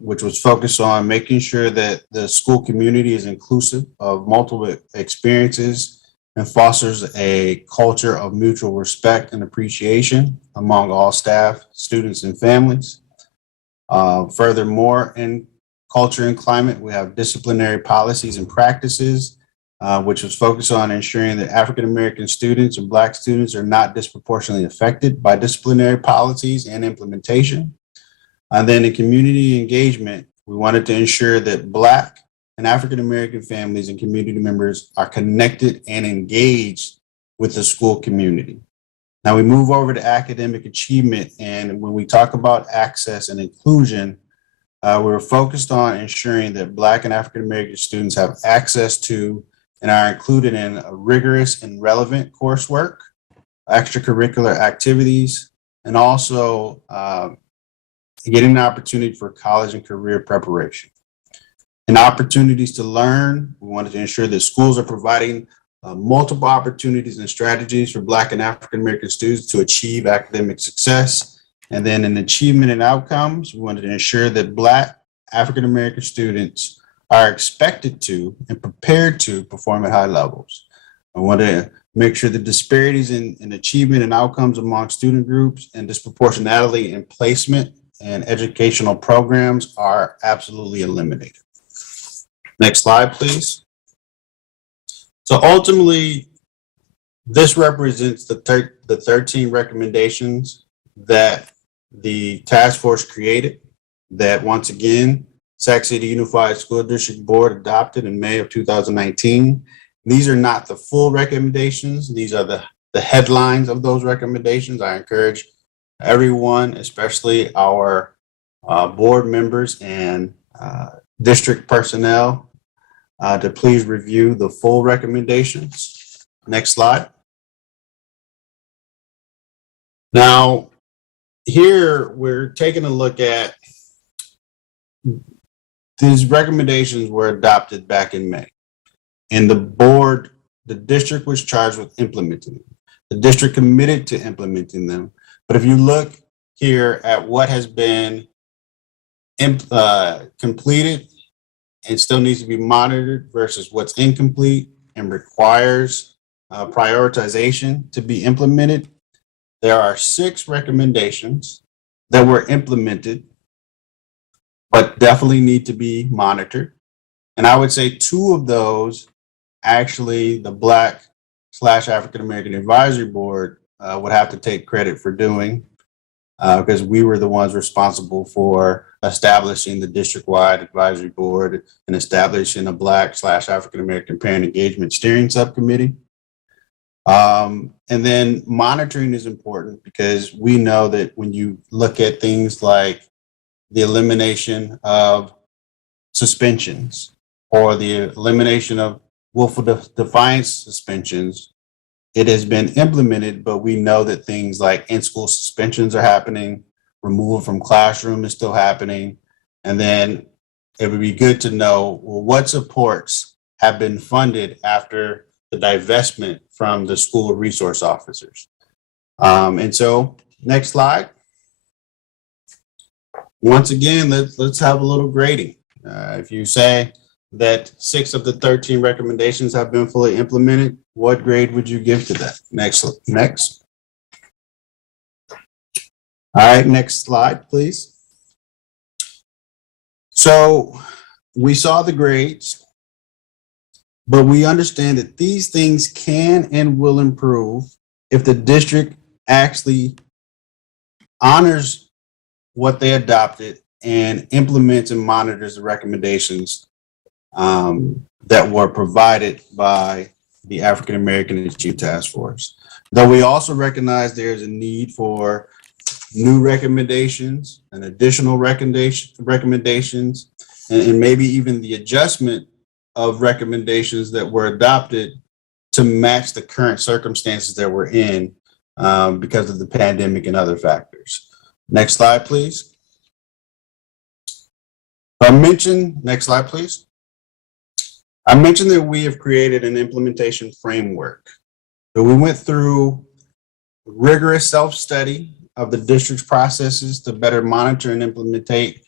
which was focused on making sure that the school community is inclusive of multiple experiences and fosters a culture of mutual respect and appreciation among all staff, students, and families. Furthermore, in culture and climate, we have disciplinary policies and practices, which was focused on ensuring that African American students and Black students are not disproportionately affected by disciplinary policies and implementation. And then in community engagement, we wanted to ensure that Black and African American families and community members are connected and engaged with the school community. Now we move over to academic achievement, and when we talk about access and inclusion, we're focused on ensuring that Black and African American students have access to and are included in rigorous and relevant coursework, extracurricular activities, and also getting an opportunity for college and career preparation. And opportunities to learn, we wanted to ensure that schools are providing multiple opportunities and strategies for Black and African American students to achieve academic success. And then in achievement and outcomes, we wanted to ensure that Black African American students are expected to and prepared to perform at high levels. I want to make sure the disparities in achievement and outcomes among student groups and disproportionality in placement and educational programs are absolutely eliminated. Next slide, please. So ultimately, this represents the 13 recommendations that the task force created, that once again, Sac City Unified School District Board adopted in May of 2019. These are not the full recommendations. These are the headlines of those recommendations. I encourage everyone, especially our board members and district personnel, to please review the full recommendations. Next slide. Now, here we're taking a look at these recommendations were adopted back in May, and the district was charged with implementing them. The district committed to implementing them. But if you look here at what has been completed and still needs to be monitored versus what's incomplete and requires prioritization to be implemented, there are 6 recommendations that were implemented but definitely need to be monitored. And I would say 2 of those, actually the Black/African American Advisory Board would have to take credit for doing, because we were the ones responsible for establishing the district-wide advisory board and establishing a Black/African-American parent engagement steering subcommittee. And then monitoring is important because we know that when you look at things like the elimination of suspensions or the elimination of willful defiance suspensions, it has been implemented, but we know that things like in-school suspensions are happening, removal from classroom is still happening, and then it would be good to know, well, what supports have been funded after the divestment from the school resource officers. And so, next slide. Once again, let's have a little grading. If you say that 6 of the 13 recommendations have been fully implemented, what grade would you give to that? Next. All right, next slide, please. So we saw the grades, but we understand that these things can and will improve if the district actually honors what they adopted and implements and monitors the recommendations that were provided by the African American Achieve Task Force. Though we also recognize there's a need for new recommendations and additional recommendations, and maybe even the adjustment of recommendations that were adopted to match the current circumstances that we're in because of the pandemic and other factors. Next slide, please. Next slide, please. I mentioned that we have created an implementation framework. So we went through rigorous self-study of the district's processes to better monitor and implementate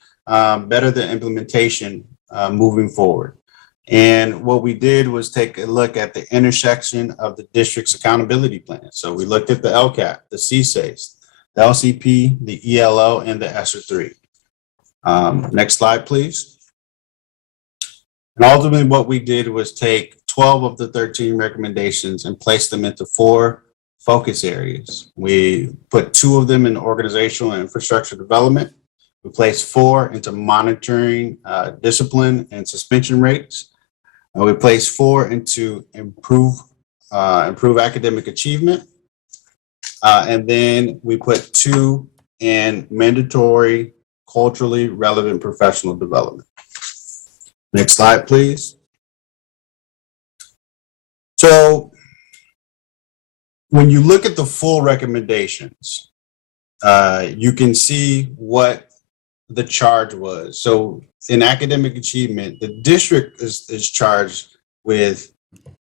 better the implementation moving forward. And what we did was take a look at the intersection of the district's accountability plan. So we looked at the LCAP, the CSAs, the LCP, the ELO, and the ESSER 3. Next slide, please. And ultimately what we did was take 12 of the 13 recommendations and place them into 4 focus areas. We put 2 of them in organizational and infrastructure development. We placed 4 into monitoring discipline and suspension rates. We placed 4 into improve academic achievement. And then we put 2 in mandatory, culturally relevant professional development. Next slide, please. So when you look at the full recommendations, you can see what the charge was. So in academic achievement, the district is charged with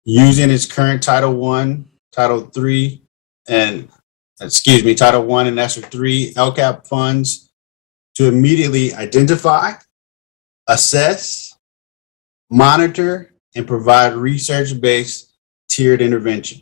using its current Title I, Title III, and Title I and ESSER 3 LCAP funds to immediately identify, assess, monitor, and provide research-based tiered intervention.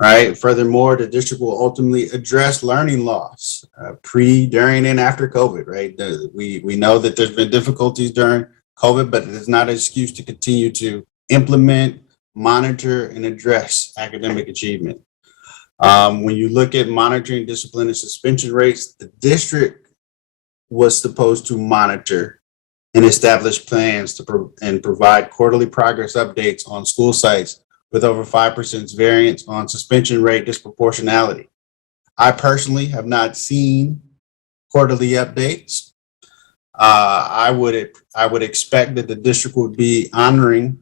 Right. Furthermore, the district will ultimately address learning loss pre, during, and after COVID. Right. We know that there's been difficulties during COVID, but it is not an excuse to continue to implement, monitor, and address academic achievement. When you look at monitoring discipline and suspension rates, the district was supposed to monitor and establish plans to and provide quarterly progress updates on school sites with over 5% variance on suspension rate disproportionality. I personally have not seen quarterly updates. I would expect that the district would be honoring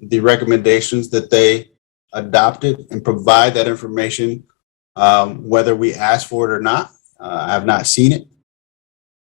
the recommendations that they adopted and provide that information, whether we ask for it or not. I have not seen it.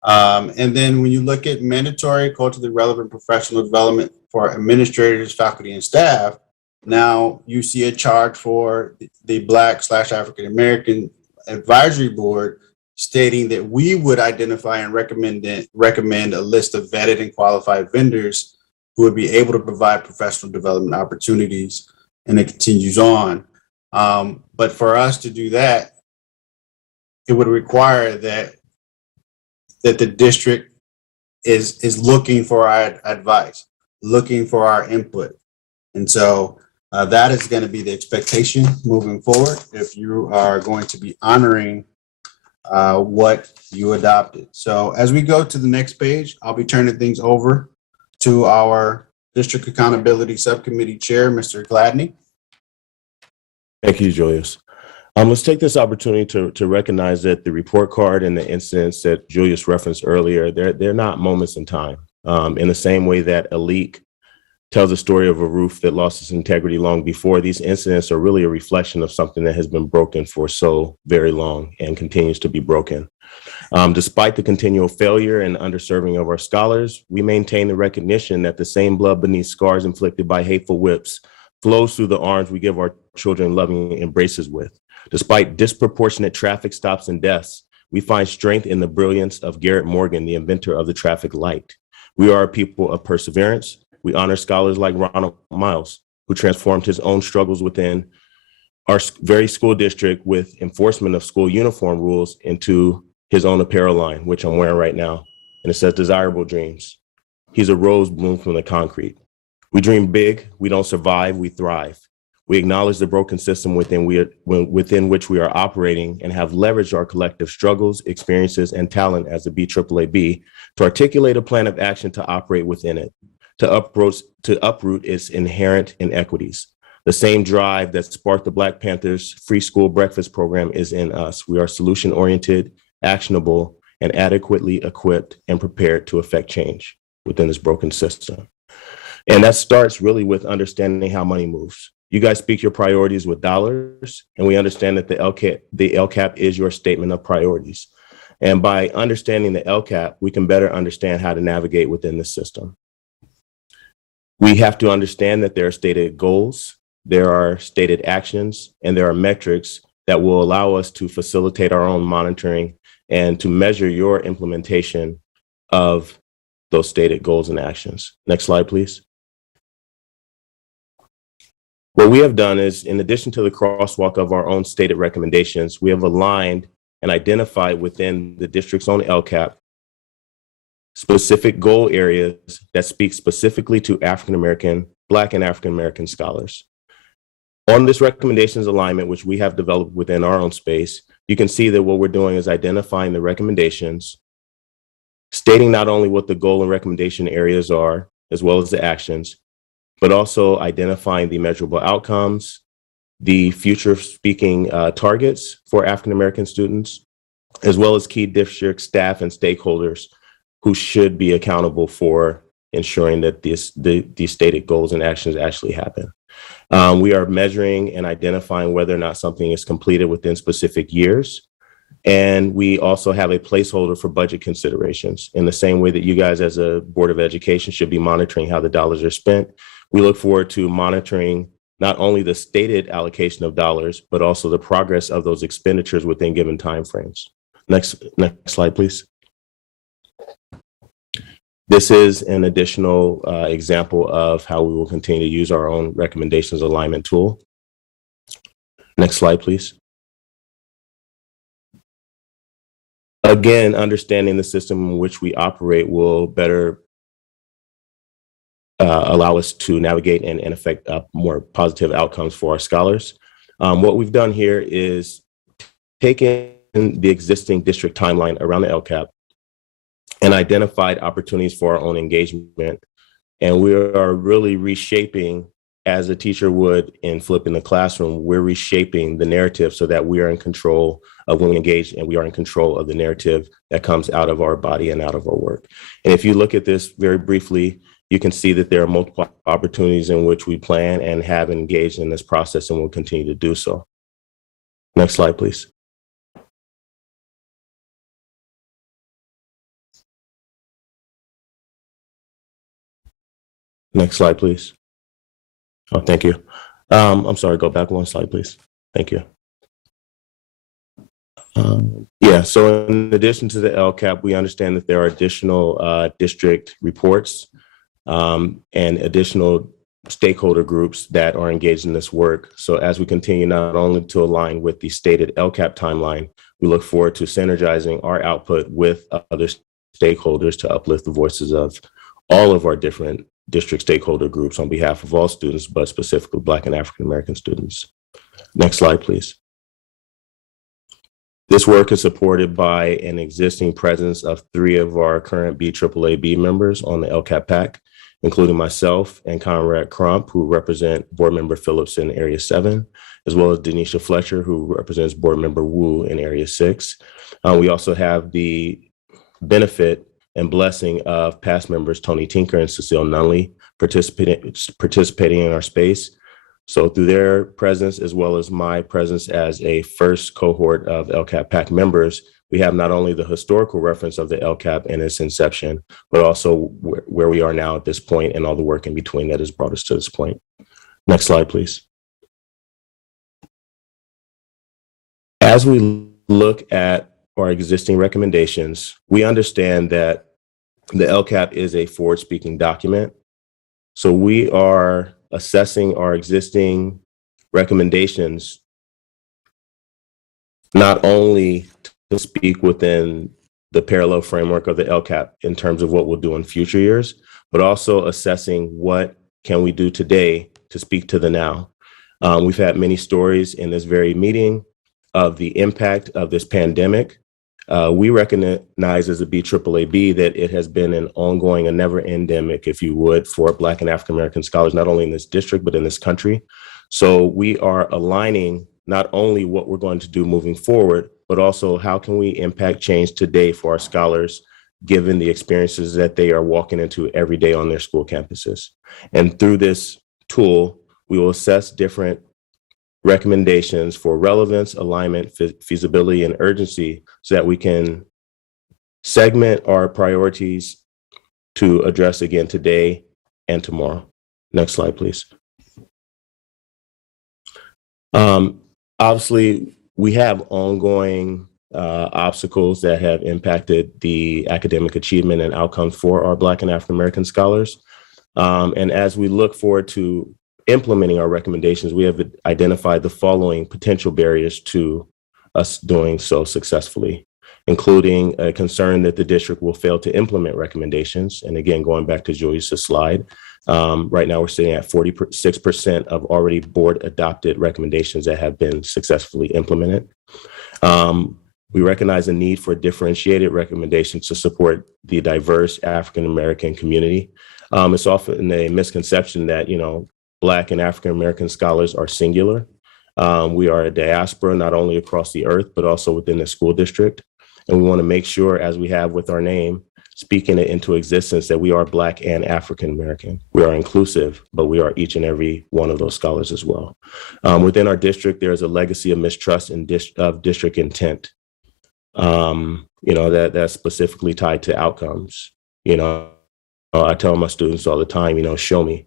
And then when you look at mandatory culturally relevant professional development for administrators, faculty, and staff, now you see a charge for the Black/African American Advisory Board stating that we would identify and recommend a list of vetted and qualified vendors who would be able to provide professional development opportunities, and it continues on. But for us to do that, it would require that the district is looking for our advice, looking for our input. And so that is going to be the expectation moving forward if you are going to be honoring what you adopted. So as we go to the next page, I'll be turning things over to our District Accountability Subcommittee Chair, Mr. Gladney. Thank you, Julius. Let's take this opportunity to recognize that the report card and the incidents that Julius referenced earlier, they're not moments in time. In the same way that a leak tells a story of a roof that lost its integrity long before, these incidents are really a reflection of something that has been broken for so very long and continues to be broken. Despite the continual failure and underserving of our scholars, we maintain the recognition that the same blood beneath scars inflicted by hateful whips flows through the arms we give our children loving embraces with. Despite disproportionate traffic stops and deaths, we find strength in the brilliance of Garrett Morgan, the inventor of the traffic light. We are a people of perseverance. We honor scholars like Ronald Miles, who transformed his own struggles within our very school district with enforcement of school uniform rules into his own apparel line, which I'm wearing right now. And it says desirable dreams. He's a rose bloomed from the concrete. We dream big, we don't survive, we thrive. We acknowledge the broken system within which we are operating and have leveraged our collective struggles, experiences, and talent as the BAAAB to articulate a plan of action to operate within it, to uproot its inherent inequities. The same drive that sparked the Black Panthers free school breakfast program is in us. We are solution-oriented, actionable, and adequately equipped and prepared to affect change within this broken system. And that starts really with understanding how money moves. You guys speak your priorities with dollars, and we understand that the LCAP is your statement of priorities. And by understanding the LCAP, we can better understand how to navigate within the system. We have to understand that there are stated goals, there are stated actions, and there are metrics that will allow us to facilitate our own monitoring and to measure your implementation of those stated goals and actions. Next slide, please. What we have done is, in addition to the crosswalk of our own stated recommendations, we have aligned and identified within the district's own LCAP specific goal areas that speak specifically to African-American, Black and African-American scholars. On this recommendations alignment, which we have developed within our own space, you can see that what we're doing is identifying the recommendations, stating not only what the goal and recommendation areas are, as well as the actions, but also identifying the measurable outcomes, the future speaking targets for African-American students, as well as key district staff and stakeholders who should be accountable for ensuring that these stated goals and actions actually happen. We are measuring and identifying whether or not something is completed within specific years. And we also have a placeholder for budget considerations. In the same way that you guys as a Board of Education should be monitoring how the dollars are spent, we look forward to monitoring not only the stated allocation of dollars, but also the progress of those expenditures within given timeframes. Next slide, please. This is an additional example of how we will continue to use our own recommendations alignment tool. Next slide, please. Again, understanding the system in which we operate will better allow us to navigate and affect more positive outcomes for our scholars. What we've done here is taken the existing district timeline around the LCAP and identified opportunities for our own engagement. And we are really reshaping, as a teacher would in flipping the classroom, we're reshaping the narrative so that we are in control of when we engage, and we are in control of the narrative that comes out of our body and out of our work. And if you look at this very briefly, you can see that there are multiple opportunities in which we plan and have engaged in this process and will continue to do so. Next slide, please. Next slide, please. Oh, thank you. I'm sorry, go back one slide, please. Thank you. Yeah, so in addition to the LCAP, we understand that there are additional district reports and additional stakeholder groups that are engaged in this work. So as we continue not only to align with the stated LCAP timeline, we look forward to synergizing our output with other stakeholders to uplift the voices of all of our different district stakeholder groups on behalf of all students, but specifically Black and African-American students. Next slide, please. This work is supported by an existing presence of 3 of our current BAAB members on the LCAP PAC, including myself and Conrad Crump, who represent Board Member Phillips in Area 7, as well as Denisha Fletcher, who represents Board Member Wu in Area 6. We also have the benefit and blessing of past members Tony Tinker and Cecile Nunley participating in our space. So through their presence, as well as my presence as a first cohort of LCAP PAC members, we have not only the historical reference of the LCAP and its inception, but also where we are now at this point and all the work in between that has brought us to this point. Next slide, please. As we look at our existing recommendations, we understand that the LCAP is a forward-speaking document. So we are assessing our existing recommendations not only to speak within the parallel framework of the LCAP in terms of what we'll do in future years, but also assessing what can we do today to speak to the now. We've had many stories in this very meeting of the impact of this pandemic. We recognize as a BAAB that it has been an ongoing and never endemic, if you would, for Black and African American scholars, not only in this district, but in this country. So we are aligning not only what we're going to do moving forward, but also how can we impact change today for our scholars, given the experiences that they are walking into every day on their school campuses. And through this tool, we will assess different recommendations for relevance, alignment, feasibility, and urgency so that we can segment our priorities to address again today and tomorrow. Next slide, please. Obviously, we have ongoing obstacles that have impacted the academic achievement and outcomes for our Black and African American scholars. And as we look forward to implementing our recommendations, we have identified the following potential barriers to us doing so successfully, including a concern that the district will fail to implement recommendations. And again, going back to Julius's slide, right now we're sitting at 46% of already board adopted recommendations that have been successfully implemented. We recognize the need for differentiated recommendations to support the diverse African American community. It's often a misconception that, Black and African American scholars are singular. We are a diaspora, not only across the earth, but also within the school district. And we want to make sure, as we have with our name, speaking it into existence, that we are Black and African American. We are inclusive, but we are each and every one of those scholars as well. Within our district, there is a legacy of mistrust and of district intent, that's specifically tied to outcomes. I tell my students all the time, show me.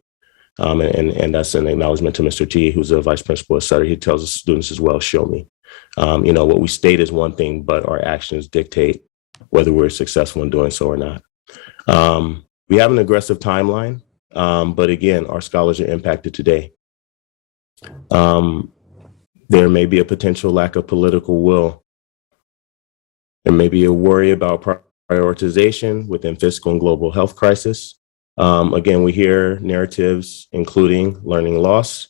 And that's an acknowledgement to Mr. T, who's the vice principal at Sutter. He tells the students as well, show me. What we state is one thing, but our actions dictate whether we're successful in doing so or not. We have an aggressive timeline, but again, our scholars are impacted today. There may be a potential lack of political will. There may be a worry about prioritization within fiscal and global health crisis. Again, we hear narratives including learning loss,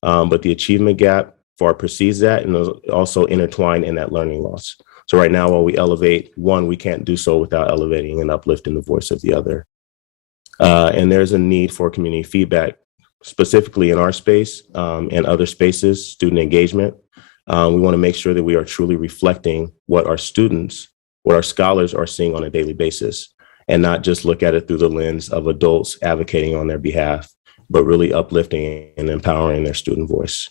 but the achievement gap far precedes that and also intertwined in that learning loss. So right now, while we elevate one, we can't do so without elevating and uplifting the voice of the other. And there's a need for community feedback, specifically in our space and other spaces, student engagement. We want to make sure that we are truly reflecting what our students, what our scholars are seeing on a daily basis, and not just look at it through the lens of adults advocating on their behalf, but really uplifting and empowering their student voice.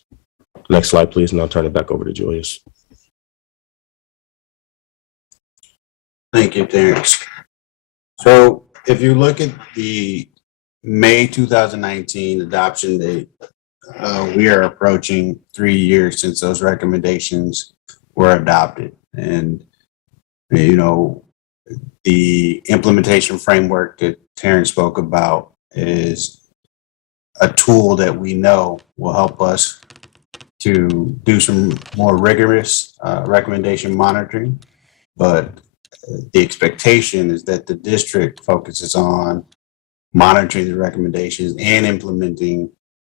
Next slide, please, and I'll turn it back over to Julius. Thank you, Terrence. So if you look at the May 2019 adoption date, we are approaching 3 years since those recommendations were adopted. And, the implementation framework that Terrence spoke about is a tool that we know will help us to do some more rigorous recommendation monitoring. But the expectation is that the district focuses on monitoring the recommendations and implementing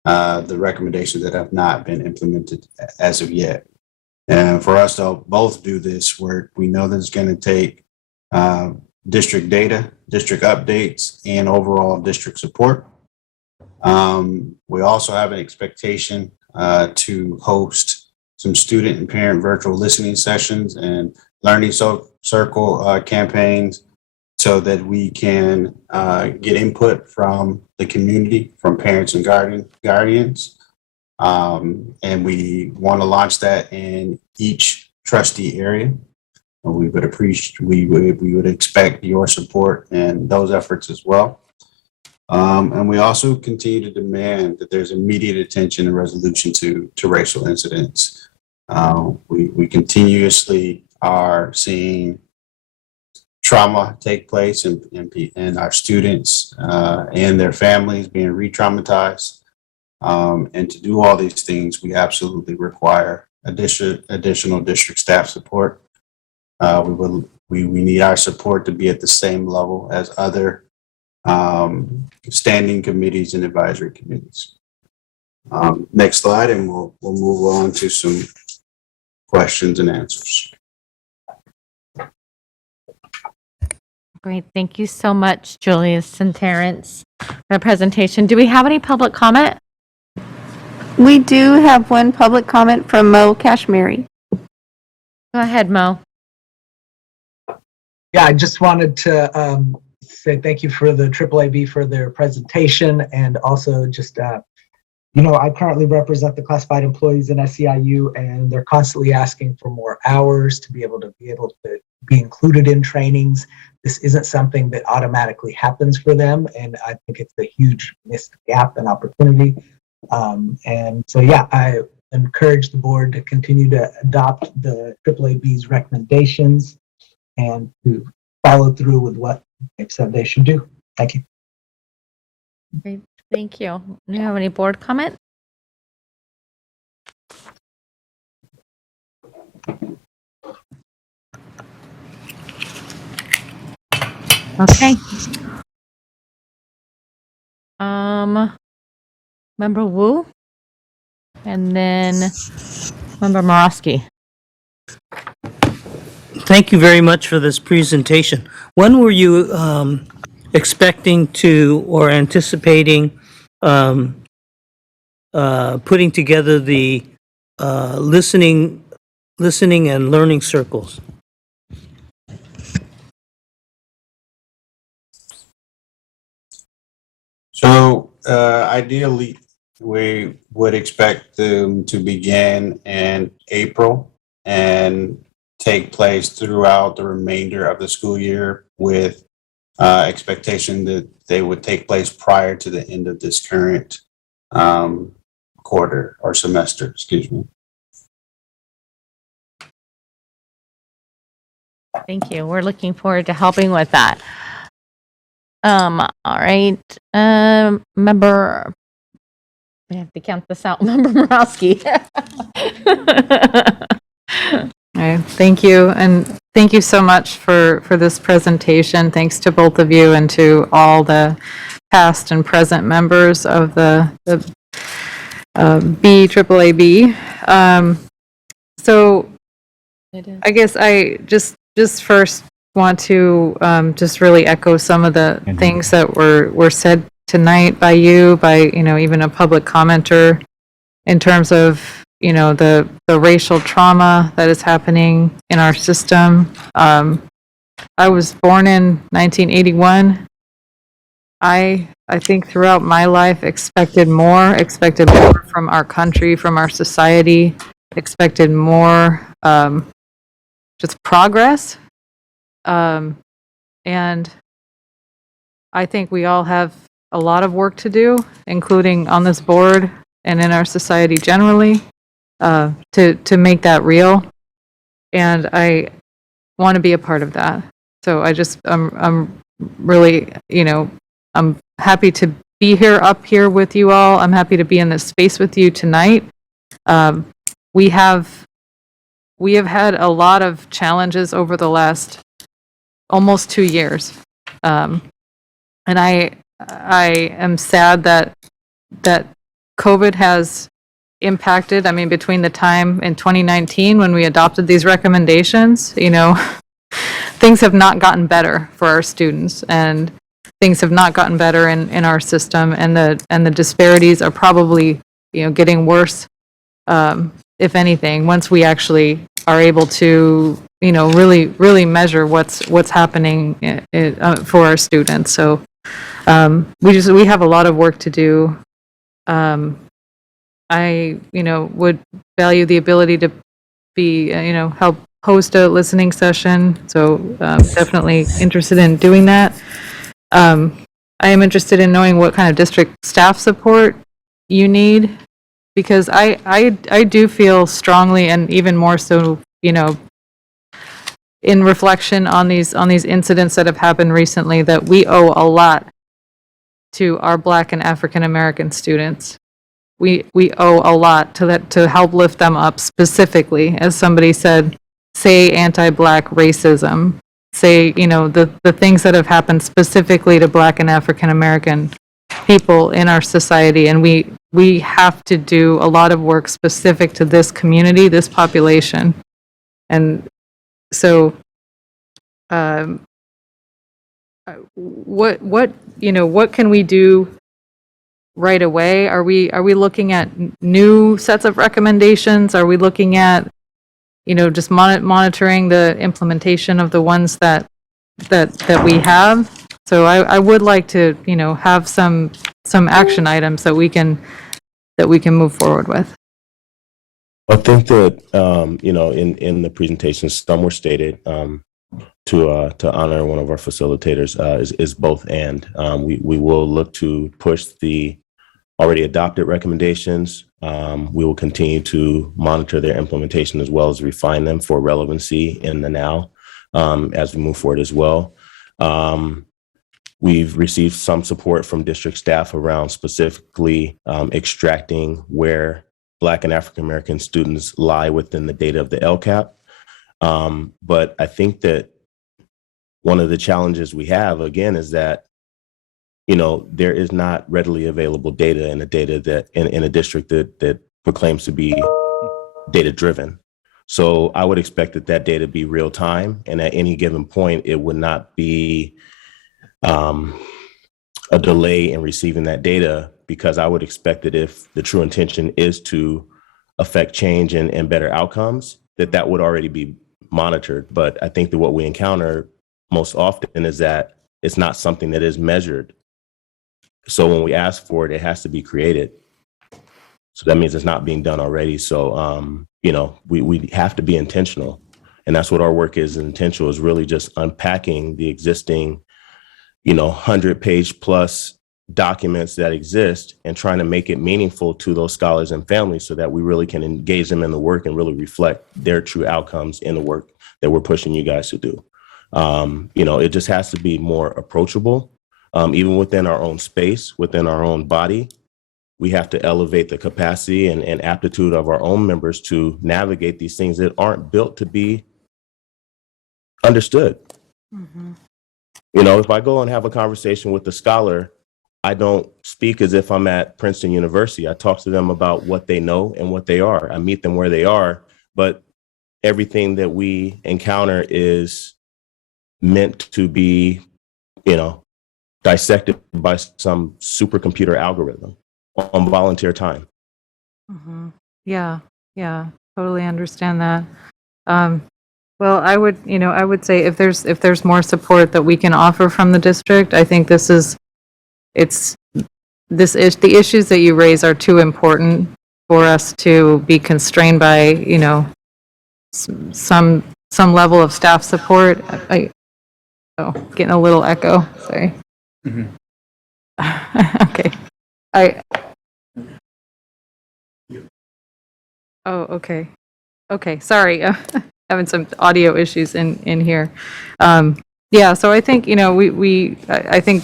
the recommendations that have not been implemented as of yet. And for us to both do this work, we know that it's going to take district data, district updates, and overall district support. We also have an expectation to host some student and parent virtual listening sessions and learning circle campaigns so that we can get input from the community, from parents and guardians. And we want to launch that in each trustee area. And we would appreciate, we would expect your support in those efforts as well. And we also continue to demand that there's immediate attention and resolution to racial incidents. We continuously are seeing trauma take place and our students and their families being re-traumatized. And to do all these things, we absolutely require additional district staff support. We need our support to be at the same level as other standing committees and advisory committees. Next slide, and we'll move on to some questions and answers. Great. Thank you so much, Julius and Terrence, for the presentation. Do we have any public comment? We do have one public comment from Mo Kashmiri. Go ahead, Mo. Yeah, I just wanted to say thank you for the AAAB for their presentation, and also just, I currently represent the classified employees in SEIU, and they're constantly asking for more hours to be able to be included in trainings. This isn't something that automatically happens for them, and I think it's a huge missed gap and opportunity. And so, yeah, I encourage the board to continue to adopt the AAAB's recommendations and to follow through with what they've said they should do. Thank you. Great. Thank you. Do you have any board comment? Okay. Member Wu, and then Member Morosky. Thank you very much for this presentation. When were you expecting to or anticipating putting together the listening and learning circles? So ideally, we would expect them to begin in April and take place throughout the remainder of the school year, with expectation that they would take place prior to the end of this current quarter or semester, excuse me. Thank you. We're looking forward to helping with that. All right. Member, I have to count this out. Member Morosky. All right, thank you, and thank you so much for this presentation. Thanks to both of you and to all the past and present members of the BAAB. So I guess I just first want to just really echo some of the things that were said tonight by you, by even a public commenter, in terms of the racial trauma that is happening in our system. I was born in 1981. I think throughout my life expected more from our country, from our society, expected more just progress. And I think we all have a lot of work to do, including on this board and in our society generally, to make that real. And I want to be a part of that. So I'm really, I'm happy to be up here with you all. I'm happy to be in this space with you tonight. We have had a lot of challenges over the last almost 2 years. And I am sad that COVID has impacted. I mean, between the time in 2019 when we adopted these recommendations, things have not gotten better for our students, and things have not gotten better in our system, and the disparities are probably, getting worse, if anything, once we actually are able to, really measure what's happening for our students. So we have a lot of work to do. I, would value the ability to be, help host a listening session. So definitely interested in doing that. I am interested in knowing what kind of district staff support you need, because I do feel strongly, and even more so, in reflection on these incidents that have happened recently, that we owe a lot to our Black and African American students. We owe a lot to help lift them up specifically, as somebody said, say anti-Black racism, say, the things that have happened specifically to Black and African American people in our society. And we have to do a lot of work specific to this community, this population. And so, what can we do right away? Are we looking at new sets of recommendations? Are we looking at, just monitoring the implementation of the ones that we have? So I would like to, have some action items that we can move forward with. I think that, in the presentation, some were stated to honor one of our facilitators is both and. We will look to push the already adopted recommendations. We will continue to monitor their implementation as well as refine them for relevancy in the now as we move forward as well. We've received some support from district staff around specifically extracting where Black and African American students lie within the data of the LCAP. But I think that one of the challenges we have, again, is that, there is not readily available data in a data that in a district that proclaims to be data driven. So I would expect that data be real time, and at any given point, it would not be a delay in receiving that data, because I would expect that if the true intention is to affect change and better outcomes, that would already be monitored. But I think that what we encounter most often is that it's not something that is measured. So when we ask for it, it has to be created. So that means it's not being done already. So, we have to be intentional. And that's what our work is. Intentional is really just unpacking the existing, 100-page plus documents that exist and trying to make it meaningful to those scholars and families so that we really can engage them in the work and really reflect their true outcomes in the work that we're pushing you guys to do. It just has to be more approachable. Even within our own space, within our own body, we have to elevate the capacity and aptitude of our own members to navigate these things that aren't built to be understood. Mm-hmm. If I go and have a conversation with a scholar, I don't speak as if I'm at Princeton University. I talk to them about what they know and what they are. I meet them where they are, but everything that we encounter is meant to be, dissected by some supercomputer algorithm on volunteer time. Mm-hmm. Yeah, totally understand that. Well, I would say if there's more support that we can offer from the district, I think the issues that you raise are too important for us to be constrained by, some level of staff support. Getting a little echo. Sorry. Mm-hmm. Okay. Okay. Sorry. Having some audio issues in here. So I think, I think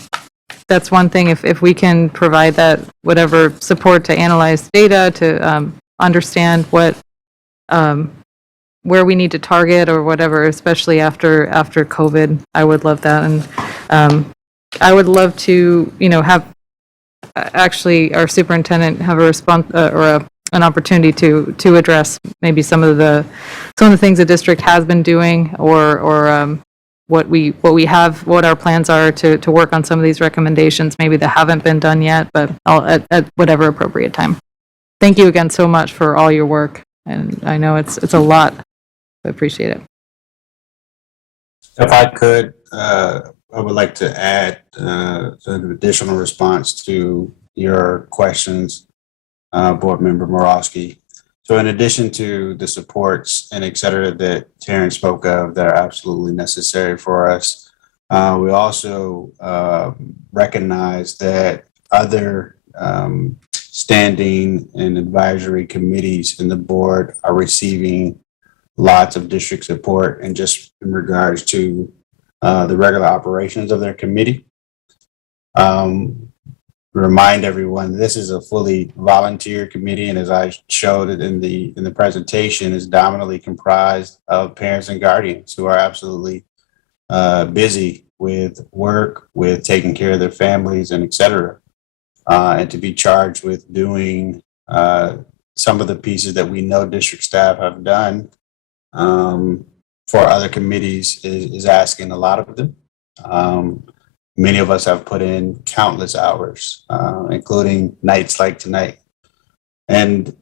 that's one thing, if we can provide that, whatever support to analyze data, to understand what, where we need to target or whatever, especially after COVID, I would love that. And I would love to, have actually our superintendent have a response or an opportunity to address maybe some of the things the district has been doing, or what our plans are to work on some of these recommendations, maybe that haven't been done yet, but at whatever appropriate time. Thank you again so much for all your work, and I know it's a lot. I appreciate it. If I could, I would like to add an additional response to your questions, Board Member Morosky. So in addition to the supports and et cetera that Taryn spoke of that are absolutely necessary for us, we also recognize that other standing and advisory committees in the board are receiving lots of district support, and just in regards to the regular operations of their committee. Remind everyone, this is a fully volunteer committee, and as I showed it in the presentation, is dominantly comprised of parents and guardians who are absolutely busy with work, with taking care of their families, and et cetera. And to be charged with doing some of the pieces that we know district staff have done for other committees is asking a lot of them. Many of us have put in countless hours, including nights like tonight. And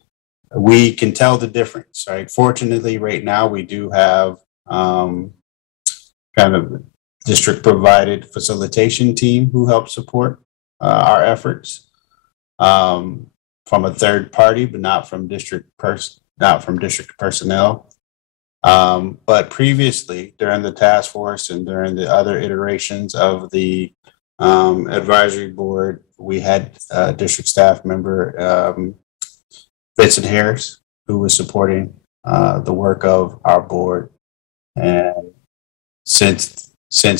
we can tell the difference, right? Fortunately, right now, we do have kind of district provided facilitation team who help support our efforts from a third party, but not from district personnel. But previously, during the task force and during the other iterations of the advisory board, we had a district staff member, Vincent Harris, who was supporting the work of our board. And since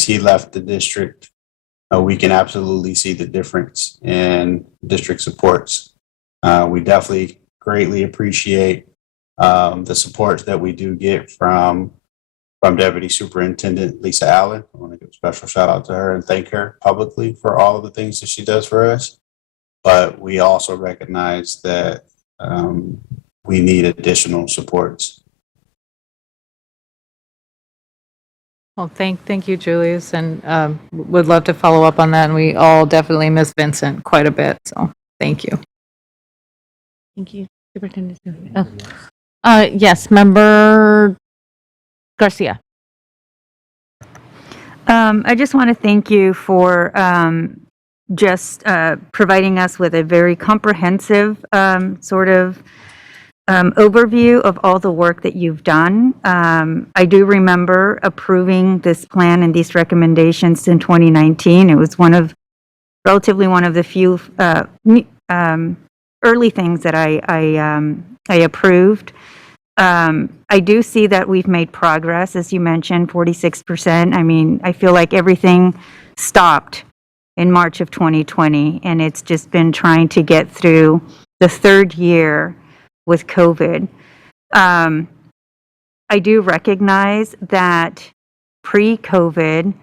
he left the district, we can absolutely see the difference in district supports. We definitely greatly appreciate the support that we do get from Deputy Superintendent Lisa Allen. I want to give a special shout out to her and thank her publicly for all of the things that she does for us. But we also recognize that we need additional supports. Well, thank you, Julius, and would love to follow up on that. And we all definitely miss Vincent quite a bit. So thank you. Thank you, Superintendent. Yes, Member Garcia. I just want to thank you for just providing us with a very comprehensive sort of overview of all the work that you've done. I do remember approving this plan and these recommendations in 2019. It was relatively one of the few early things that I approved. I do see that we've made progress, as you mentioned, 46%. I mean, I feel like everything stopped in March of 2020, and it's just been trying to get through the third year with COVID. I do recognize that pre-COVID,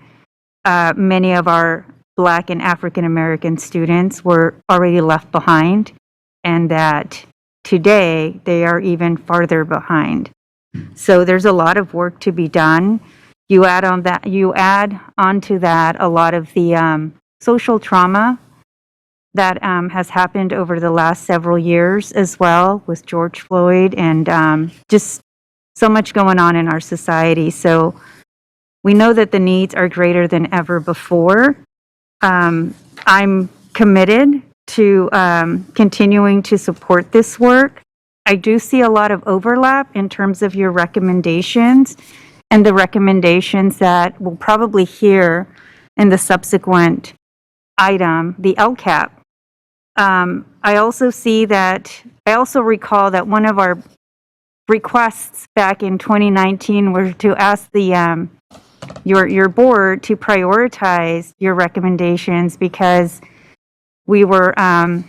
many of our Black and African American students were already left behind, and that today they are even farther behind. So there's a lot of work to be done. You add onto that a lot of the social trauma that has happened over the last several years as well with George Floyd, and just so much going on in our society. So we know that the needs are greater than ever before. I'm committed to continuing to support this work. I do see a lot of overlap in terms of your recommendations and the recommendations that we'll probably hear in the subsequent item, the LCAP. I also recall that one of our requests back in 2019 were to ask your board to prioritize your recommendations because we were in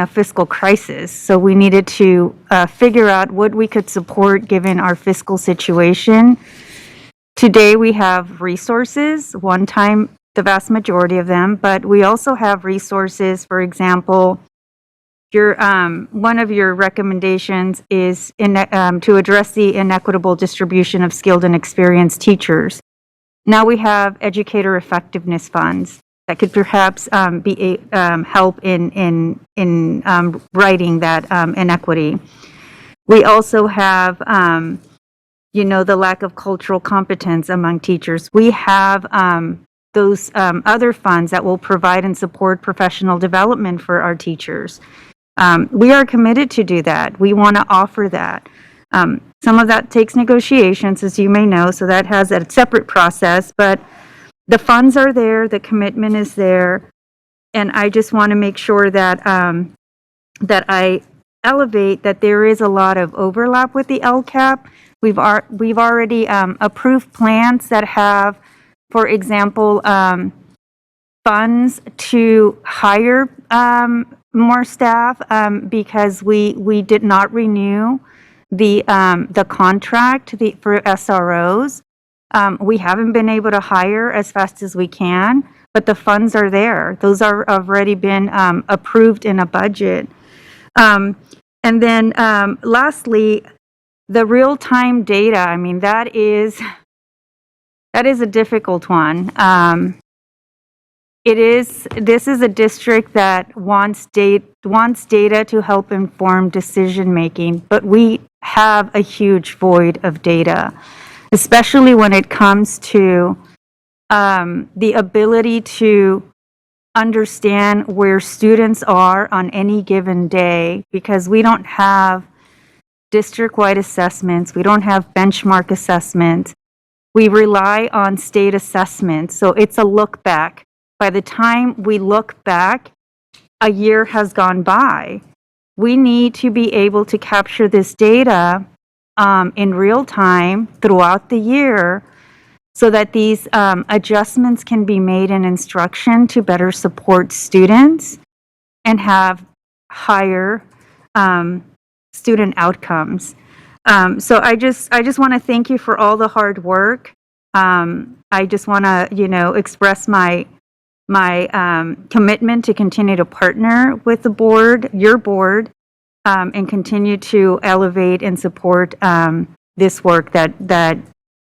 a fiscal crisis, so we needed to figure out what we could support given our fiscal situation. Today we have resources, one-time the vast majority of them, but we also have resources. For example, your one of your recommendations is to address the inequitable distribution of skilled and experienced teachers. Now we have educator effectiveness funds that could perhaps be help in righting that inequity. We also have, the lack of cultural competence among teachers. We have those other funds that will provide and support professional development for our teachers. We are committed to do that. We want to offer that. Some of that takes negotiations, as you may know, so that has a separate process, but the funds are there, the commitment is there, and I just want to make sure that that I elevate that there is a lot of overlap with the LCAP. We've already approved plans that have, for example, funds to hire more staff because we did not renew the contract for SROs. We haven't been able to hire as fast as we can, but the funds are there. Those are already been approved in a budget. And then lastly, the real-time data. I mean, that is a difficult one. This is a district that wants data to help inform decision-making, but we have a huge void of data, especially when it comes to the ability to understand where students are on any given day, because we don't have district-wide assessments, we don't have benchmark assessments. We rely on state assessments, so it's a look back. By the time we look back, a year has gone by. We need to be able to capture this data in real time throughout the year so that these adjustments can be made in instruction to better support students and have higher student outcomes. So I just want to thank you for all the hard work. I just want to, express my commitment to continue to partner with the board, your board, and continue to elevate and support this work that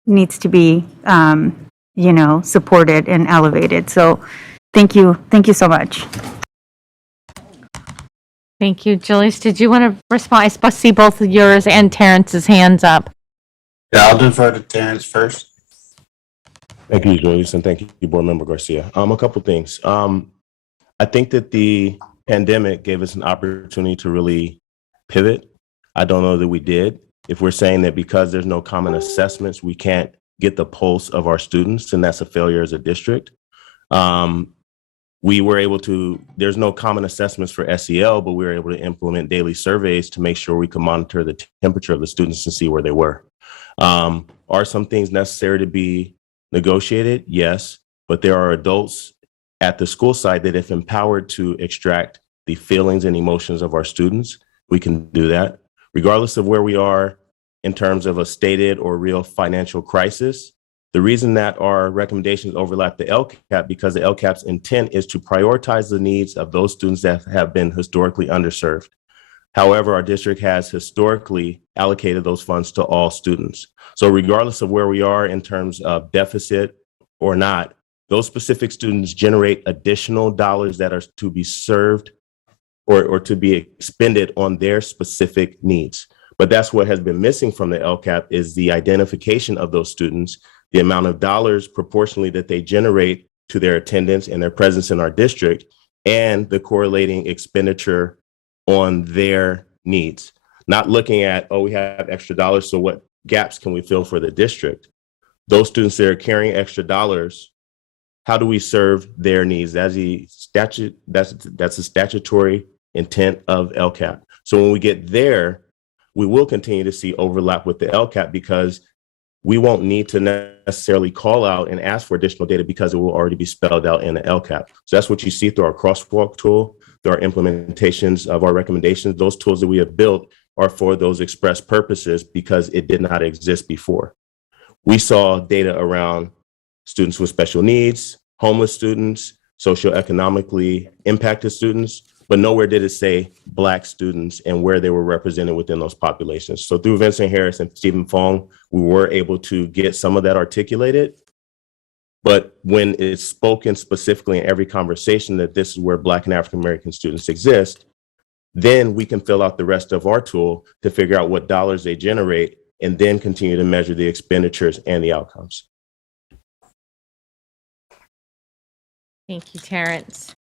needs to be, supported and elevated. So thank you so much. Thank you. Julius, did you want to respond? I see both of yours and Terrence's hands up. Yeah, I'll defer to Terrence first. Thank you, Julius, and thank you, Board Member Garcia. A couple things. I think that the pandemic gave us an opportunity to really pivot. I don't know that we did. If we're saying that because there's no common assessments, we can't get the pulse of our students, and that's a failure as a district. We were able to, there's no common assessments for SEL, but we were able to implement daily surveys to make sure we could monitor the temperature of the students and see where they were. Are some things necessary to be negotiated? Yes, but there are adults at the school side that if empowered to extract the feelings and emotions of our students, we can do that. Regardless of where we are in terms of a stated or real financial crisis, the reason that our recommendations overlap the LCAP because the LCAP's intent is to prioritize the needs of those students that have been historically underserved. However, our district has historically allocated those funds to all students. So regardless of where we are in terms of deficit or not, those specific students generate additional dollars that are to be served or to be expended on their specific needs. But that's what has been missing from the LCAP is the identification of those students, the amount of dollars proportionally that they generate to their attendance and their presence in our district, and the correlating expenditure on their needs. Not looking at, oh, we have extra dollars, so what gaps can we fill for the district? Those students that are carrying extra dollars, how do we serve their needs? That's a statutory intent of LCAP. So when we get there, we will continue to see overlap with the LCAP because we won't need to necessarily call out and ask for additional data because it will already be spelled out in the LCAP. So that's what you see through our crosswalk tool, through our implementations of our recommendations. Those tools that we have built are for those express purposes because it did not exist before. We saw data around students with special needs, homeless students, socioeconomically impacted students, but nowhere did it say Black students and where they were represented within those populations. So through Vincent Harris and Stephen Fong, we were able to get some of that articulated. But when it's spoken specifically in every conversation that this is where Black and African American students exist, then we can fill out the rest of our tool to figure out what dollars they generate and then continue to measure the expenditures and the outcomes. Thank you, Terrence.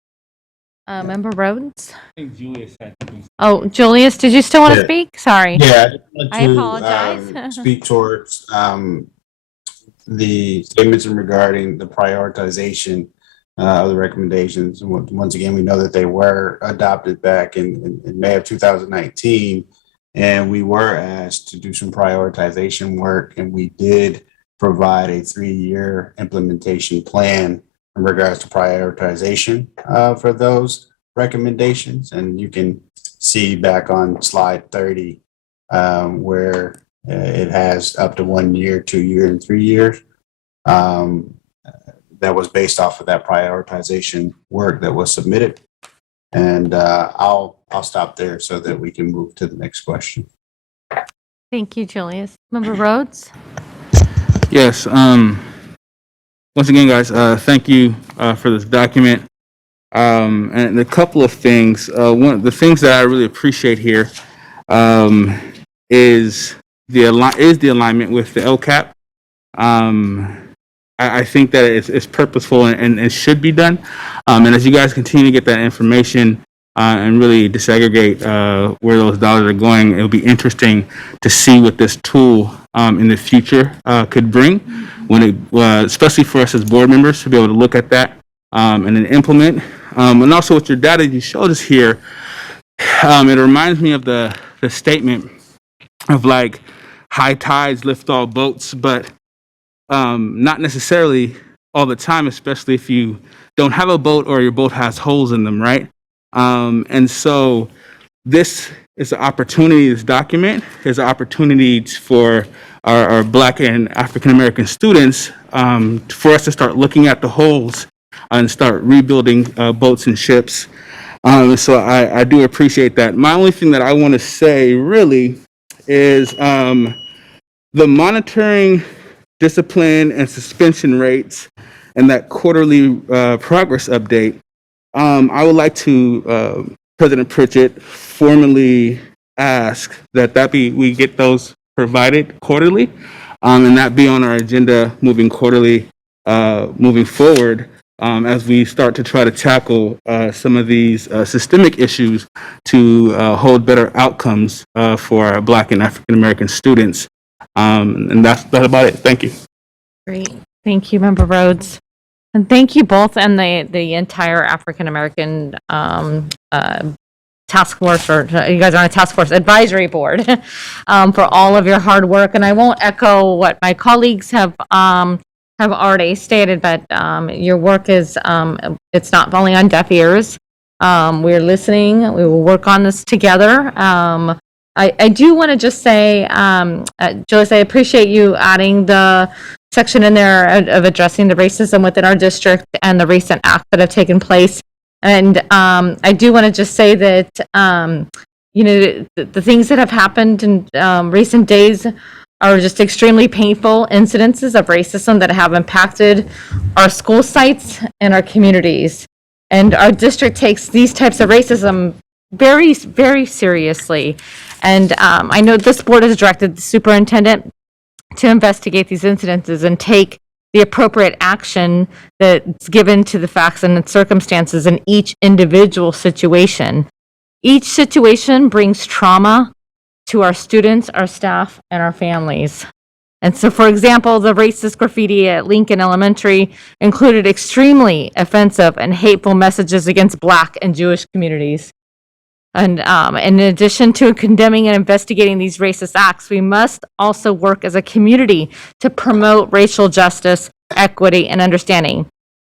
Member Rhodes? I think Julius had something. Oh, Julius, did you still want to Yeah. speak? Sorry. Yeah, I just wanted I to, apologize. speak towards the statements regarding the prioritization of the recommendations. Once again, we know that they were adopted back in May of 2019, and we were asked to do some prioritization work, and we did provide a 3-year implementation plan in regards to prioritization for those recommendations. And you can see back on slide 30 where it has up to 1 year, 2 year, and 3 years. That was based off of that prioritization work that was submitted. And I'll stop there so that we can move to the next question. Thank you, Julius. Member Rhodes? Yes. Once again, guys, thank you for this document. And a couple of things. One of the things that I really appreciate here is the alignment with the LCAP. I think that it's purposeful and it should be done. And as you guys continue to get that information and really disaggregate where those dollars are going, it'll be interesting to see what this tool in the future could bring, when it, especially for us as board members to be able to look at that and then implement. And also with your data you showed us here, it reminds me of the statement of like high tides lift all boats, but not necessarily all the time, especially if you don't have a boat or your boat has holes in them, right? And so this is an opportunity, this document is an opportunity for our Black and African American students for us to start looking at the holes and start rebuilding boats and ships. So I do appreciate that. My only thing that I want to say really is the monitoring, discipline, and suspension rates and that quarterly progress update. I would like to, President Pritchett, formally ask that we get those provided quarterly, and that be on our agenda moving forward, as we start to try to tackle some of these systemic issues to hold better outcomes for our Black and African American students. And that's about it. Thank you. Great. Thank you, Member Rhodes. And thank you both and the entire African American task force, or you guys are on a task force advisory board, for all of your hard work. And I won't echo what my colleagues have already stated, but your work is, it's not falling on deaf ears. We're listening. We will work on this together. I do want to just say, Julius, I appreciate you adding the section in there of addressing the racism within our district and the recent acts that have taken place. And I do want to just say that, the things that have happened in recent days are just extremely painful incidences of racism that have impacted our school sites and our communities. And our district takes these types of racism very, very seriously. And I know this board has directed the superintendent to investigate these incidences and take the appropriate action that's given to the facts and the circumstances in each individual situation. Each situation brings trauma to our students, our staff, and our families. And so, for example, the racist graffiti at Lincoln Elementary included extremely offensive and hateful messages against Black and Jewish communities. And in addition to condemning and investigating these racist acts, we must also work as a community to promote racial justice, equity, and understanding.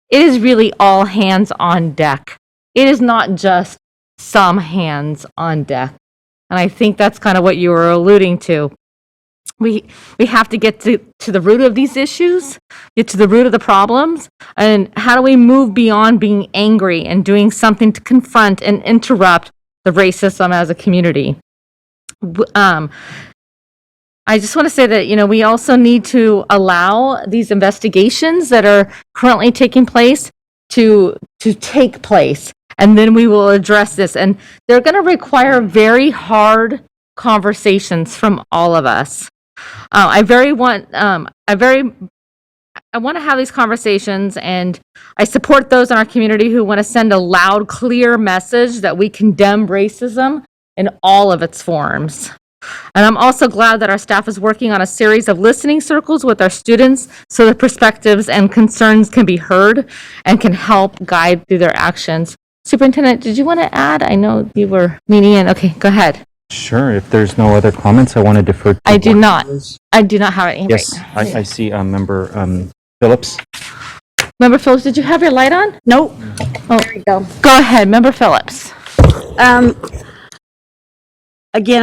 It is really all hands on deck. It is not just some hands on deck. And I think that's kind of what you were alluding to. we have to get to the root of these issues, get to the root of the problems, and how do we move beyond being angry and doing something to confront and interrupt the racism as a community. I just want to say that, we also need to allow these investigations that are currently taking place to take place, and then we will address this. And they're going to require very hard conversations from all of us. I want to have these conversations, and I support those in our community who want to send a loud, clear message that we condemn racism in all of its forms. And I'm also glad that our staff is working on a series of listening circles with our students so their perspectives and concerns can be heard and can help guide through their actions. Superintendent, did you want to add? I know you were meeting in. Okay, go ahead. Sure. If there's no other comments, I want to defer to I do board not. members. I do not have any. Yes, right. I see Member Phillips. Member Phillips, did you have your light on? Nope. Oh, there you go. Go ahead, Member Phillips. Again,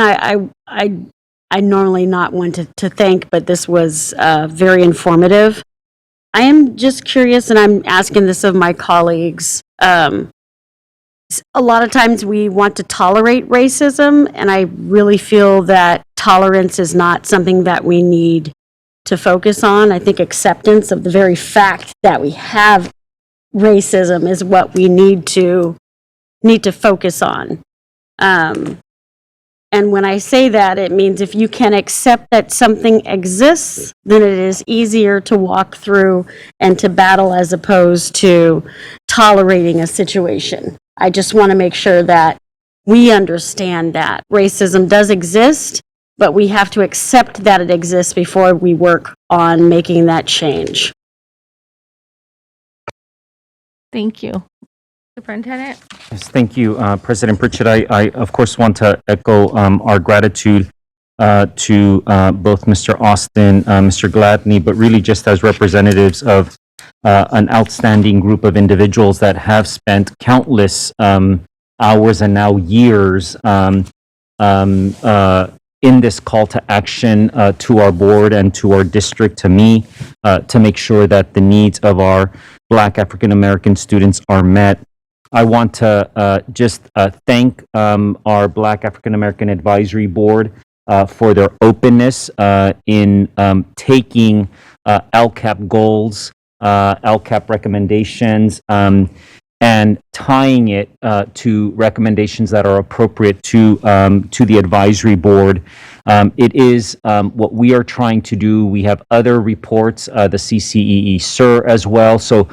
I normally not one to thank, but this was very informative. I am just curious, and I'm asking this of my colleagues. A lot of times we want to tolerate racism, and I really feel that tolerance is not something that we need to focus on. I think acceptance of the very fact that we have racism is what we need to focus on. And when I say that, it means if you can accept that something exists, then it is easier to walk through and to battle as opposed to tolerating a situation. I just want to make sure that we understand that racism does exist, but we have to accept that it exists before we work on making that change. Thank you. Superintendent? Yes, thank you, President Pritchett. I of course want to echo our gratitude to both Mr. Austin, Mr. Gladney, but really just as representatives of an outstanding group of individuals that have spent countless hours and now years in this call to action to our board and to our district, to me, to make sure that the needs of our Black African American students are met. I want to just thank our Black African American Advisory Board for their openness in taking LCAP goals, LCAP recommendations, and tying it to recommendations that are appropriate to the advisory board. It is what we are trying to do. We have other reports, the CCEE SIR as well. So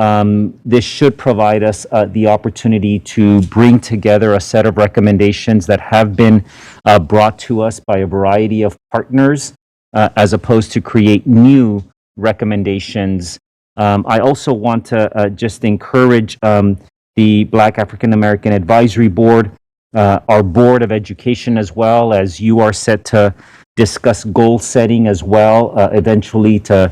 this should provide us the opportunity to bring together a set of recommendations that have been brought to us by a variety of partners, as opposed to create new recommendations. I also want to just encourage the Black African American Advisory Board, our Board of Education, as well as you are set to discuss goal setting as well, eventually to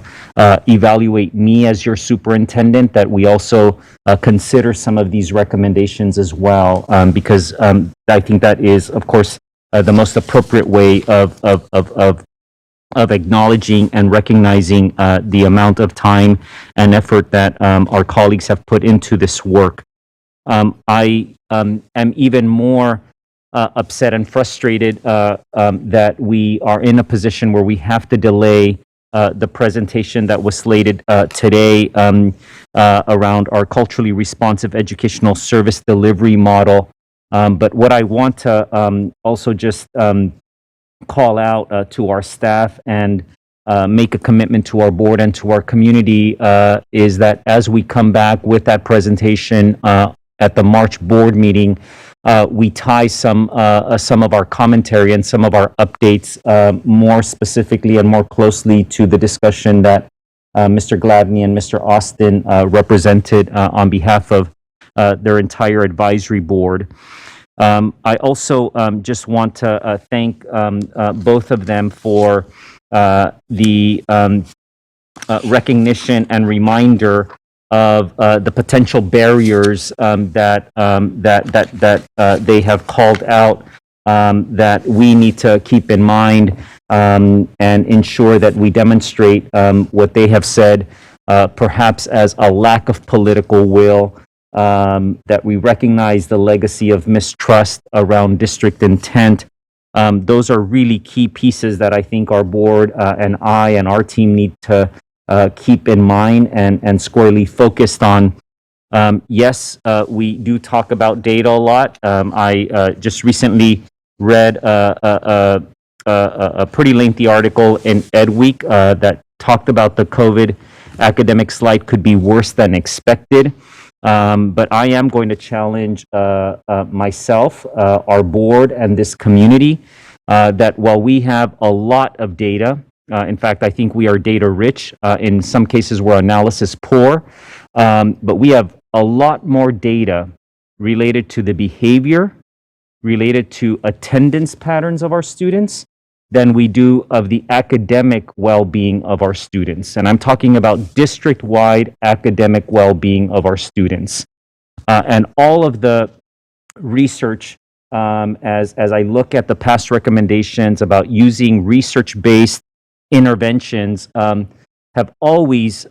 evaluate me as your superintendent, that we also consider some of these recommendations as well, because I think that is, of course, the most appropriate way of acknowledging and recognizing the amount of time and effort that our colleagues have put into this work. I am even more upset and frustrated that we are in a position where we have to delay the presentation that was slated today around our culturally responsive educational service delivery model. But what I want to also just call out to our staff and make a commitment to our board and to our community is that as we come back with that presentation at the March board meeting, we tie some of our commentary and some of our updates more specifically and more closely to the discussion that Mr. Gladney and Mr. Austin represented on behalf of their entire advisory board. I also just want to thank both of them for the recognition and reminder of the potential barriers that they have called out that we need to keep in mind and ensure that we demonstrate what they have said, perhaps as a lack of political will, that we recognize the legacy of mistrust around district intent. Those are really key pieces that I think our board and I and our team need to keep in mind and squarely focused on. Yes, we do talk about data a lot. I just recently read a pretty lengthy article in Ed Week that talked about the COVID academic slide could be worse than expected. But I am going to challenge myself, our board, and this community that while we have a lot of data, in fact, I think we are data rich. In some cases, we're analysis poor, but we have a lot more data related to the behavior, related to attendance patterns of our students than we do of the academic well-being of our students. And I'm talking about district-wide academic well-being of our students. And all of the research, as I look at the past recommendations about using research-based interventions, have always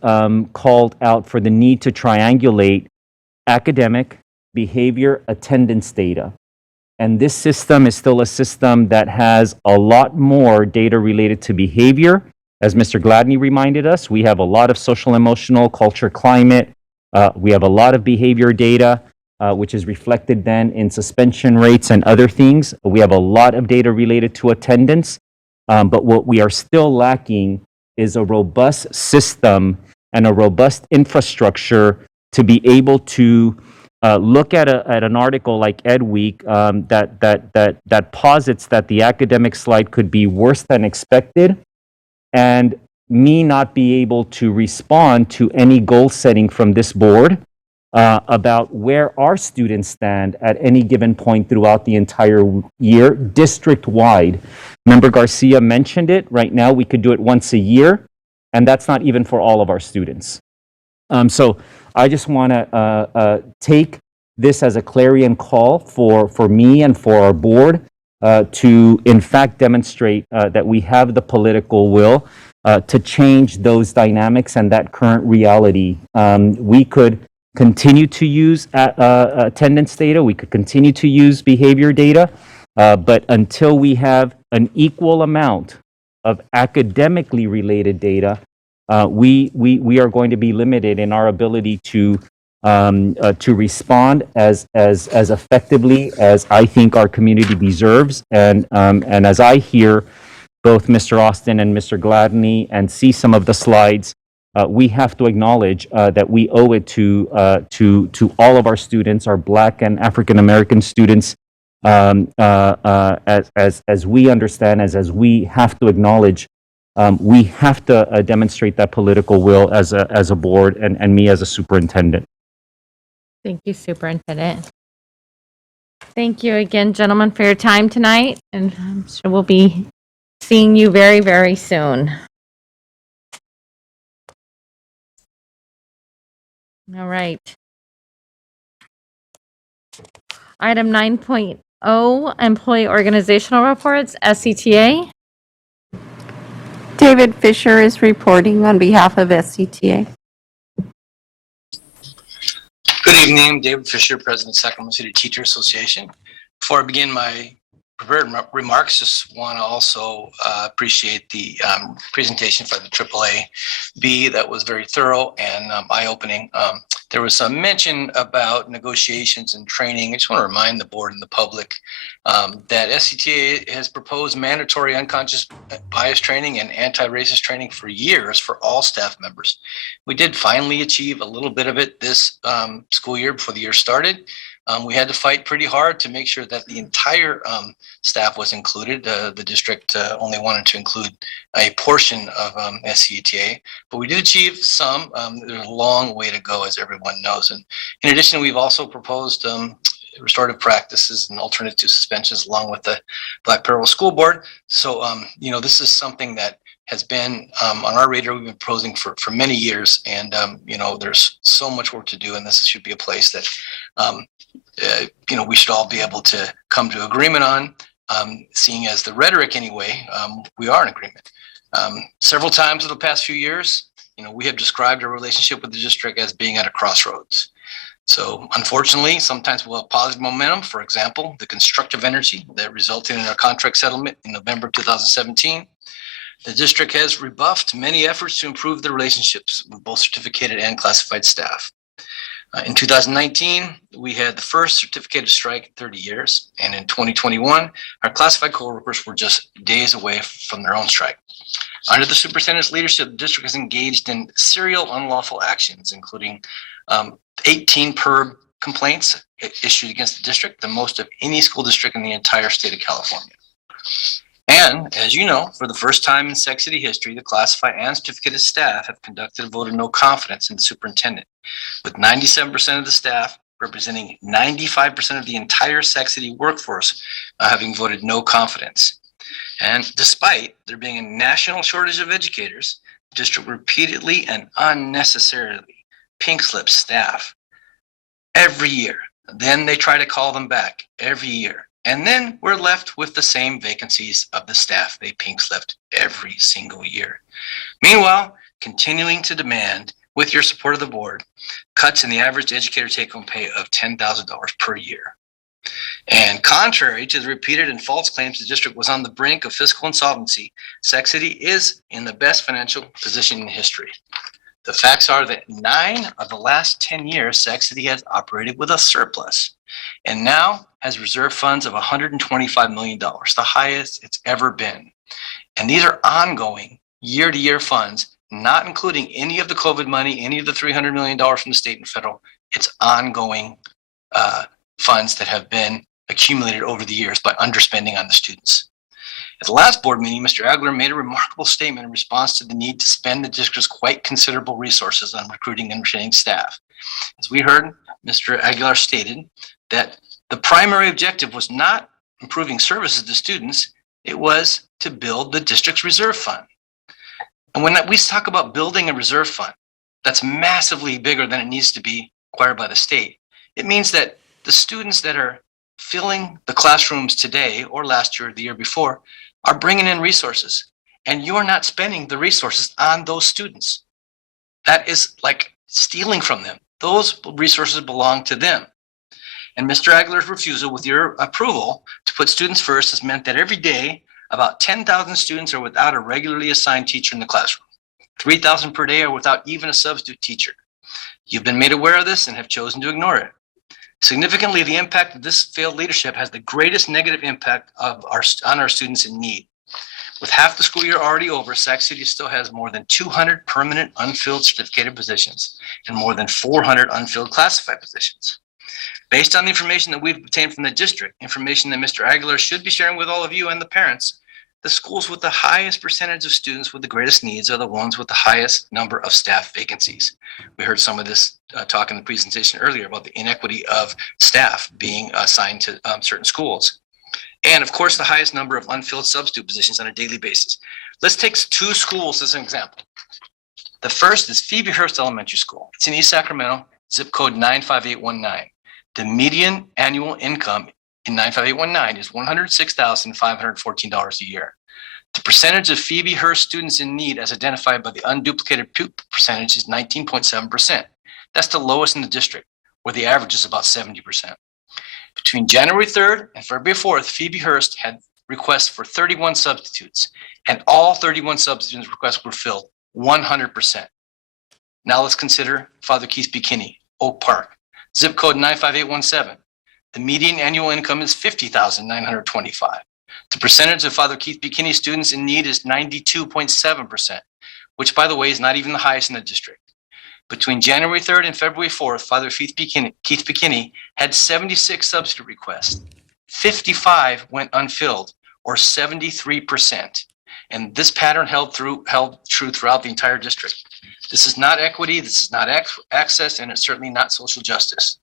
called out for the need to triangulate academic, behavior, attendance data. And this system is still a system that has a lot more data related to behavior. As Mr. Gladney reminded us, we have a lot of social, emotional, culture, climate. We have a lot of behavior data, which is reflected then in suspension rates and other things. We have a lot of data related to attendance. But what we are still lacking is a robust system and a robust infrastructure to be able to look at an article like Ed Week that posits that the academic slide could be worse than expected, and me not be able to respond to any goal setting from this board about where our students stand at any given point throughout the entire year, district-wide. Member Garcia mentioned it. Right now, we could do it once a year, and that's not even for all of our students. So I just want to take this as a clarion call for me and for our board to, in fact, demonstrate that we have the political will to change those dynamics and that current reality. We could continue to use attendance data. We could continue to use behavior data. But until we have an equal amount of academically related data, we are going to be limited in our ability to respond as effectively as I think our community deserves. And as I hear both Mr. Austin and Mr. Gladney and see some of the slides, we have to acknowledge that we owe it to all of our students, our Black and African American students, as we understand, as we have to acknowledge. We have to demonstrate that political will as a board and me as a superintendent. Thank you, Superintendent. Thank you again, gentlemen, for your time tonight, and I'm sure we'll be seeing you very, very soon. All right. Item 9.0, Employee Organizational Reports, SCTA. David Fisher is reporting on behalf of SCTA. Good evening, David Fisher, President, Sacramento City Teacher Association. Before I begin my prepared remarks, just want to also appreciate the presentation for the AAA-B. That was very thorough and eye-opening. There was some mention about negotiations and training. I just want to remind the board and the public that SCTA has proposed mandatory unconscious bias training and anti-racist training for years for all staff members. We did finally achieve a little bit of it this school year before the year started. We had to fight pretty hard to make sure that the entire staff was included. The district only wanted to include a portion of SCTA, but we did achieve some. There's a long way to go, as everyone knows. And in addition, we've also proposed restorative practices and alternative to suspensions along with the Black Parallel School Board. So, this is something that has been on our radar. We've been proposing for many years, and there's so much work to do, and this should be a place that we should all be able to come to agreement on. seeing as the rhetoric anyway, we are in agreement. Several times over the past few years, we have described our relationship with the district as being at a crossroads. So unfortunately, sometimes we'll have positive momentum. For example, the constructive energy that resulted in our contract settlement in November 2017. The district has rebuffed many efforts to improve the relationships with both certificated and classified staff. In 2019, we had the first certificated strike in 30 years. And in 2021, our classified coworkers were just days away from their own strike. Under the superintendent's leadership, the district has engaged in serial unlawful actions, including 18 PERB complaints issued against the district, the most of any school district in the entire state of California. And as you know, for the first time in Sac City history, the classified and certificated staff have conducted a vote of no confidence in the superintendent, with 97% of the staff representing 95% of the entire Sac City workforce having voted no confidence. And despite there being a national shortage of educators, the district repeatedly and unnecessarily pink slips staff every year. Then they try to call them back every year. And then we're left with the same vacancies of the staff they pink slipped every single year. Meanwhile, continuing to demand, with your support of the board, cuts in the average educator take-home pay of $10,000 per year. And contrary to the repeated and false claims the district was on the brink of fiscal insolvency, Sac City is in the best financial position in history. The facts are that 9 of the last 10 years, Sac City has operated with a surplus and now has reserve funds of $125 million, the highest it's ever been. And these are ongoing year-to-year funds, not including any of the COVID money, any of the $300 million from the state and federal. It's ongoing funds that have been accumulated over the years by underspending on the students. At the last board meeting, Mr. Aguilar made a remarkable statement in response to the need to spend the district's quite considerable resources on recruiting and retaining staff. As we heard, Mr. Aguilar stated that the primary objective was not improving services to students, it was to build the district's reserve fund. And when we talk about building a reserve fund, that's massively bigger than it needs to be acquired by the state. It means that the students that are filling the classrooms today or last year or the year before are bringing in resources, and you're not spending the resources on those students. That is like stealing from them. Those resources belong to them. And Mr. Aguilar's refusal with your approval to put students first has meant that every day, about 10,000 students are without a regularly assigned teacher in the classroom. 3,000 per day are without even a substitute teacher. You've been made aware of this and have chosen to ignore it. Significantly, the impact of this failed leadership has the greatest negative impact on our students in need. With half the school year already over, Sac City still has more than 200 permanent unfilled certificated positions and more than 400 unfilled classified positions. Based on the information that we've obtained from the district, information that Mr. Aguilar should be sharing with all of you and the parents, the schools with the highest percentage of students with the greatest needs are the ones with the highest number of staff vacancies. We heard some of this talk in the presentation earlier about the inequity of staff being assigned to certain schools. And of course, the highest number of unfilled substitute positions on a daily basis. Let's take 2 schools as an example. The first is Phoebe Hearst Elementary School. It's in East Sacramento, zip code 95819. The median annual income in 95819 is $106,514 a year. The percentage of Phoebe Hearst students in need as identified by the unduplicated pupil percentage is 19.7%. That's the lowest in the district, where the average is about 70%. Between January 3rd and February 4th, Phoebe Hearst had requests for 31 substitutes, and all 31 substitute requests were filled 100%. Now let's consider Father Keith B. Kinney, Oak Park, zip code 95817. The median annual income is $50,925. The percentage of Father Keith B. Kinney students in need is 92.7%, which, by the way, is not even the highest in the district. Between January 3rd and February 4th, Father Keith B. Kinney had 76 substitute requests. 55 went unfilled, or 73%. And this pattern held true throughout the entire district. This is not equity, this is not access, and it's certainly not social justice.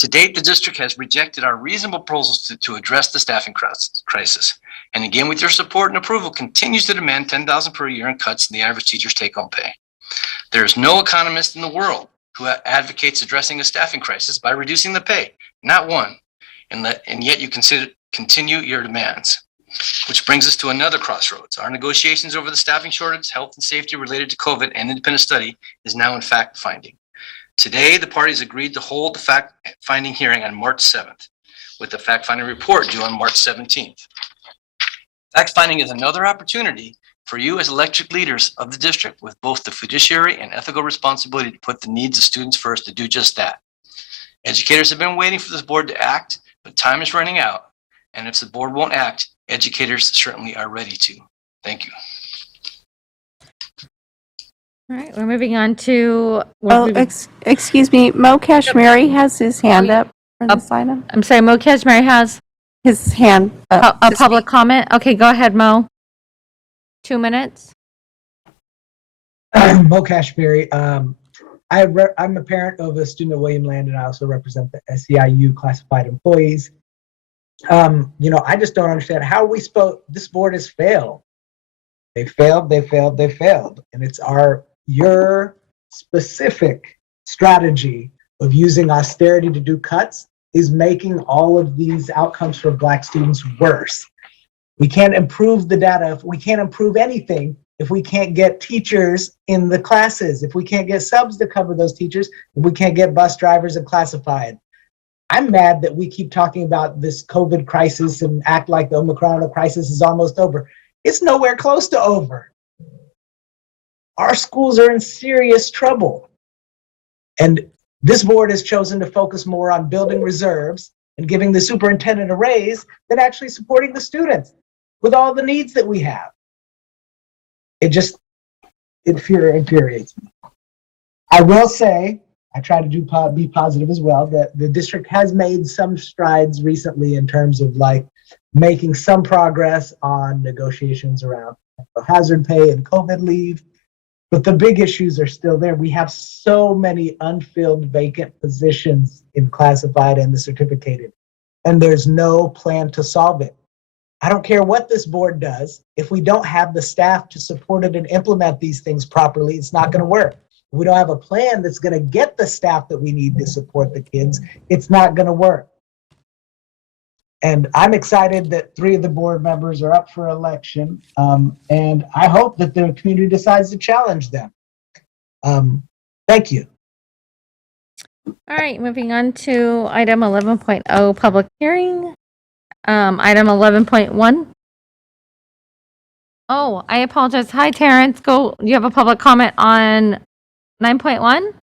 To date, the district has rejected our reasonable proposals to address the staffing crisis. And again, with your support and approval, continues to demand $10,000 per year in cuts in the average teacher's take-home pay. There is no economist in the world who advocates addressing a staffing crisis by reducing the pay, not one. And yet you continue your demands. Which brings us to another crossroads. Our negotiations over the staffing shortage, health and safety related to COVID and independent study is now in fact finding. Today, the parties agreed to hold the fact-finding hearing on March 7th, with the fact-finding report due on March 17th. Fact-finding is another opportunity for you as elected leaders of the district with both the fiduciary and ethical responsibility to put the needs of students first to do just that. Educators have been waiting for this board to act, but time is running out. And if the board won't act, educators certainly are ready to. Thank you. All right, we're moving on to. Excuse me, Mo Kashmiri has his hand up for this item. I'm sorry, Mo Kashmiri has His hand up. a public comment. Okay, go ahead, Mo. 2 minutes. Mo Kashmiri. I'm a parent of a student at William Land, and I also represent the SEIU classified employees. I just don't understand how this board has failed. They failed. And it's your specific strategy of using austerity to do cuts is making all of these outcomes for Black students worse. We can't improve the data. We can't improve anything if we can't get teachers in the classes, if we can't get subs to cover those teachers, if we can't get bus drivers and classified. I'm mad that we keep talking about this COVID crisis and act like the Omicron crisis is almost over. It's nowhere close to over. Our schools are in serious trouble. And this board has chosen to focus more on building reserves and giving the superintendent a raise than actually supporting the students with all the needs that we have. It infuriates me. I will say, I try to be positive as well, that the district has made some strides recently in terms of making some progress on negotiations around hazard pay and COVID leave. But the big issues are still there. We have so many unfilled vacant positions in classified and the certificated, and there's no plan to solve it. I don't care what this board does. If we don't have the staff to support it and implement these things properly, it's not going to work. If we don't have a plan that's going to get the staff that we need to support the kids, it's not going to work. And I'm excited that 3 of the board members are up for election. And I hope that the community decides to challenge them. Thank you. All right, moving on to item 11.0, public hearing. Item 11.1. Oh, I apologize. Hi, Terrence. You have a public comment on 9.1?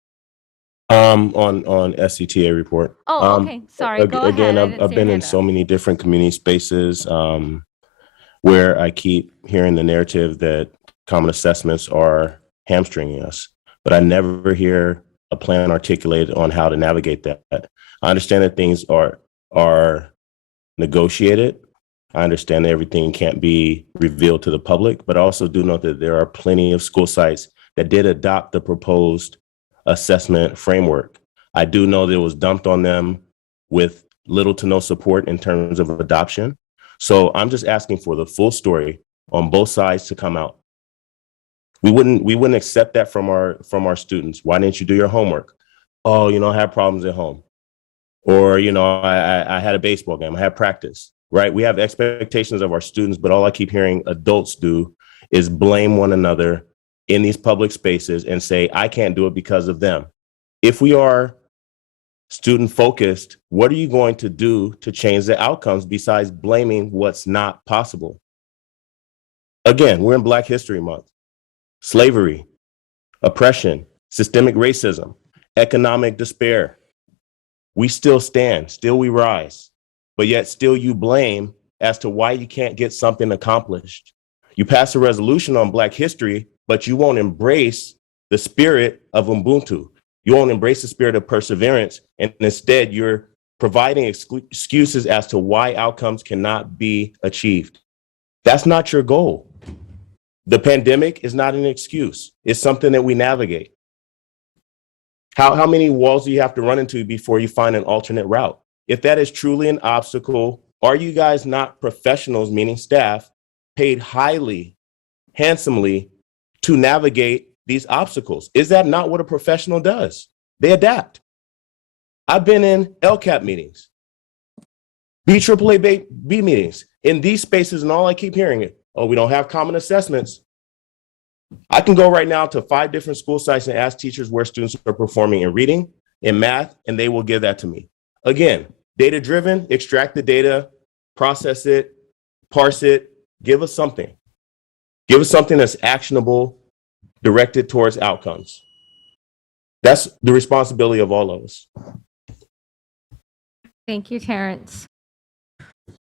On SCTA report. Oh, okay. Sorry. Go ahead. Again, I didn't I've see been your in hand so many different community spaces where I keep hearing the narrative that common assessments are hamstringing us, but I never hear a plan articulated on how to navigate that. I understand that things are negotiated. I understand that everything can't be revealed to the public, but I also do know that there are plenty of school sites that did adopt the proposed assessment framework. I do know that it was dumped on them with little to no support in terms of adoption. So I'm just asking for the full story on both sides to come out. We wouldn't accept that from our students. Why didn't you do your homework? Oh, I had problems at home. Or, I had a baseball game, I had practice, right? We have expectations of our students, but all I keep hearing adults do is blame one another in these public spaces and say, I can't do it because of them. If we are student focused, what are you going to do to change the outcomes besides blaming what's not possible? Again, we're in Black History Month. Slavery, oppression, systemic racism, economic despair. We still stand, still we rise, but yet still you blame as to why you can't get something accomplished. You pass a resolution on Black history, but you won't embrace the spirit of Ubuntu. You won't embrace the spirit of perseverance, and instead you're providing excuses as to why outcomes cannot be achieved. That's not your goal. The pandemic is not an excuse. It's something that we navigate. How many walls do you have to run into before you find an alternate route? If that is truly an obstacle, are you guys not professionals, meaning staff, paid highly, handsomely to navigate these obstacles? Is that not what a professional does? They adapt. I've been in LCAP meetings BAAB meetings in these spaces, and all I keep hearing it, oh, we don't have common assessments. I can go right now to 5 different school sites and ask teachers where students are performing in reading, in math, and they will give that to me. Again, data-driven, extract the data, process it, parse it, give us something. Give us something that's actionable, directed towards outcomes. That's the responsibility of all of us. Thank you, Terrence.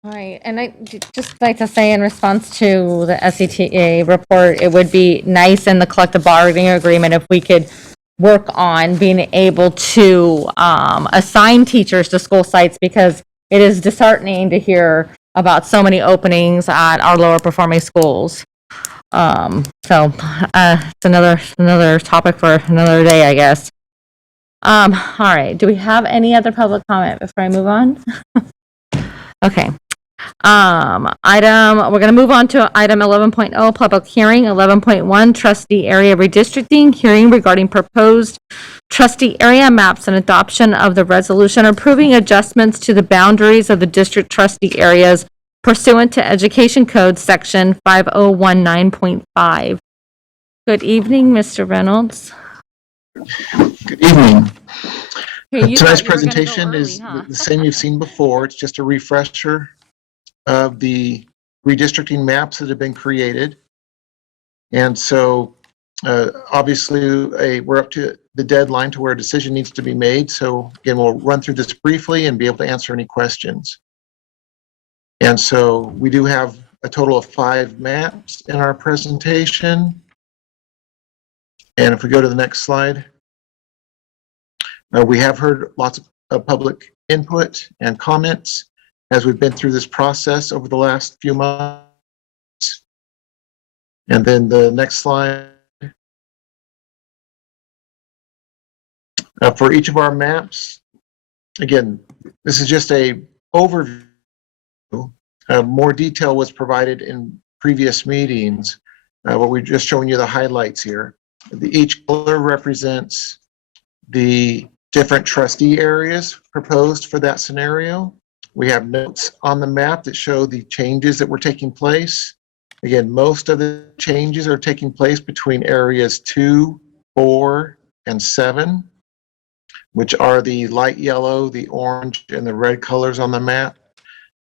All right, and I just like to say in response to the SETA report, it would be nice in the collective bargaining agreement if we could work on being able to assign teachers to school sites, because it is disheartening to hear about so many openings at our lower performing schools. It's another topic for another day, I guess. All right, do we have any other public comment before I move on? Okay. We're going to move on to item 11.0, public hearing. 11.1, trustee area redistricting, hearing regarding proposed trustee area maps and adoption of the resolution approving adjustments to the boundaries of the district trustee areas pursuant to Education Code Section 5019.5. Good evening, Mr. Reynolds. Good evening. Here, you Tonight's thought you were gonna go presentation early, is huh? the same you've seen before. It's just a refresher of the redistricting maps that have been created. And so obviously we're up to the deadline to where a decision needs to be made. So again, we'll run through this briefly and be able to answer any questions. And so we do have a total of 5 maps in our presentation. And if we go to the next slide, we have heard lots of public input and comments as we've been through this process over the last few months. And then the next slide. For each of our maps, again, this is just a overview. More detail was provided in previous meetings, but we're just showing you the highlights here. Each color represents the different trustee areas proposed for that scenario. We have notes on the map that show the changes that were taking place. Again, most of the changes are taking place between areas 2, 4, and 7, which are the light yellow, the orange, and the red colors on the map.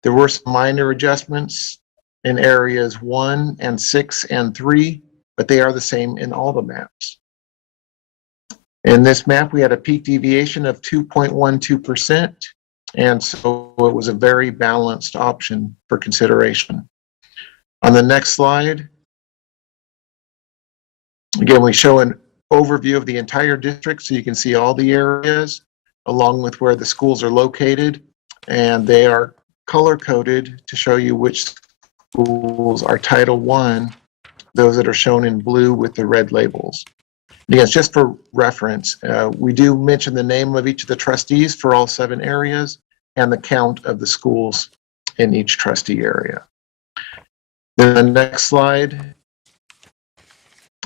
There were some minor adjustments in areas 1 and 6 and 3, but they are the same in all the maps. In this map, we had a peak deviation of 2.12%, and so it was a very balanced option for consideration. On the next slide, again, we show an overview of the entire district, so you can see all the areas along with where the schools are located, and they are color-coded to show you which schools are Title I, those that are shown in blue with the red labels. Again, just for reference, we do mention the name of each of the trustees for all 7 areas and the count of the schools in each trustee area. Then the next slide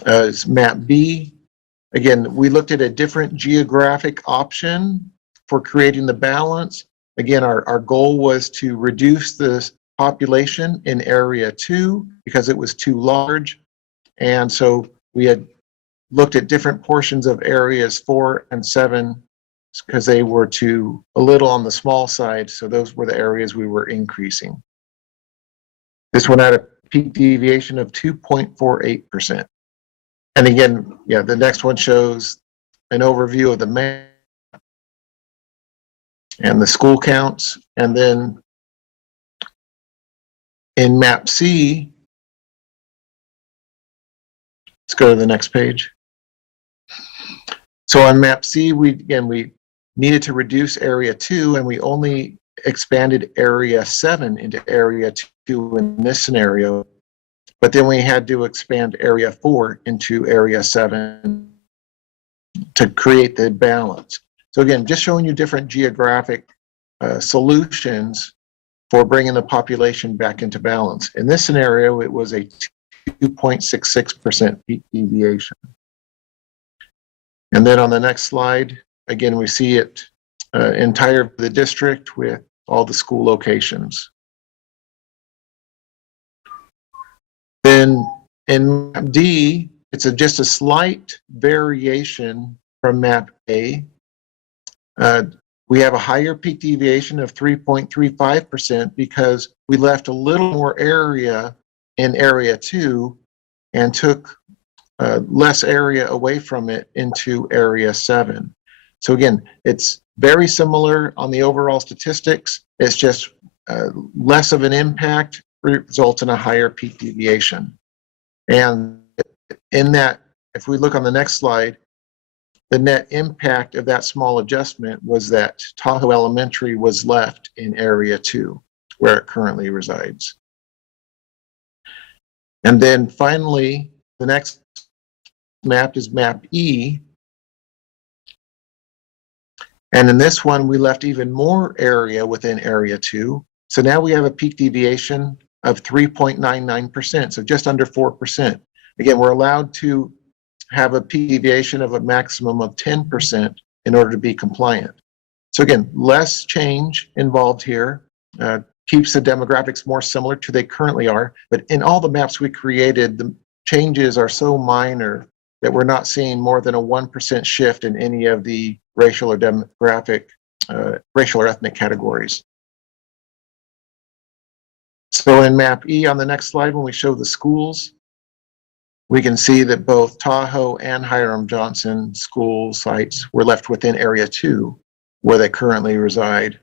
is map B. Again, we looked at a different geographic option for creating the balance. Again, our goal was to reduce the population in area 2 because it was too large. And so we had looked at different portions of areas 4 and 7 because they were a little on the small side. So those were the areas we were increasing. This one had a peak deviation of 2.48%. And again, yeah, the next one shows an overview of the map and the school counts. And then in map C, let's go to the next page. So on map C, we needed to reduce area 2, and we only expanded area 7 into area 2 in this scenario. But then we had to expand area 4 into area 7 to create the balance. So again, just showing you different geographic solutions for bringing the population back into balance. In this scenario, it was a 2.66% peak deviation. And then on the next slide, again, we see it entire the district with all the school locations. Then in map D, it's just a slight variation from map A. We have a higher peak deviation of 3.35% because we left a little more area in area 2 and took less area away from it into area 7. So again, it's very similar on the overall statistics. It's just less of an impact results in a higher peak deviation. And in that, if we look on the next slide, the net impact of that small adjustment was that Tahoe Elementary was left in area 2, where it currently resides. And then finally, the next map is map E. And in this one, we left even more area within area 2. So now we have a peak deviation of 3.99%, so just under 4%. Again, we're allowed to have a peak deviation of a maximum of 10% in order to be compliant. So again, less change involved here, keeps the demographics more similar to they currently are, but in all the maps we created, the changes are so minor that we're not seeing more than a 1% shift in any of the racial or demographic, racial or ethnic categories. So in map E on the next slide, when we show the schools, we can see that both Tahoe and Hiram Johnson school sites were left within area 2 where they currently reside.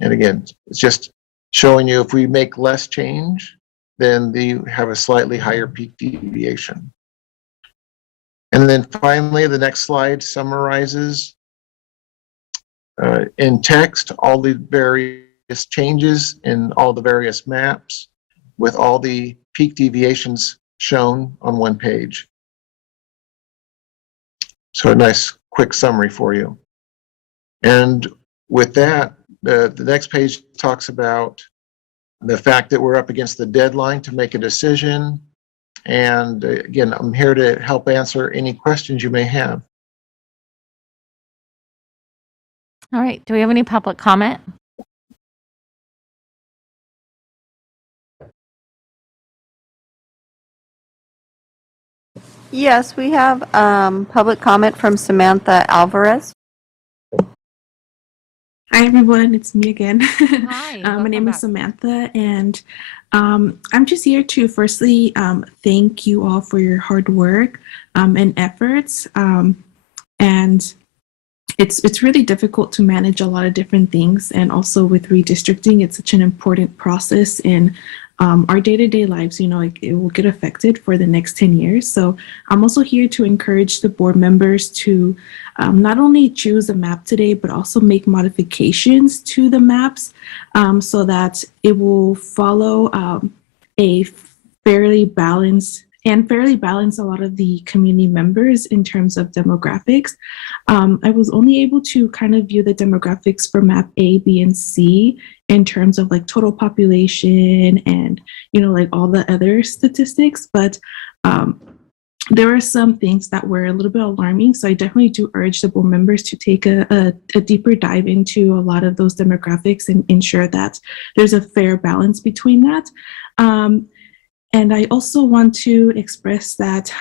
And again, it's just showing you if we make less change, then they have a slightly higher peak deviation. And then finally, the next slide summarizes in text all the various changes in all the various maps with all the peak deviations shown on one page. So a nice quick summary for you. And with that, the next page talks about the fact that we're up against the deadline to make a decision. And again, I'm here to help answer any questions you may have. All right. Do we have any public comment? Yes, we have public comment from Samantha Alvarez. Hi, everyone. It's me again. Hi. My name is Samantha, and I'm just here to firstly thank you all for your hard work and efforts. And it's really difficult to manage a lot of different things. And also with redistricting, it's such an important process in our day-to-day lives. You know, it will get affected for the next 10 years. So I'm also here to encourage the board members to not only choose a map today, but also make modifications to the maps so that it will follow a fairly balanced a lot of the community members in terms of demographics. I was only able to kind of view the demographics for map A, B, and C in terms of like total population and, you know, like all the other statistics, but there were some things that were a little bit alarming. So I definitely do urge the board members to take a deeper dive into a lot of those demographics and ensure that there's a fair balance between that. And I also want to express that,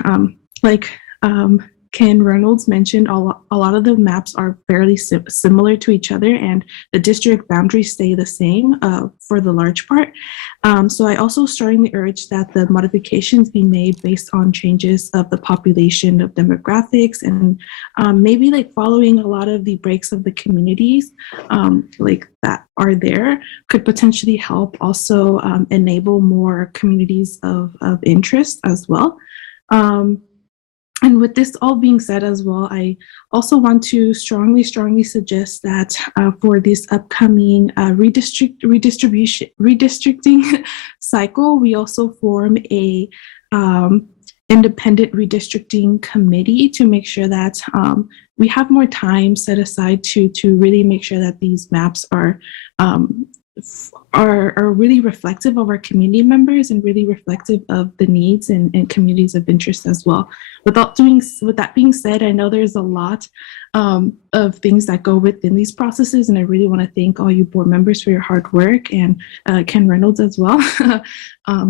Ken Reynolds mentioned, a lot of the maps are fairly similar to each other, and the district boundaries stay the same for the large part. So I also strongly urge that the modifications be made based on changes of the population, of demographics, and maybe like following a lot of the breaks of the communities like that are there could potentially help also enable more communities of interest as well. And with this all being said as well, I also want to strongly suggest that for this upcoming redistricting cycle, we also form a independent redistricting committee to make sure that we have more time set aside to really make sure that these maps are are really reflective of our community members and really reflective of the needs and communities of interest as well. With that being said, I know there's a lot of things that go within these processes, and I really want to thank all you board members for your hard work, and Ken Reynolds as well.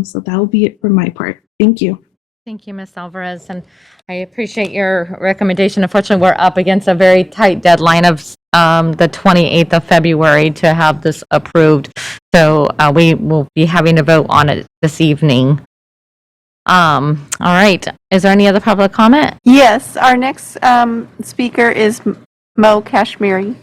So that will be it for my part. Thank you. Thank you, Ms. Alvarez, and I appreciate your recommendation. Unfortunately, we're up against a very tight deadline of the 28th of February to have this approved. So we will be having to vote on it this evening. All right. Is there any other public comment? Yes, our next speaker is Mo Kashmiri.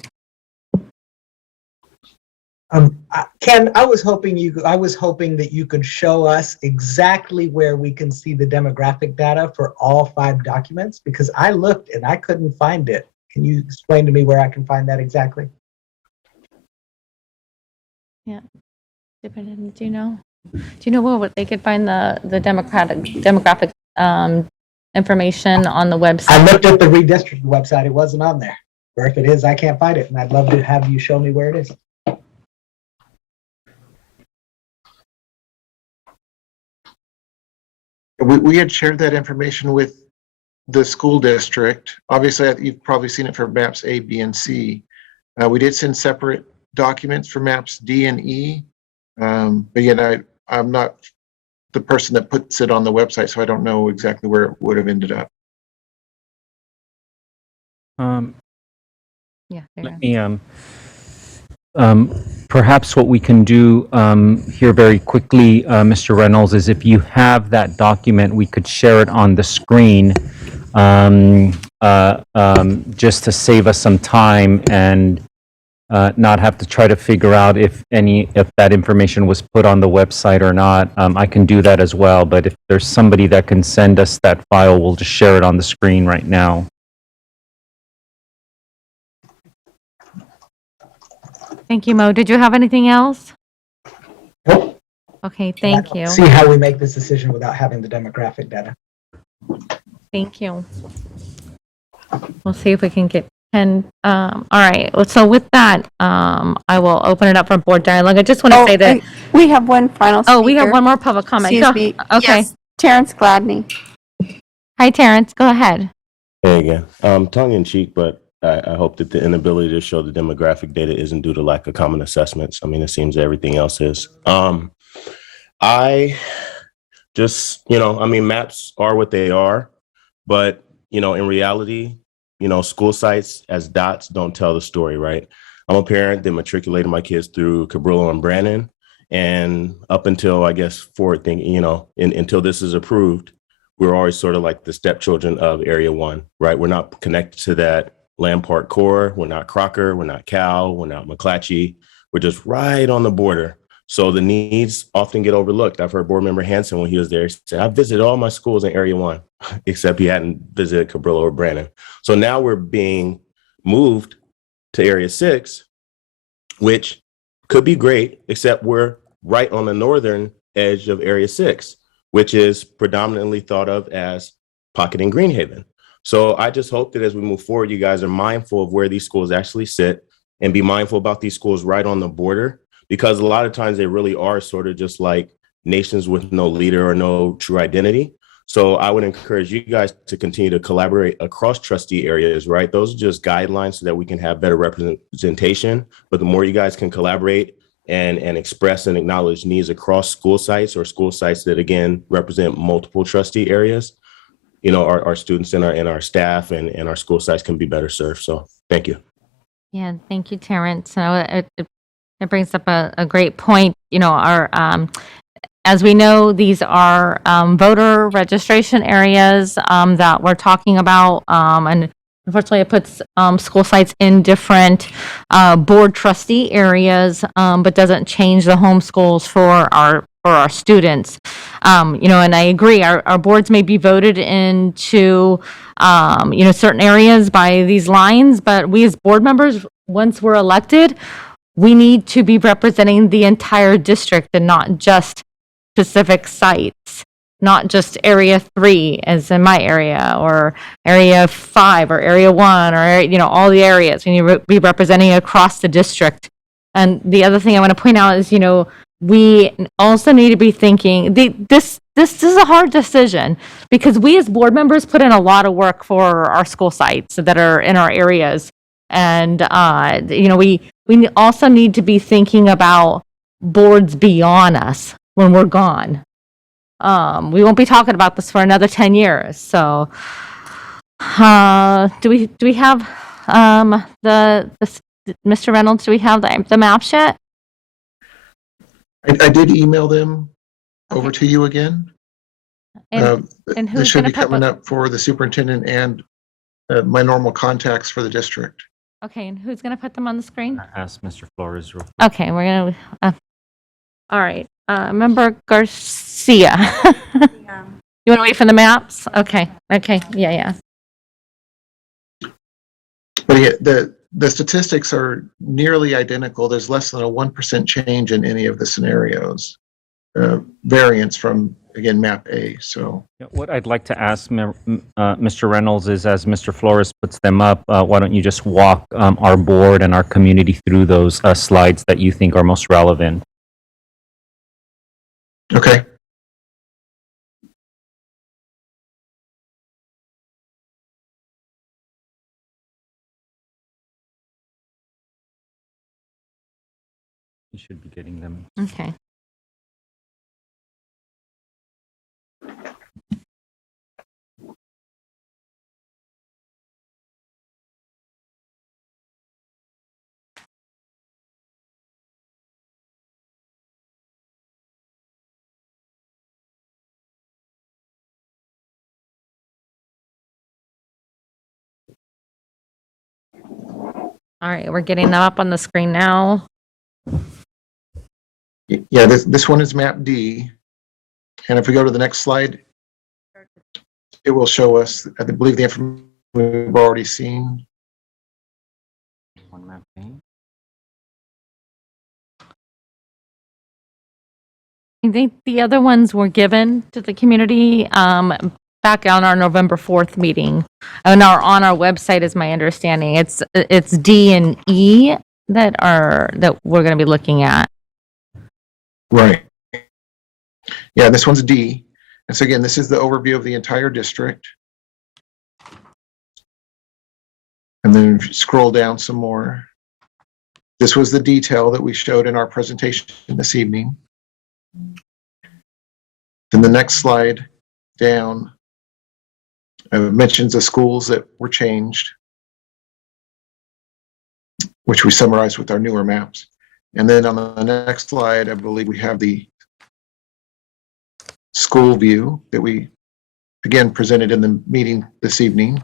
Ken, I was hoping that you could show us exactly where we can see the demographic data for all 5 documents, because I looked and I couldn't find it. Can you explain to me where I can find that exactly? Yeah. Superintendent, do you know? Do you know where they could find the demographic information on the website? I looked at the redistricting website. It wasn't on there. Or if it is, I can't find it, and I'd love to have you show me where it is. We had shared that information with the school district. Obviously, you've probably seen it for maps A, B, and C. We did send separate documents for maps D and E. But again, I'm not the person that puts it on the website, so I don't know exactly where it would have ended up. Yeah. Let me, perhaps what we can do here very quickly, Mr. Reynolds, is if you have that document, we could share it on the screen just to save us some time and not have to try to figure out if that information was put on the website or not. I can do that as well, but if there's somebody that can send us that file, we'll just share it on the screen right now. Thank you, Mo. Did you have anything else? Nope. Okay, thank you. See how we make this decision without having the demographic data. Thank you. We'll see if we can get 10. All right. So with that, I will open it up for board dialogue. I just want to say that We have one final speaker. Oh, we have one more public comment. Excuse me. Okay. Yes, Terrence Gladney. Hi, Terrence. Go ahead. Hey again. Tongue in cheek, but I hope that the inability to show the demographic data isn't due to lack of common assessments. I mean, it seems everything else is. I just, maps are what they are, but, in reality, school sites as dots don't tell the story, right? I'm a parent that matriculated my kids through Cabrillo and Brannon, and up until, I guess, until this is approved, we're always sort of like the stepchildren of Area 1, right? We're not connected to that Land Park core. We're not Crocker. We're not Cal. We're not McClatchy. We're just right on the border. So the needs often get overlooked. I've heard board member Hanson, when he was there, he said, I visited all my schools in Area 1, except he hadn't visited Cabrillo or Brannon. So now we're being moved to Area 6, which could be great, except we're right on the northern edge of Area 6, which is predominantly thought of as Pocket and Greenhaven. So I just hope that as we move forward, you guys are mindful of where these schools actually sit and be mindful about these schools right on the border, because a lot of times they really are sort of just like nations with no leader or no true identity. So I would encourage you guys to continue to collaborate across trustee areas, right? Those are just guidelines so that we can have better representation. But the more you guys can collaborate and express and acknowledge needs across school sites or school sites that, again, represent multiple trustee areas, our students and our staff and our school sites can be better served. So thank you. Yeah, thank you, Terrence. So it brings up a great point. As we know, these are voter registration areas that we're talking about, and unfortunately, it puts school sites in different board trustee areas, but doesn't change the home schools for our students. And I agree, our boards may be voted into, certain areas by these lines, but we as board members, once we're elected, we need to be representing the entire district and not just specific sites, not just Area 3 as in my area, or Area 5 or Area 1 or, all the areas. We need to be representing across the district And the other thing I want to point out is, we also need to be thinking, this is a hard decision because we as board members put in a lot of work for our school sites that are in our areas. And, we also need to be thinking about boards beyond us when we're gone. We won't be talking about this for another 10 years. So, do we have, Mr. Reynolds, do we have the maps yet? I did email them over to you again. And They who's should gonna be put coming the- up for the superintendent and my normal contacts for the district. Okay, and who's going to put them on the screen? Ask Mr. Flores real quick. Okay, we're going to, all right, Member Garcia. You want to wait for the maps? Okay, yeah. But yeah, the statistics are nearly identical. There's less than a 1% change in any of the scenarios. Variance from, again, map A, so. Yeah, what I'd like to ask Mr. Reynolds is, as Mr. Flores puts them up, why don't you just walk our board and our community through those slides that you think are most relevant? Okay. You should be getting them. Okay. All right, we're getting them up on the screen now. Yeah, this one is map D. And if we go to the next slide, it will show us, I believe, the information we've already seen. One map thing. I think the other ones were given to the community back on our November 4th meeting. And on our website is my understanding. It's D and E that we're going to be looking at. Right. Yeah, this one's D. And so again, this is the overview of the entire district. And then if you scroll down some more. This was the detail that we showed in our presentation this evening. Then the next slide down mentions the schools that were changed, which we summarized with our newer maps. And then on the next slide, I believe we have the school view that we, again, presented in the meeting this evening.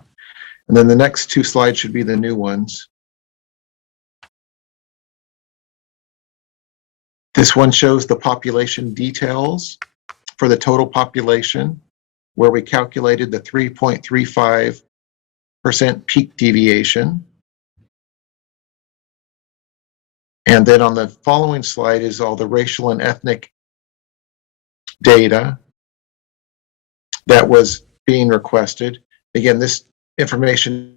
And then the next two slides should be the new ones. This one shows the population details for the total population, where we calculated the 3.35% peak deviation. And then on the following slide is all the racial and ethnic data that was being requested. Again, this information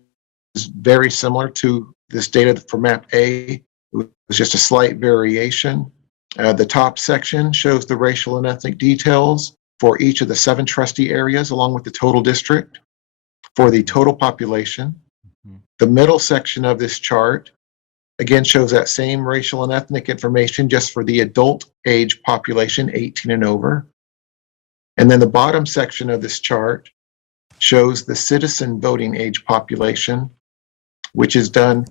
is very similar to this data for map A. It was just a slight variation. The top section shows the racial and ethnic details for each of the 7 trustee areas, along with the total district for the total population. The middle section of this chart, again, shows that same racial and ethnic information just for the adult age population, 18 and over. And then the bottom section of this chart shows the citizen voting age population, which is done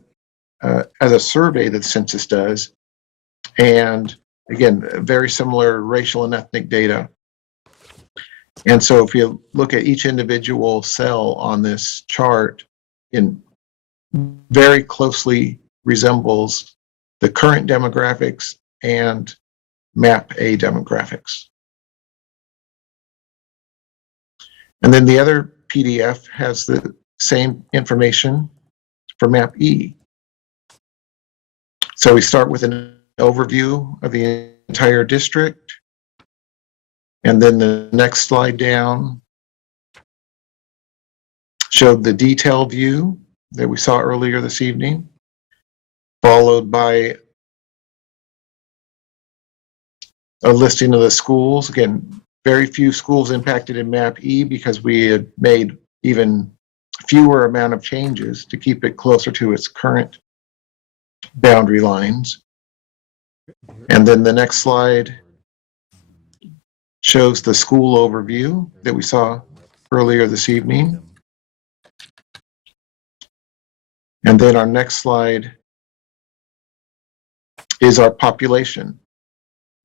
as a survey that the census does. And again, very similar racial and ethnic data. And so if you look at each individual cell on this chart, it very closely resembles the current demographics and map A demographics. And then the other PDF has the same information for map E. So we start with an overview of the entire district. And then the next slide down showed the detail view that we saw earlier this evening, followed by a listing of the schools. Again, very few schools impacted in map E because we had made even fewer amount of changes to keep it closer to its current boundary lines. And then the next slide shows the school overview that we saw earlier this evening. And then our next slide is our population.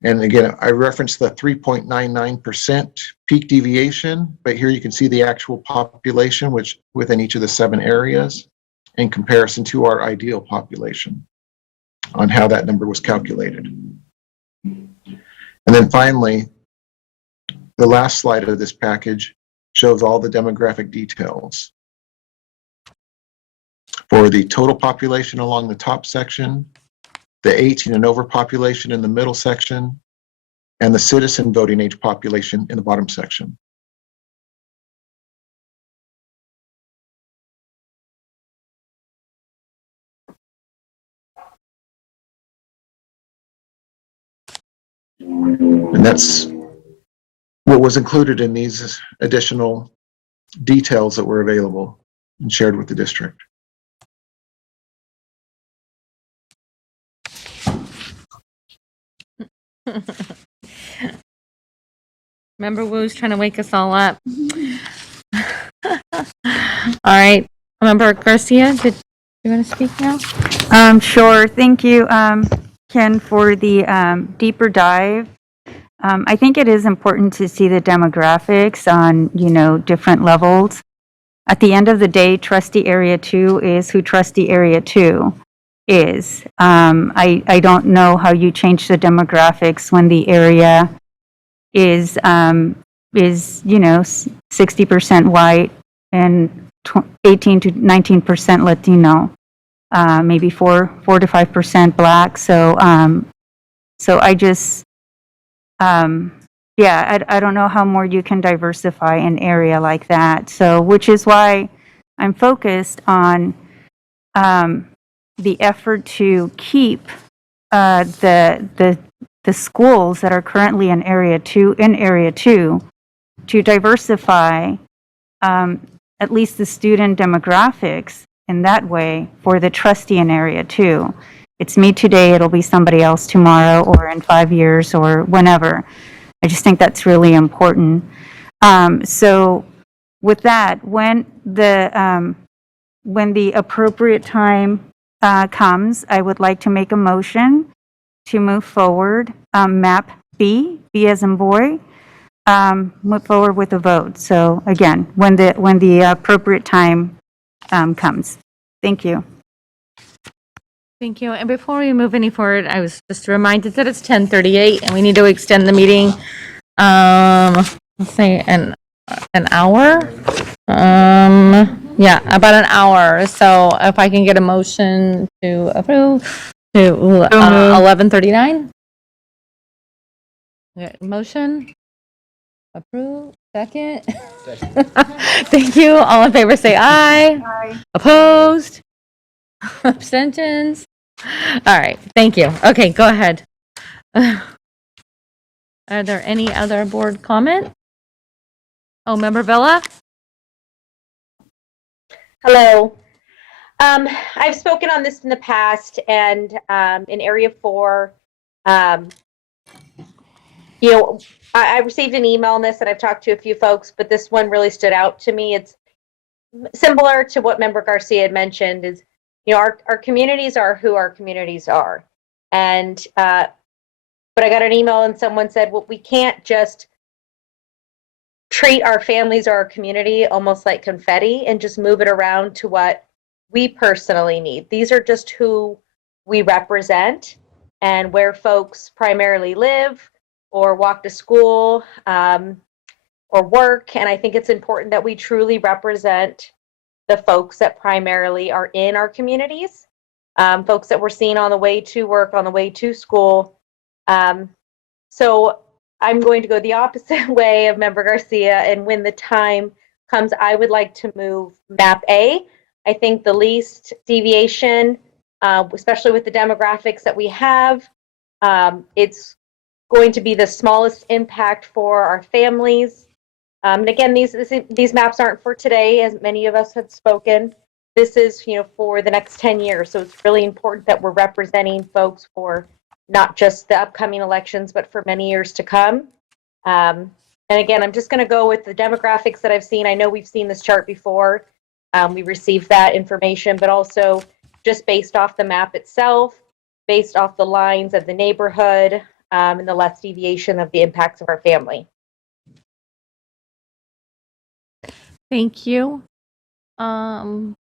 And again, I referenced the 3.99% peak deviation, but here you can see the actual population, which within each of the 7 areas in comparison to our ideal population on how that number was calculated. And then finally, the last slide of this package shows all the demographic details for the total population along the top section, the 18 and over population in the middle section, and the citizen voting age population in the bottom section. And that's what was included in these additional details that were available and shared with the district. Remember Woo's trying to wake us all up. All right. Member Garcia, did you want to speak now? Sure. Thank you, Ken, for the deeper dive. I think it is important to see the demographics on, different levels. At the end of the day, trustee area 2 is who trustee area 2 is. I don't know how you change the demographics when the area is 60% white and 18 to 19% Latino, maybe 4 to 5% Black. So I just, I don't know how more you can diversify an area like that. So, which is why I'm focused on the effort to keep the schools that are currently in area 2 to diversify at least the student demographics in that way for the trustee in area 2. It's me today, it'll be somebody else tomorrow or in 5 years or whenever. I just think that's really important. So with that, when the appropriate time comes, I would like to make a motion to move forward, map B as in boy, move forward with a vote. So again, when the appropriate time comes. Thank you. Thank you. And before we move any forward, I was just reminded that it's 10:38 and we need to extend the meeting, let's say an hour. Yeah, about an hour. So if I can get a motion to approve to 11:39. Motion? Approve? Second? Thank you. All in favor say aye. Aye. Opposed? Abstentions? All right, thank you. Okay, go ahead. Are there any other board comment? Oh, Member Villa? Hello. I've spoken on this in the past, and in Area 4, I received an email on this, and I've talked to a few folks, but this one really stood out to me. It's similar to what Member Garcia had mentioned, is our communities are who our communities are. And, but I got an email and someone said, well, we can't just treat our families or our community almost like confetti and just move it around to what we personally need. These are just who we represent and where folks primarily live or walk to school or work. And I think it's important that we truly represent the folks that primarily are in our communities, folks that we're seeing on the way to work, on the way to school. So I'm going to go the opposite way of Member Garcia, and when the time comes, I would like to move map A. I think the least deviation, especially with the demographics that we have, it's going to be the smallest impact for our families. And again, these maps aren't for today, as many of us have spoken. This is, for the next 10 years. So it's really important that we're representing folks for not just the upcoming elections, but for many years to come. And again, I'm just going to go with the demographics that I've seen. I know we've seen this chart before. We received that information, but also just based off the map itself, based off the lines of the neighborhood, and the less deviation of the impacts of our family. Thank you. Number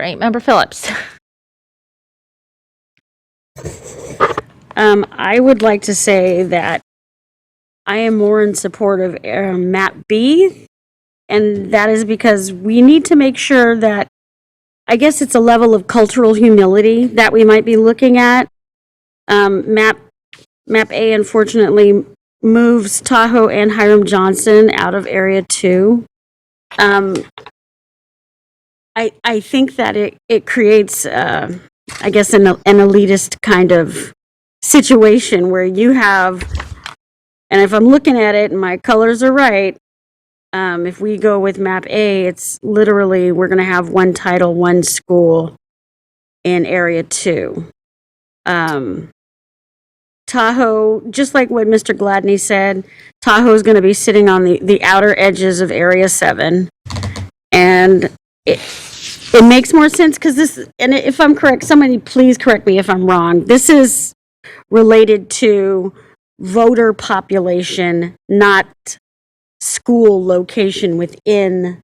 8, Member Phillips. I would like to say that I am more in support of map B, and that is because we need to make sure that, I guess it's a level of cultural humility that we might be looking at. Map A, unfortunately, moves Tahoe and Hiram Johnson out of Area 2. I think that it creates, I guess, an elitist kind of situation where you have, and if I'm looking at it and my colors are right, if we go with map A, it's literally, we're going to have one title, one school in Area 2. Tahoe, just like what Mr. Gladney said, Tahoe is going to be sitting on the outer edges of Area 7. And it makes more sense because this, and if I'm correct, somebody please correct me if I'm wrong, this is related to voter population, not school location within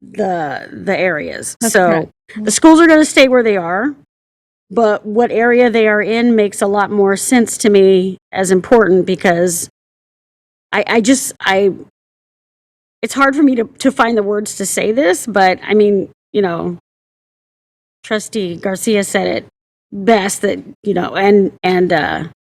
the areas. That's so correct. The schools are going to stay where they are, but what area they are in makes a lot more sense to me as important because it's hard for me to find the words to say this, but I mean, Trustee Garcia said it best that, and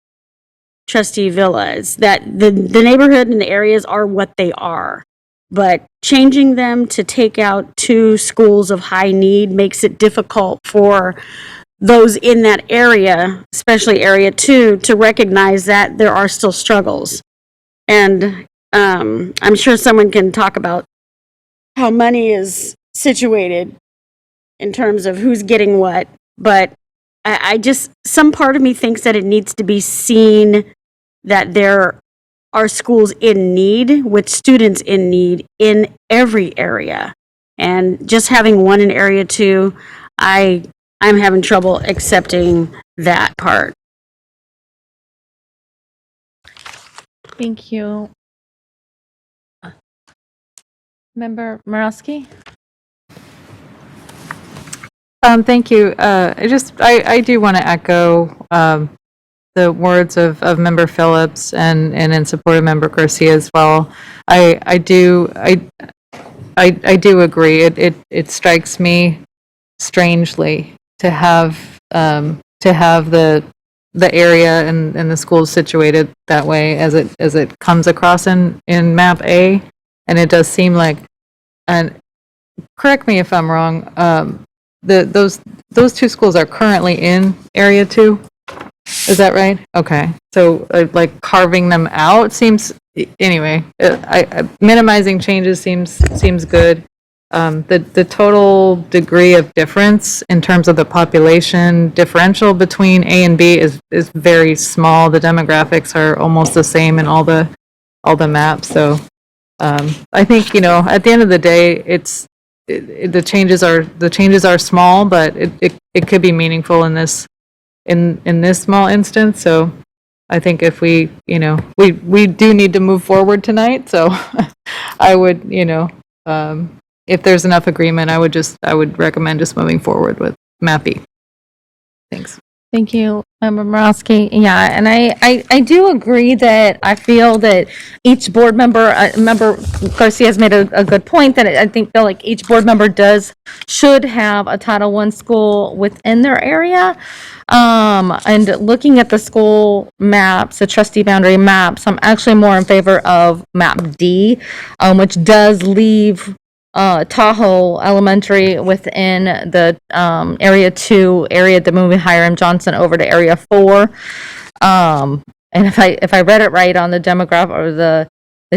Trustee Villa, is that the neighborhood and the areas are what they are. But changing them to take out 2 schools of high need makes it difficult for those in that area, especially Area 2, to recognize that there are still struggles. And I'm sure someone can talk about how money is situated in terms of who's getting what, but I just, some part of me thinks that it needs to be seen that there are schools in need with students in need in every area. And just having one in Area 2, I'm having trouble accepting that part. Thank you. Member Morosky? Thank you. I do want to echo the words of Member Phillips and in support of Member Garcia as well. I do agree. It strikes me strangely to have the area and the schools situated that way as it comes across in map A, and it does seem like, and correct me if I'm wrong, those 2 schools are currently in Area 2. Is that right? Okay. So like carving them out seems, anyway, minimizing changes seems good. The total degree of difference in terms of the population differential between A and B is very small. The demographics are almost the same in all the maps. So I think, at the end of the day, the changes are small, but it could be meaningful in this small instance. So I think if we do need to move forward tonight. So I would, if there's enough agreement, I would recommend just moving forward with map B. Thanks. Thank you, Member Morosky. Yeah, and I do agree that I feel that each board member, Member Garcia has made a good point that I feel like each board member should have a Title I school within their area. And looking at the school maps, the trustee boundary maps, I'm actually more in favor of map D, which does leave Tahoe Elementary within the Area 2 area, the moving Hiram Johnson over to Area 4. And if I read it right on the demographic or the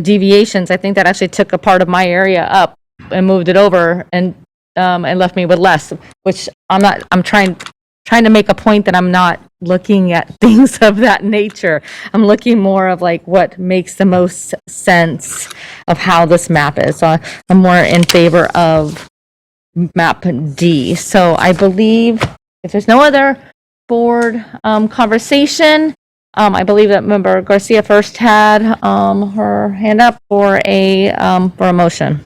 deviations, I think that actually took a part of my area up and moved it over and left me with less, which I'm trying to make a point that I'm not looking at things of that nature. I'm looking more of like what makes the most sense of how this map is. So I'm more in favor of map D. So I believe if there's no other board conversation, I believe that member Garcia first had her hand up for a motion.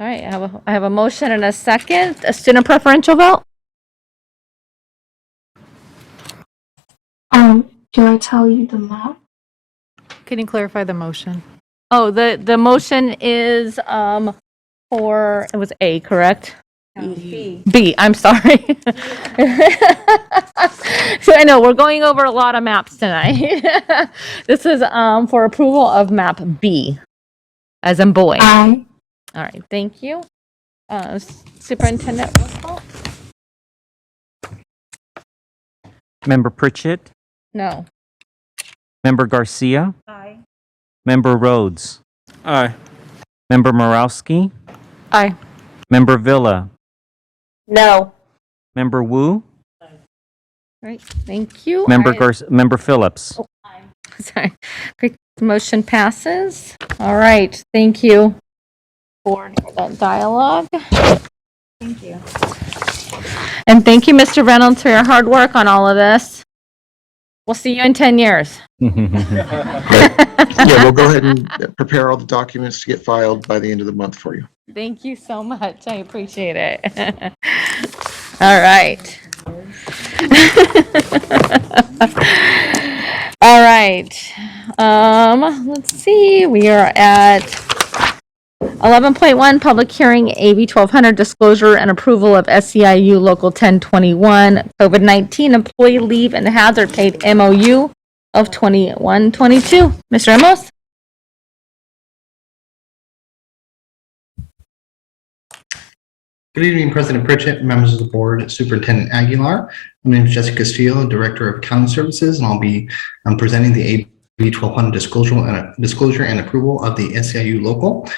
All right, I have a motion and a second. A student preferential vote? Do I tell you the map? Can you clarify the motion? Oh, the motion is for, it was A, correct? B, I'm sorry. So I know, we're going over a lot of maps tonight. This is for approval of map B, as in boy. Aye. All right, thank you. Superintendent roll call? Member Pritchett, No. Member Garcia, Aye. Member Rhodes, Aye. Member Morowski, Aye. Member Villa, No. Member Wu, All right, thank you. Member Phillips. Sorry. Great, the motion passes. All right, thank you for that dialogue. Thank you. And thank you, Mr. Reynolds, for your hard work on all of this. We'll see you in 10 years. Yeah, we'll go ahead and prepare all the documents to get filed by the end of the month for you. Thank you so much. I appreciate it. All right. All right. Let's see. We are at 11.1, public hearing, AB 1200, disclosure and approval of SEIU Local 1021, COVID-19 employee leave and hazard paid MOU of 2122. Mr. Amos? Good evening, President Pritchett, members of the board, Superintendent Aguilar. My name is Jessica Castillo, Director of Accounting Services, and I'll be presenting the AB 1200 disclosure and approval of the SEIU local.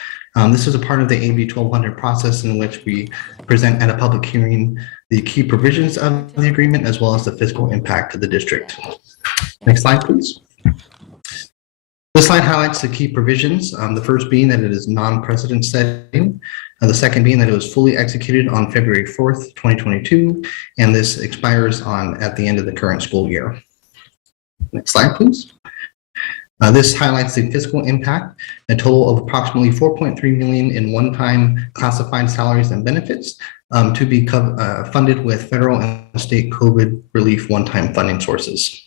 This is a part of the AB 1200 process in which we present at a public hearing the key provisions of the agreement as well as the fiscal impact to the district. Next slide, please. This slide highlights the key provisions, the first being that it is non-precedent setting, the second being that it was fully executed on February 4th, 2022, and this expires at the end of the current school year. Next slide, please. This highlights the fiscal impact, a total of approximately $4.3 million in one-time classified salaries and benefits to be funded with federal and state COVID relief one-time funding sources.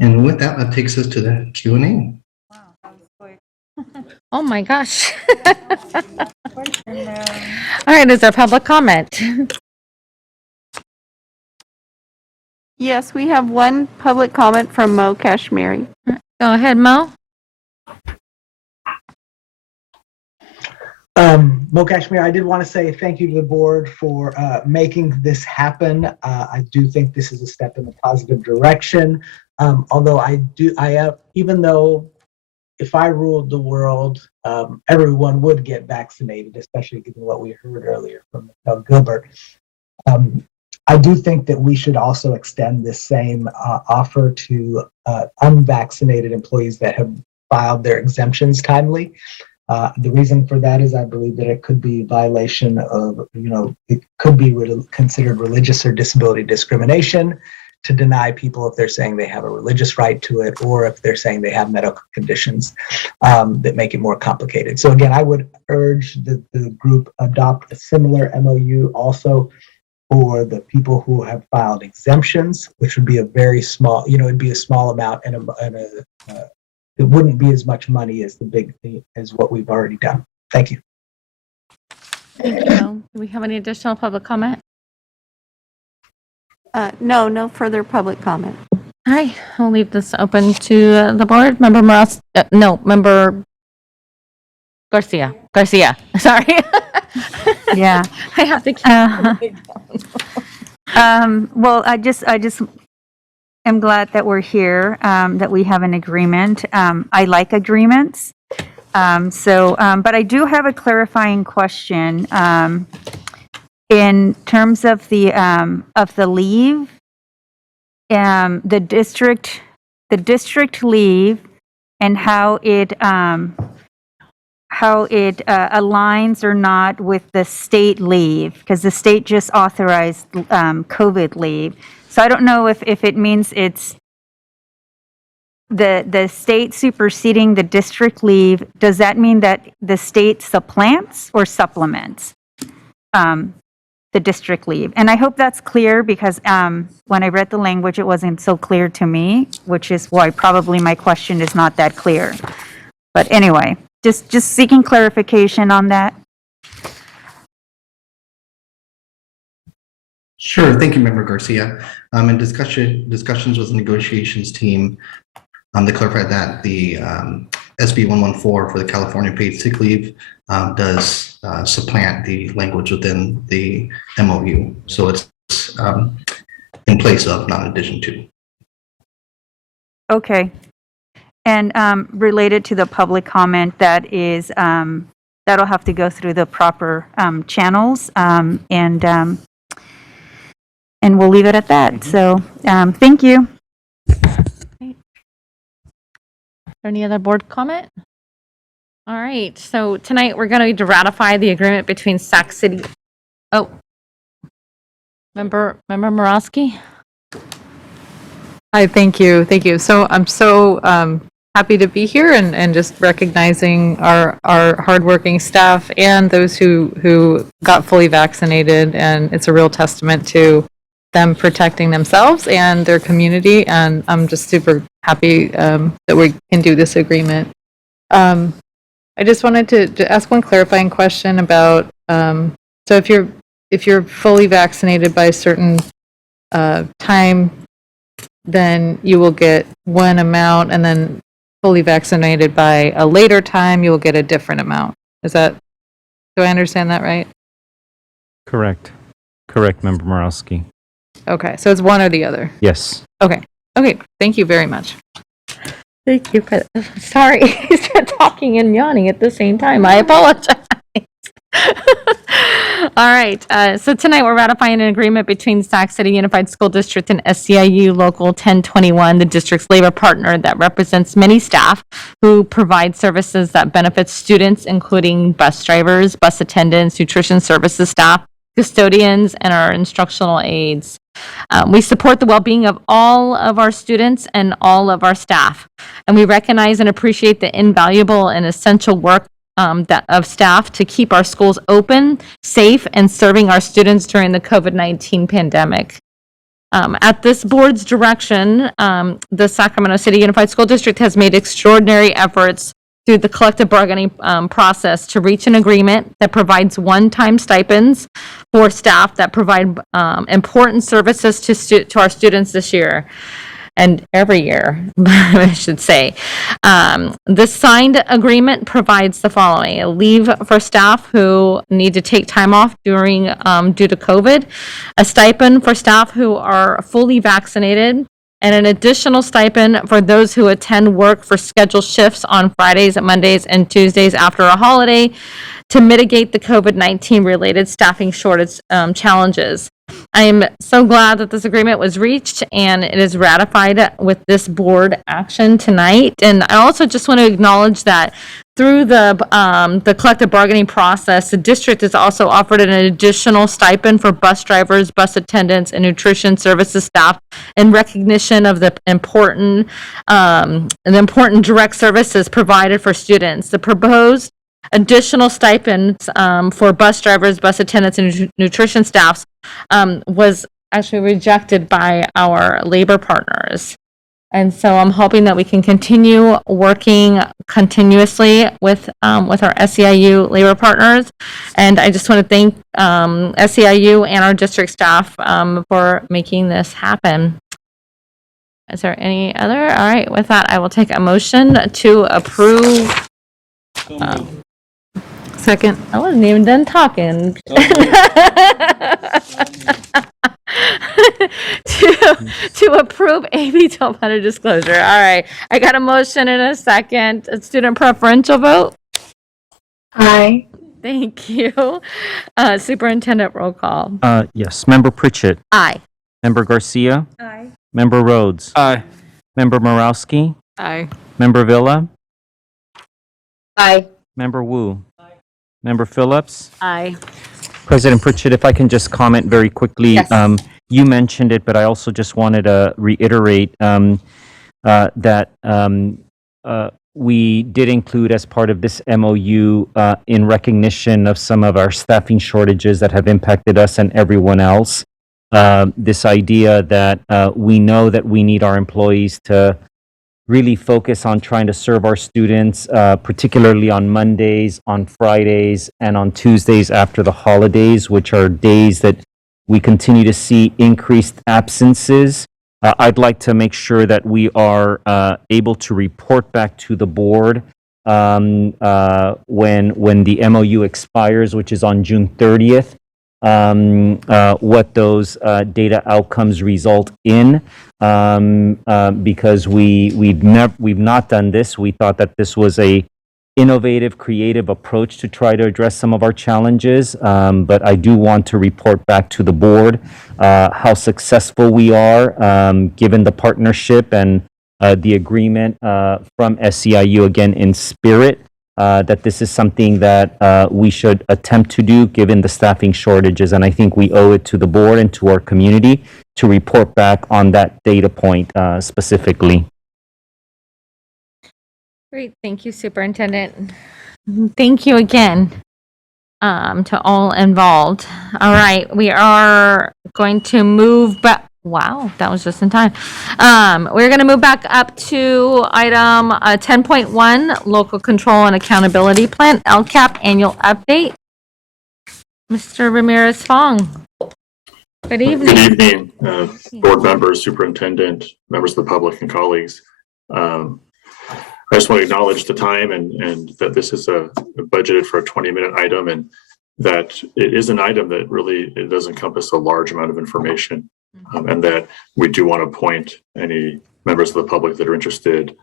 And with that, that takes us to the Q&A. Wow, that was quick. Oh my gosh. All right, is there public comment? Yes, we have one public comment from Mo Kashmiri. Go ahead, Mo. Mo Kashmir, I did want to say thank you to the board for making this happen. I do think this is a step in the positive direction. Although even though if I ruled the world, everyone would get vaccinated, especially given what we heard earlier from Michelle Gilbert. I do think that we should also extend this same offer to unvaccinated employees that have filed their exemptions timely. The reason for that is I believe that it could be violation of, it could be considered religious or disability discrimination to deny people if they're saying they have a religious right to it or if they're saying they have medical conditions that make it more complicated. So again, I would urge that the group adopt a similar MOU also for the people who have filed exemptions, which would be a very small, it'd be a small amount and it wouldn't be as much money as the big thing as what we've already done. Thank you. Thank you. Do we have any additional public comment? No further public comment. All right, I'll leave this open to the board. Member Morales, Member Garcia, sorry. Yeah. I have to keep Well, I just am glad that we're here, that we have an agreement. I like agreements. But I do have a clarifying question. In terms of the leave, the district leave and how it aligns or not with the state leave, because the state just authorized COVID leave. So I don't know if it means it's the state superseding the district leave. Does that mean that the state supplants or supplements the district leave? And I hope that's clear, because when I read the language, it wasn't so clear to me, which is why probably my question is not that clear. But anyway, just seeking clarification on that. Sure. Thank you, Member Garcia. In discussions with the negotiations team, they clarified that the SB 114 for the California paid sick leave does supplant the language within the MOU. So it's in place of, not in addition to. Okay. And related to the public comment, that is, that'll have to go through the proper channels, and we'll leave it at that. So, thank you. Any other board comment? All right, so tonight we're going to ratify the agreement between Sac City. Oh, Member Morosky? Hi, thank you. So I'm so happy to be here and just recognizing our hardworking staff and those who got fully vaccinated, and it's a real testament to them protecting themselves and their community, and I'm just super happy that we can do this agreement. I just wanted to ask one clarifying question about, so if you're fully vaccinated by a certain time, then you will get one amount, and then fully vaccinated by a later time, you will get a different amount. Do I understand that right? Correct, Member Morosky. Okay, so it's one or the other. Yes. Okay, thank you very much. Thank you. Sorry, I started talking and yawning at the same time. I apologize. All right, so tonight we're ratifying an agreement between Sac City Unified School District and SCIU Local 1021, the district's labor partner that represents many staff who provide services that benefit students, including bus drivers, bus attendants, nutrition services staff, custodians, and our instructional aides. We support the well-being of all of our students and all of our staff, and we recognize and appreciate the invaluable and essential work of staff to keep our schools open, safe, and serving our students during the COVID-19 pandemic. At this board's direction, the Sacramento City Unified School District has made extraordinary efforts through the collective bargaining process to reach an agreement that provides one-time stipends for staff that provide important services to our students this year. And every year, I should say. The signed agreement provides the following: a leave for staff who need to take time off due to COVID, a stipend for staff who are fully vaccinated, and an additional stipend for those who attend work for scheduled shifts on Fridays, Mondays, and Tuesdays after a holiday to mitigate the COVID-19 related staffing shortage challenges. I am so glad that this agreement was reached and it is ratified with this board action tonight. And I also just want to acknowledge that through the collective bargaining process, the district has also offered an additional stipend for bus drivers, bus attendants, and nutrition services staff in recognition of the important direct services provided for students. The proposed additional stipends for bus drivers, bus attendants, and nutrition staffs was actually rejected by our labor partners. And so I'm hoping that we can continue working continuously with our SEIU labor partners. And I just want to thank SEIU and our district staff for making this happen. Is there any other? All right, with that, I will take a motion to approve. Second. I wasn't even done talking. to approve AB 1200 disclosure. All right. I got a motion and a second. A student preferential vote? Aye. Thank you. Superintendent roll call. Yes. Member Pritchett. Aye. Member Garcia. Aye. Member Rhodes. Aye. Member Morowski. Aye. Member Villa. Aye. Member Wu. Member Phillips. Aye. President Pritchett, if I can just comment very quickly. Yes. You mentioned it, but I also just wanted to reiterate that we did include as part of this MOU in recognition of some of our staffing shortages that have impacted us and everyone else. This idea that we know that we need our employees to really focus on trying to serve our students, particularly on Mondays, on Fridays, and on Tuesdays after the holidays, which are days that we continue to see increased absences. I'd like to make sure that we are able to report back to the board when the MOU expires, which is on June 30th, what those data outcomes result in, because we've not done this. We thought that this was a innovative, creative approach to try to address some of our challenges, but I do want to report back to the board how successful we are, given the partnership and the agreement from SEIU, again, in spirit, that this is something that we should attempt to do given the staffing shortages. And I think we owe it to the board and to our community to report back on that data point specifically. Great. Thank you, Superintendent. Thank you again to all involved. All right. We are going to move back. Wow, that was just in time. We're going to move back up to item 10.1, Local Control and Accountability Plan, LCAP Annual Update. Mr. Ramirez-Fong. Good evening. Good evening, board members, superintendent, members of the public, and colleagues. I just want to acknowledge the time and that this is budgeted for a 20-minute item, and that it is an item that really it does encompass a large amount of information. And that we do want to point any members of the public that are interested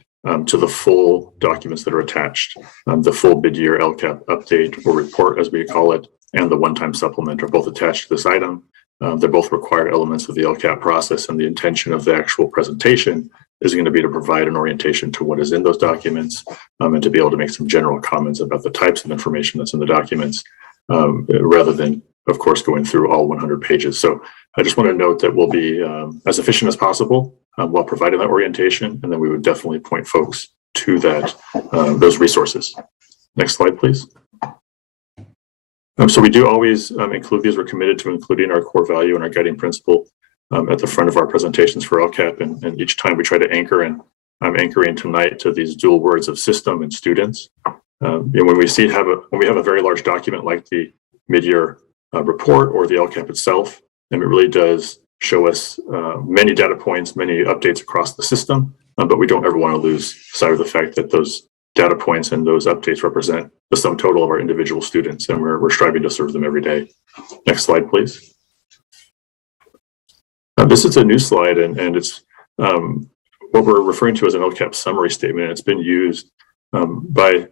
to the full documents that are attached. The full mid-year LCAP update or report, as we call it, and the one-time supplement are both attached to this item. They're both required elements of the LCAP process, and the intention of the actual presentation is going to be to provide an orientation to what is in those documents, and to be able to make some general comments about the types of information that's in the documents, rather than, of course, going through all 100 pages. So I just want to note that we'll be as efficient as possible while providing that orientation, and then we would definitely point folks to that those resources. Next slide, please. So we do always include these. We're committed to including our core value and our guiding principle at the front of our presentations for LCAP, and each time we try to anchor, and I'm anchoring tonight to these dual words of system and students. And when we have a very large document like the mid-year report or the LCAP itself, and it really does show us many data points, many updates across the system, but we don't ever want to lose sight of the fact that those data points and those updates represent the sum total of our individual students, and we're striving to serve them every day. Next slide, please. This is a new slide, and it's what we're referring to as an LCAP summary statement. It's been used by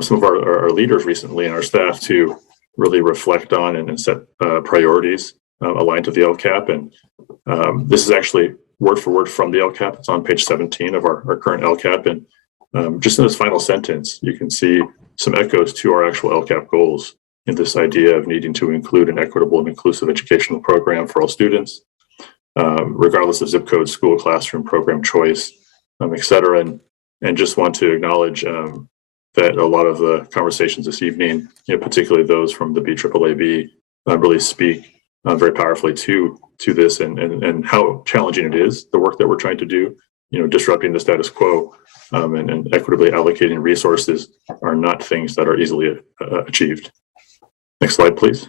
some of our leaders recently and our staff to really reflect on and set priorities aligned to the LCAP. And this is actually word for word from the LCAP. It's on page 17 of our current LCAP. And just in this final sentence, you can see some echoes to our actual LCAP goals in this idea of needing to include an equitable and inclusive educational program for all students, regardless of zip code, school, classroom, program choice, et cetera. And just want to acknowledge that a lot of the conversations this evening, particularly those from the BAAAB, really speak very powerfully to this and how challenging it is, the work that we're trying to do. Disrupting the status quo and equitably allocating resources are not things that are easily achieved. Next slide, please.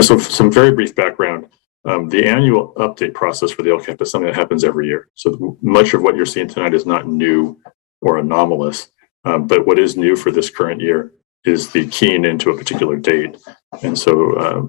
So some very brief background. The annual update process for the LCAP is something that happens every year. So much of what you're seeing tonight is not new or anomalous, but what is new for this current year is the keying into a particular date. And so,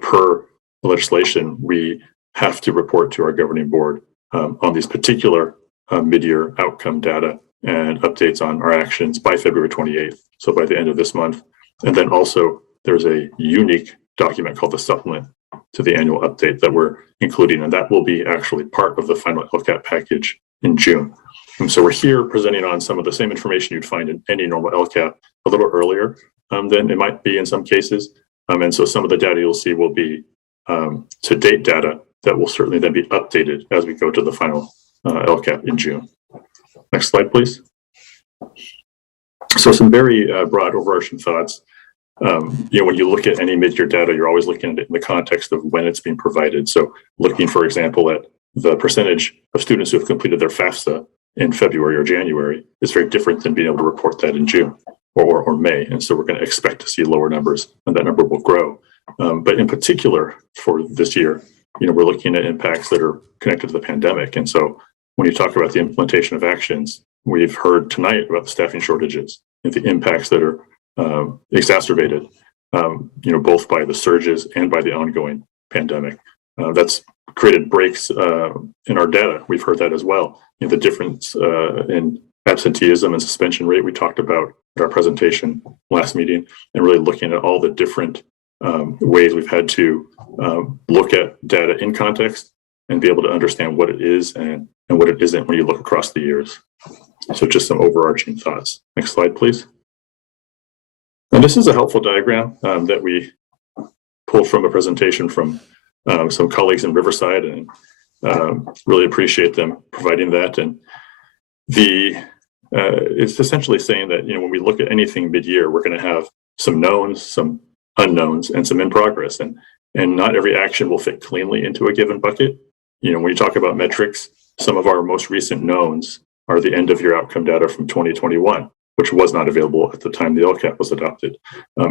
per legislation, we have to report to our governing board on these particular mid-year outcome data and updates on our actions by February 28th, so by the end of this month. And then also there's a unique document called the supplement to the annual update that we're including, and that will be actually part of the final LCAP package in June. And so we're here presenting on some of the same information you'd find in any normal LCAP a little earlier than it might be in some cases. And so some of the data you'll see will be to date data that will certainly then be updated as we go to the final LCAP in June. Next slide, please. So some very broad overarching thoughts. When you look at any mid-year data, you're always looking at it in the context of when it's being provided. So looking, for example, at the percentage of students who have completed their FAFSA in February or January is very different than being able to report that in June or May. And so we're going to expect to see lower numbers, and that number will grow. But in particular for this year, we're looking at impacts that are connected to the pandemic. And so when you talk about the implementation of actions, we've heard tonight about the staffing shortages and the impacts that are exacerbated, both by the surges and by the ongoing pandemic. That's created breaks in our data. We've heard that as well. The difference in absenteeism and suspension rate we talked about at our presentation last meeting, and really looking at all the different ways we've had to look at data in context and be able to understand what it is and what it isn't when you look across the years. So just some overarching thoughts. Next slide, please. And this is a helpful diagram that we pulled from a presentation from some colleagues in Riverside, and really appreciate them providing that. And it's essentially saying that when we look at anything mid-year, we're going to have some knowns, some unknowns, and some in progress, and not every action will fit cleanly into a given bucket. When you talk about metrics, some of our most recent knowns are the end of year outcome data from 2021, which was not available at the time the LCAP was adopted.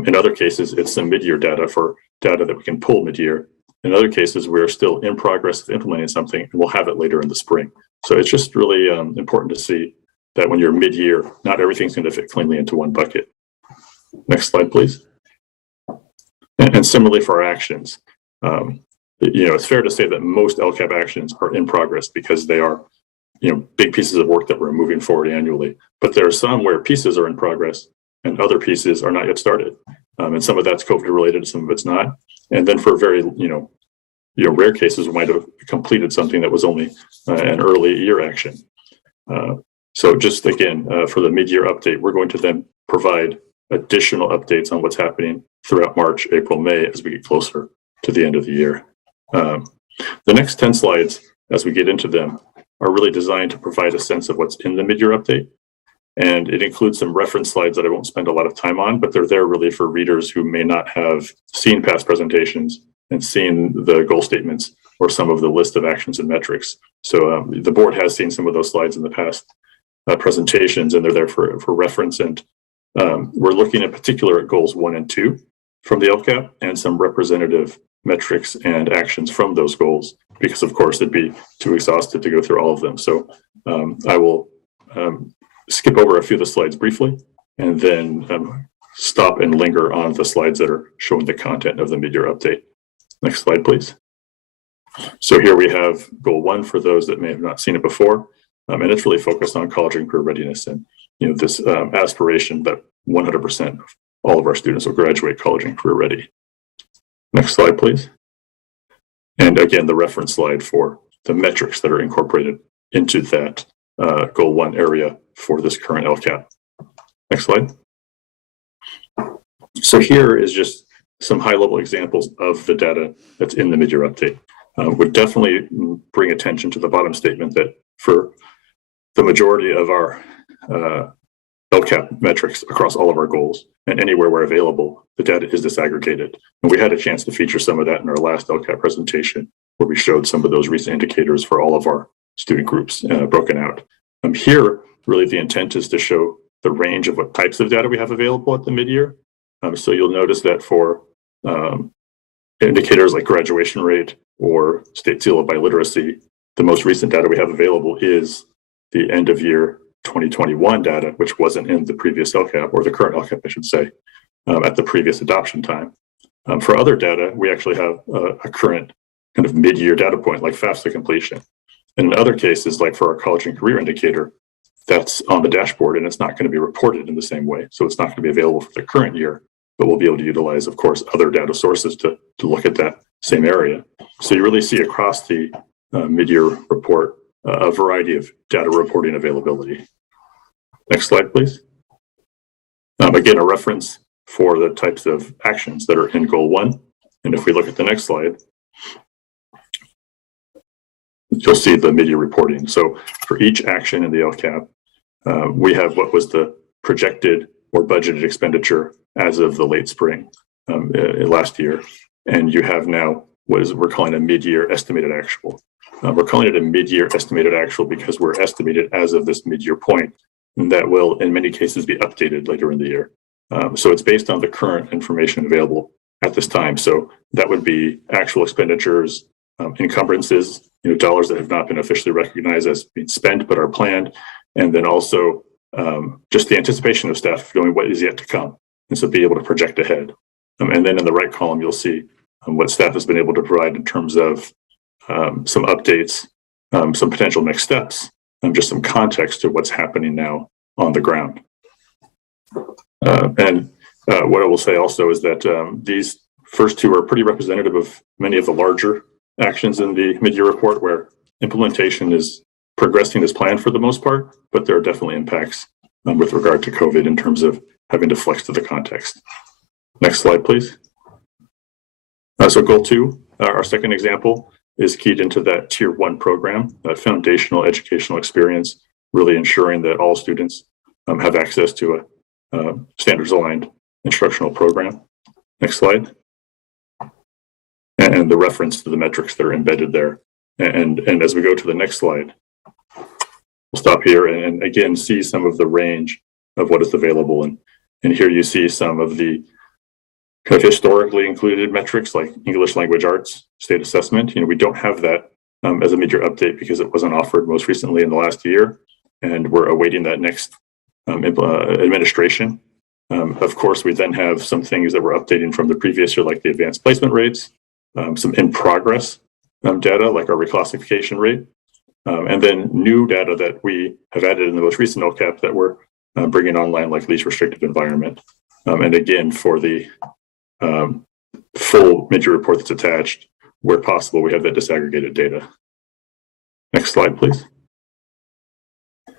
In other cases, it's some mid-year data for data that we can pull mid-year. In other cases, we're still in progress of implementing something, and we'll have it later in the spring. So it's just really important to see that when you're mid-year, not everything's going to fit cleanly into one bucket. Next slide, please. And similarly for our actions, it's fair to say that most LCAP actions are in progress because they are, big pieces of work that we're moving forward annually. But there are some where pieces are in progress and other pieces are not yet started. And some of that's COVID related, some of it's not. And then for very, rare cases, we might have completed something that was only an early year action. So just again, for the mid-year update, we're going to then provide additional updates on what's happening throughout March, April, May, as we get closer to the end of the year. The next 10 slides, as we get into them, are really designed to provide a sense of what's in the mid-year update. And it includes some reference slides that I won't spend a lot of time on, but they're there really for readers who may not have seen past presentations and seen the goal statements or some of the list of actions and metrics. So the board has seen some of those slides in the past presentations, and they're there for reference. And we're looking in particular at goals 1 and 2 from the LCAP and some representative metrics and actions from those goals, because of course it'd be too exhaustive to go through all of them. So I will skip over a few of the slides briefly, and then stop and linger on the slides that are showing the content of the mid-year update. Next slide, please. So here we have goal 1 for those that may have not seen it before, and it's really focused on college and career readiness, and this aspiration that 100% of all of our students will graduate college and career ready. Next slide, please. And again, the reference slide for the metrics that are incorporated into that goal 1 area for this current LCAP. Next slide. So here is just some high-level examples of the data that's in the mid-year update. Would definitely bring attention to the bottom statement that for the majority of our LCAP metrics across all of our goals and anywhere where available, the data is disaggregated. And we had a chance to feature some of that in our last LCAP presentation, where we showed some of those recent indicators for all of our student groups broken out. Here, really the intent is to show the range of what types of data we have available at the mid-year. So you'll notice that for indicators like graduation rate or state seal of biliteracy, the most recent data we have available is the end of year 2021 data, which wasn't in the previous LCAP, or the current LCAP, I should say, at the previous adoption time. For other data, we actually have a current kind of mid-year data point like FAFSA completion. And in other cases, like for our college and career indicator, that's on the dashboard and it's not going to be reported in the same way. So it's not going to be available for the current year, but we'll be able to utilize, of course, other data sources to look at that same area. So you really see across the mid-year report a variety of data reporting availability. Next slide, please. Again, a reference for the types of actions that are in Goal 1. And if we look at the next slide, you'll see the mid-year reporting. So for each action in the LCAP, we have what was the projected or budgeted expenditure as of the late spring last year. And you have now what we're calling a mid-year estimated actual. We're calling it a mid-year estimated actual because we're estimated as of this mid-year point, and that will in many cases be updated later in the year. So it's based on the current information available at this time. So that would be actual expenditures, encumbrances, dollars that have not been officially recognized as being spent but are planned, and then also just the anticipation of staff knowing what is yet to come, and so be able to project ahead. And then in the right column, you'll see what staff has been able to provide in terms of some updates, some potential next steps, and just some context to what's happening now on the ground. And what I will say also is that these first two are pretty representative of many of the larger actions in the mid-year report where implementation is progressing as planned for the most part, but there are definitely impacts with regard to COVID in terms of having to flex to the context. Next slide, please. So Goal 2, our second example, is keyed into that Tier 1 program, that foundational educational experience, really ensuring that all students have access to a standards-aligned instructional program. Next slide. And the reference to the metrics that are embedded there. And as we go to the next slide, we'll stop here and again see some of the range of what is available. And here you see some of the kind of historically included metrics like English language arts, state assessment. We don't have that as a mid-year update because it wasn't offered most recently in the last year. And we're awaiting that next administration. Of course, we then have some things that we're updating from the previous year, like the advanced placement rates, some in progress data, like our reclassification rate, and then new data that we have added in the most recent LCAP that we're bringing online, like least restrictive environment. And again, for the full mid-year report that's attached, where possible, we have that disaggregated data. Next slide, please.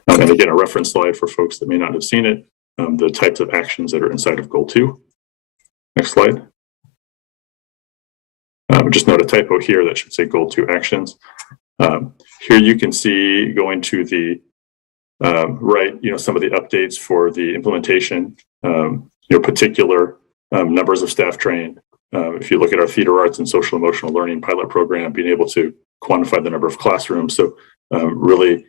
And again, a reference slide for folks that may not have seen it, the types of actions that are inside of Goal 2. Next slide. Just note a typo here that should say Goal 2 actions. Here you can see going to the right, some of the updates for the implementation, particular numbers of staff trained. If you look at our theater arts and social emotional learning pilot program, being able to quantify the number of classrooms. So really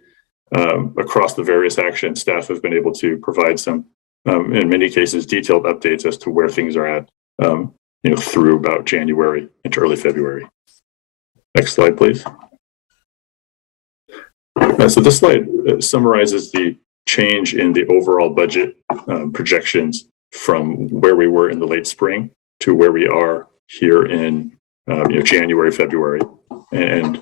across the various actions, staff have been able to provide some, in many cases, detailed updates as to where things are at, through about January into early February. Next slide, please. So this slide summarizes the change in the overall budget projections from where we were in the late spring to where we are here in January, February. And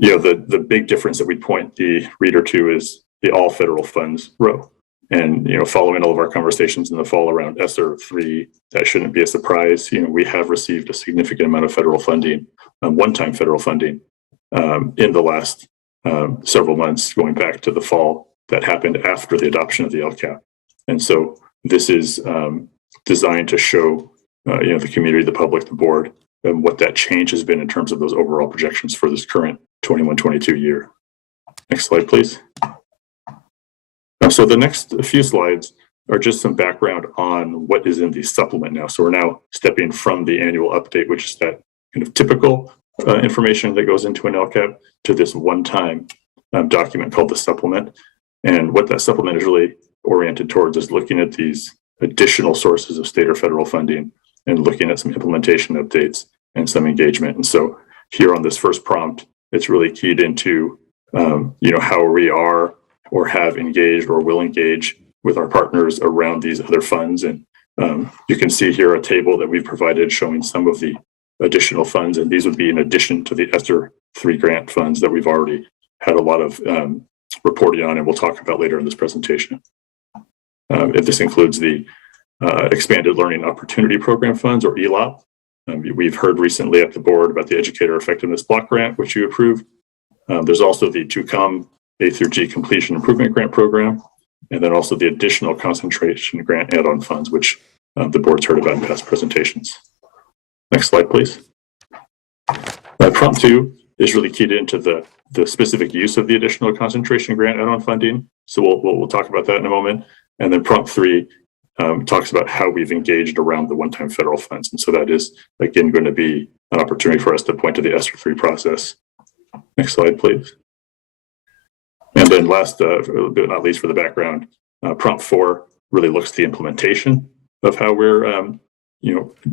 the big difference that we point the reader to is the all federal funds row. And following all of our conversations in the fall around ESSER 3, that shouldn't be a surprise. We have received a significant amount of federal funding, one-time federal funding, in the last several months, going back to the fall that happened after the adoption of the LCAP. And so this is designed to show the community, the public, the board, and what that change has been in terms of those overall projections for this current 21-22 year. Next slide, please. So the next few slides are just some background on what is in the supplement now. So we're now stepping from the annual update, which is that kind of typical information that goes into an LCAP, to this one-time document called the supplement. And what that supplement is really oriented towards is looking at these additional sources of state or federal funding and looking at some implementation updates and some engagement. And so here on this first prompt, it's really keyed into how we are or have engaged or will engage with our partners around these other funds and You can see here a table that we've provided showing some of the additional funds, and these would be in addition to the ESSER 3 grant funds that we've already had a lot of reporting on, and we'll talk about later in this presentation. If this includes the Expanded Learning Opportunity Program funds, or ELOP. We've heard recently at the board about the Educator Effectiveness Block Grant, which you approved. There's also the To Come A through G Completion Improvement Grant Program, and then also the additional concentration grant add-on funds, which the board's heard about in past presentations. Next slide, please. Prompt 2 is really keyed into the specific use of the additional concentration grant add-on funding. So we'll talk about that in a moment. And then prompt 3 talks about how we've engaged around the one-time federal funds. And so that is, again, going to be an opportunity for us to point to the ESSER 3 process. Next slide, please. And then last, but not least for the background, prompt 4 really looks at the implementation of how we're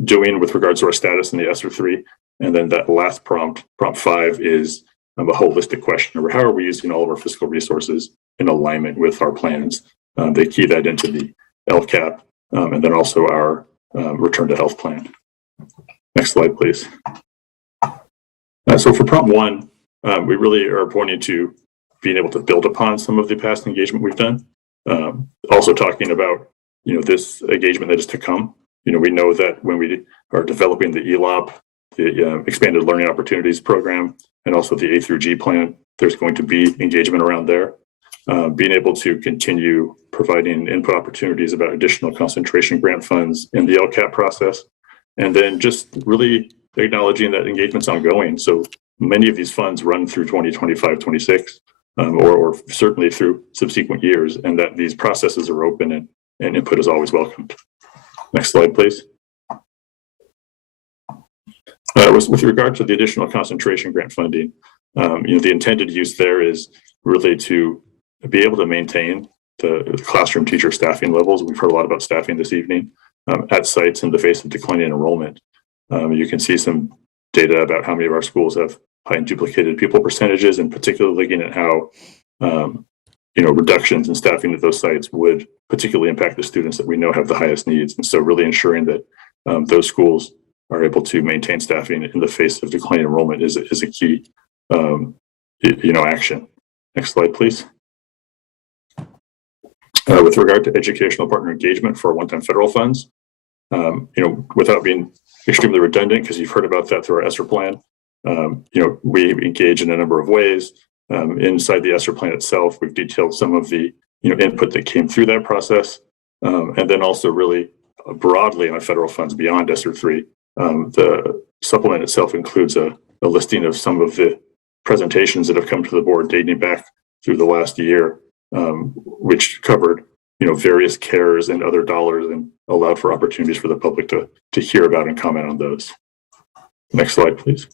doing with regards to our status in the ESSER 3. And then that last prompt 5, is a holistic question over how are we using all of our fiscal resources in alignment with our plans. They key that into the LCAP and then also our return to health plan. Next slide, please. So for prompt 1, we really are pointing to being able to build upon some of the past engagement we've done. Also talking about, this engagement that is to come. We know that when we are developing the ELOP, the Expanded Learning Opportunities Program, and also the A through G plan, there's going to be engagement around there. Being able to continue providing input opportunities about additional concentration grant funds in the LCAP process, and then just really acknowledging that engagement's ongoing. So many of these funds run through 2025, 26, or certainly through subsequent years, and that these processes are open and input is always welcomed. Next slide, please. With regard to the additional concentration grant funding, the intended use there is really to be able to maintain the classroom teacher staffing levels. We've heard a lot about staffing this evening at sites in the face of declining enrollment. You can see some data about how many of our schools have high and duplicated pupil percentages, and particularly looking at how reductions in staffing at those sites would particularly impact the students that we know have the highest needs. And so really ensuring that those schools are able to maintain staffing in the face of declining enrollment is a key action. Next slide, please. With regard to educational partner engagement for one-time federal funds, without being extremely redundant, because you've heard about that through our ESSER plan, we engage in a number of ways. Inside the ESSER plan itself, we've detailed some of the input that came through that process, and then also really broadly on federal funds beyond ESSER 3. The supplement itself includes a listing of some of the presentations that have come to the board dating back through the last year, which covered various CARES and other dollars, and allowed for opportunities for the public to hear about and comment on those. Next slide, please.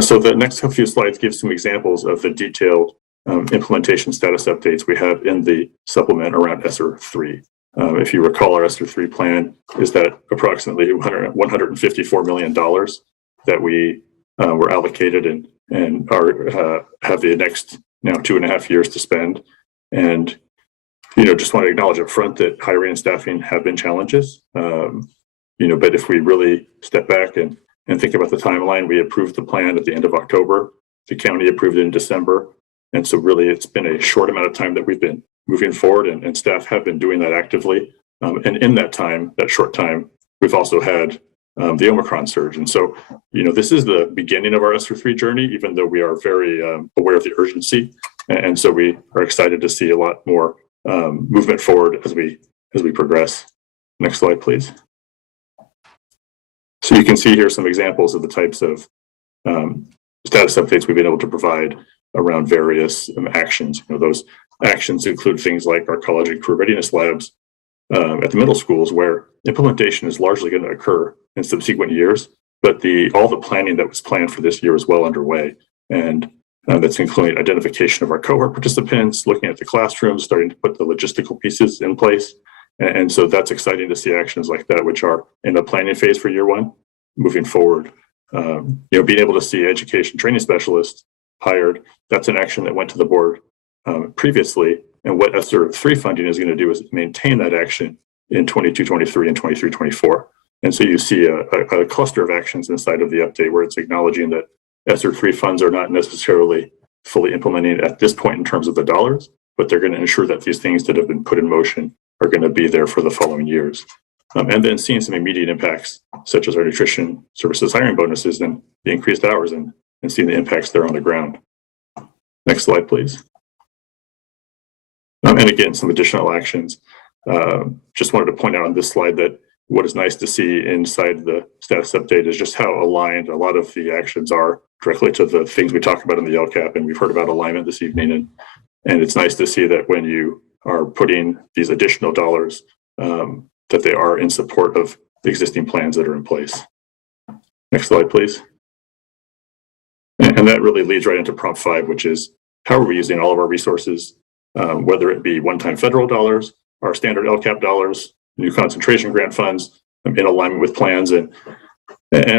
So the next few slides give some examples of the detailed implementation status updates we have in the supplement around ESSER 3. If you recall, our ESSER 3 plan is that approximately $154 million that we were allocated and have the next now 2.5 years to spend. And just want to acknowledge up front that hiring and staffing have been challenges. But if we really step back and think about the timeline, we approved the plan at the end of October. The county approved it in December. And so really it's been a short amount of time that we've been moving forward, and staff have been doing that actively. And in that time, that short time, we've also had the Omicron surge. And so, this is the beginning of our ESSER 3 journey, even though we are very aware of the urgency. And so we are excited to see a lot more movement forward as we progress. Next slide, please. So you can see here some examples of the types of status updates we've been able to provide around various actions. Those actions include things like our college and career readiness labs at the middle schools, where implementation is largely going to occur in subsequent years, but all the planning that was planned for this year is well underway. And that's including identification of our cohort participants, looking at the classrooms, starting to put the logistical pieces in place. And so that's exciting to see actions like that, which are in the planning phase for year one, moving forward. Being able to see education training specialists hired, that's an action that went to the board previously. And what ESSER 3 funding is going to do is maintain that action in 22-23 and 23-24. And so you see a cluster of actions inside of the update where it's acknowledging that ESSER 3 funds are not necessarily fully implemented at this point in terms of the dollars, but they're going to ensure that these things that have been put in motion are going to be there for the following years. And then seeing some immediate impacts, such as our nutrition services hiring bonuses and the increased hours, and seeing the impacts there on the ground. Next slide, please. And again, some additional actions. Just wanted to point out on this slide that what is nice to see inside the status update is just how aligned a lot of the actions are directly to the things we talk about in the LCAP, and we've heard about alignment this evening. And it's nice to see that when you are putting these additional dollars, that they are in support of the existing plans that are in place. Next slide, please. And that really leads right into prompt 5, which is how are we using all of our resources, whether it be one-time federal dollars, our standard LCAP dollars, new concentration grant funds, in alignment with plans. And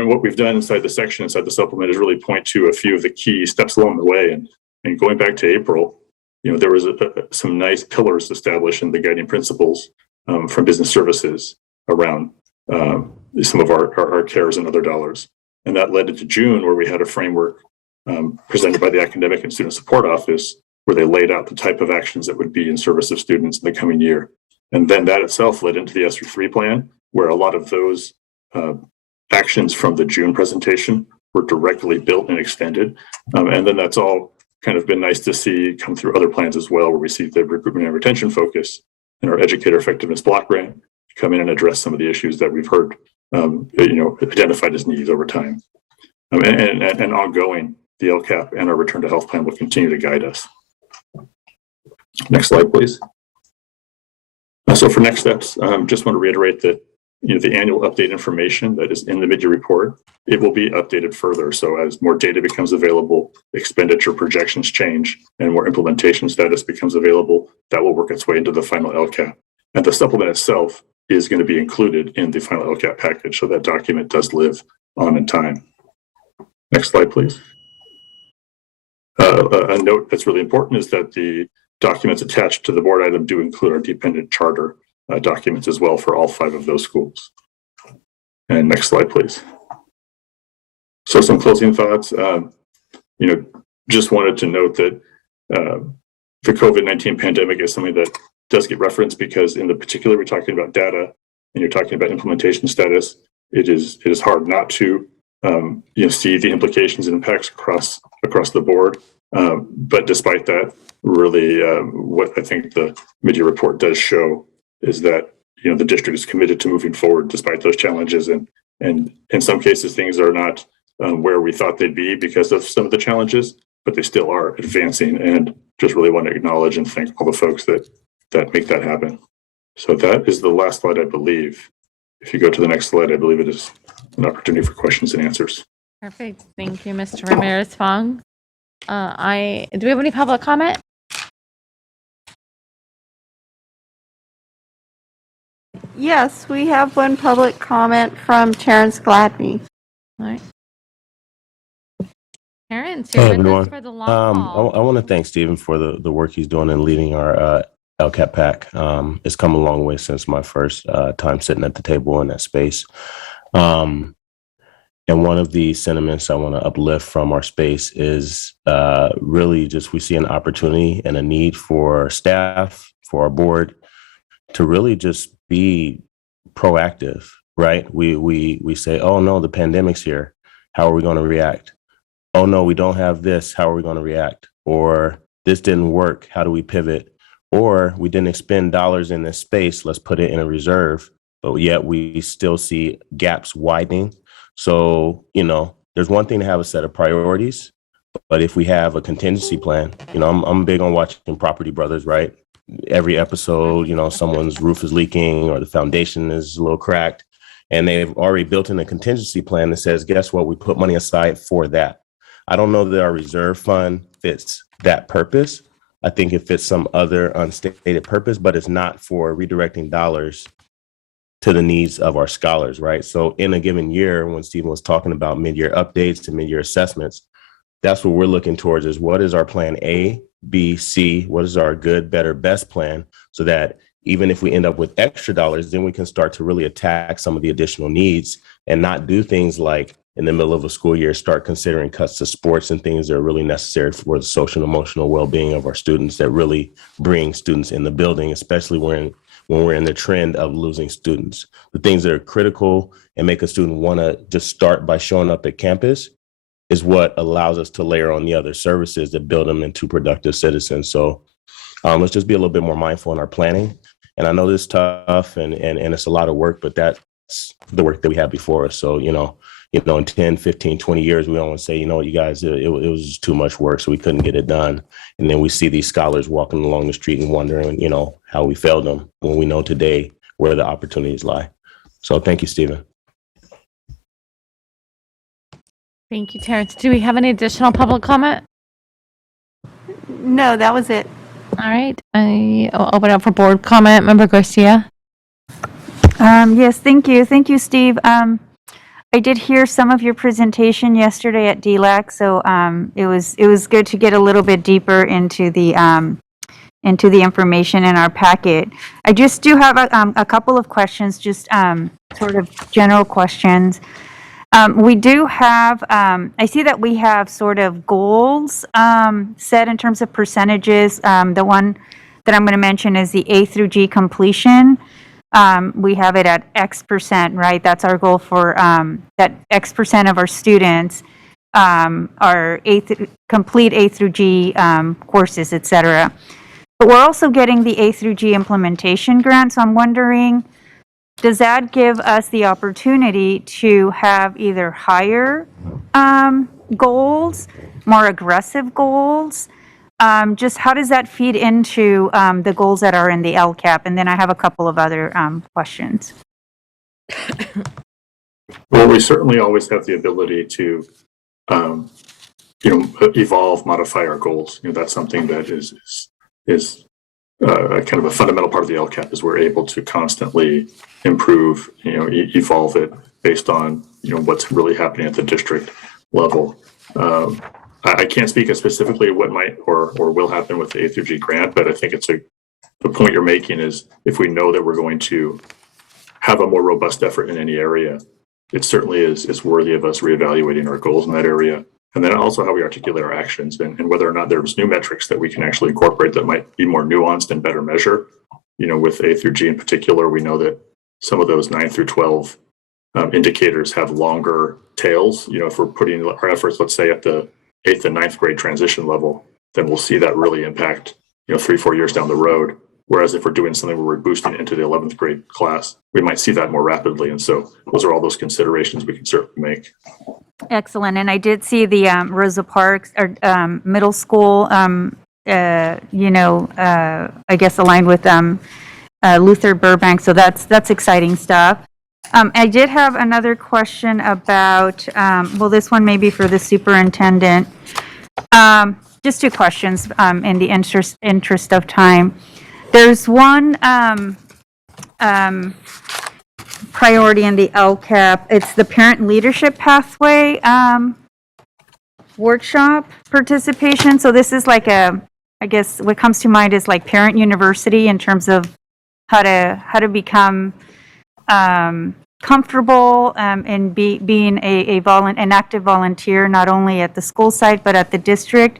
what we've done inside the section, inside the supplement, is really point to a few of the key steps along the way. And going back to April, there was some nice pillars established in the guiding principles from business services around some of our cares and other dollars. And that led into June, where we had a framework presented by the Academic and Student Support Office, where they laid out the type of actions that would be in service of students in the coming year. And then that itself led into the ESSER 3 plan, where a lot of those actions from the June presentation were directly built and extended. And then that's all kind of been nice to see come through other plans as well, where we see the recruitment and retention focus and our educator effectiveness block grant come in and address some of the issues that we've heard identified as needs over time. And ongoing, the LCAP and our return to health plan will continue to guide us. Next slide, please. So for next steps, just want to reiterate that the annual update information that is in the mid-year report, it will be updated further. So as more data becomes available, expenditure projections change, and more implementation status becomes available, that will work its way into the final LCAP. And the supplement itself is going to be included in the final LCAP package, so that document does live on in time. Next slide, please. A note that's really important is that the documents attached to the board item do include our dependent charter documents as well for all 5 of those schools. And next slide, please. So some closing thoughts. Just wanted to note that the COVID-19 pandemic is something that does get referenced, because in the particular, we're talking about data and you're talking about implementation status. It is hard not to see the implications and impacts across the board. But despite that, really, what I think the mid-year report does show is that the district is committed to moving forward despite those challenges, and in some cases things are not where we thought they'd be because of some of the challenges, but they still are advancing. And just really want to acknowledge and thank all the folks that make that happen. So that is the last slide, I believe. If you go to the next slide, I believe it is an opportunity for questions and answers. Perfect. Thank you, Mr. Ramirez-Fong. Do we have any public comment? Yes, we have one public comment from Terrence Gladney. All right. Terrence, Hey, you're with everyone. us for the long haul. I want to thank Stephen for the work he's doing in leading our LCAP pack. It's come a long way since my first time sitting at the table in that space. And one of the sentiments I want to uplift from our space is really just we see an opportunity and a need for staff, for our board, to really just be proactive, right? We say, oh no, the pandemic's here. How are we going to react? Oh no, we don't have this. How are we going to react? Or this didn't work. How do we pivot? Or we didn't expend dollars in this space. Let's put it in a reserve. But yet we still see gaps widening. So, there's one thing to have a set of priorities, but if we have a contingency plan, I'm big on watching Property Brothers, right? Every episode, someone's roof is leaking or the foundation is a little cracked, and they've already built in a contingency plan that says, guess what? We put money aside for that. I don't know that our reserve fund fits that purpose. I think it fits some other unstated purpose, but it's not for redirecting dollars to the needs of our scholars, right? So in a given year, when Stephen was talking about mid-year updates and mid-year assessments, that's what we're looking towards is what is our plan A, B, C, what is our good, better, best plan, so that even if we end up with extra dollars, then we can start to really attack some of the additional needs and not do things like in the middle of a school year, start considering cuts to sports and things that are really necessary for the social and emotional well-being of our students that really bring students in the building, especially when we're in the trend of losing students. The things that are critical and make a student want to just start by showing up at campus is what allows us to layer on the other services that build them into productive citizens. So let's just be a little bit more mindful in our planning. And I know this is tough and it's a lot of work, but that's the work that we have before us. So, in 10, 15, 20 years, we don't want to say, you know what, you guys, it was just too much work, so we couldn't get it done. And then we see these scholars walking along the street and wondering, how we failed them when we know today where the opportunities lie. So thank you, Stephen. Thank you, Terrence. Do we have any additional public comment? No, that was it. All right, I'll open up for board comment. Member Garcia? Yes, thank you. Thank you, Steve. I did hear some of your presentation yesterday at DLAC, so it was good to get a little bit deeper into the information in our packet. I just do have a couple of questions, just sort of general questions. We do have, I see that we have sort of goals set in terms of percentages. The one that I'm going to mention is the A through G completion. We have it at X%, right? That's our goal for that X% of our students are complete A through G courses, et cetera. But we're also getting the A through G implementation grant. So I'm wondering, does that give us the opportunity to have either higher goals, more aggressive goals? Just how does that feed into the goals that are in the LCAP? And then I have a couple of other questions. Well, we certainly always have the ability to, evolve, modify our goals. That's something that is kind of a fundamental part of the LCAP is we're able to constantly improve, evolve it based on, what's really happening at the district level. I can't speak as specifically what might or will happen with the A through G grant, but I think the point you're making is if we know that we're going to have a more robust effort in any area, it certainly is worthy of us reevaluating our goals in that area. And then also how we articulate our actions and whether or not there's new metrics that we can actually incorporate that might be more nuanced and better measure. With A through G in particular, we know that some of those 9 through 12 indicators have longer tails. If we're putting our efforts, let's say at the 8th and 9th grade transition level, then we'll see that really impact, 3-4 years down the road. Whereas if we're doing something where we're boosting into the 11th grade class, we might see that more rapidly. And so those are all those considerations we can certainly make. Excellent. And I did see the Rosa Parks middle school, I guess aligned with Luther Burbank. So that's exciting stuff. I did have another question about, this one may be for the superintendent. Just two questions in the interest of time. There's one priority in the LCAP. It's the parent leadership pathway workshop participation. So this is like I guess what comes to mind is like parent university in terms of how to become comfortable in being an active volunteer, not only at the school site, but at the district.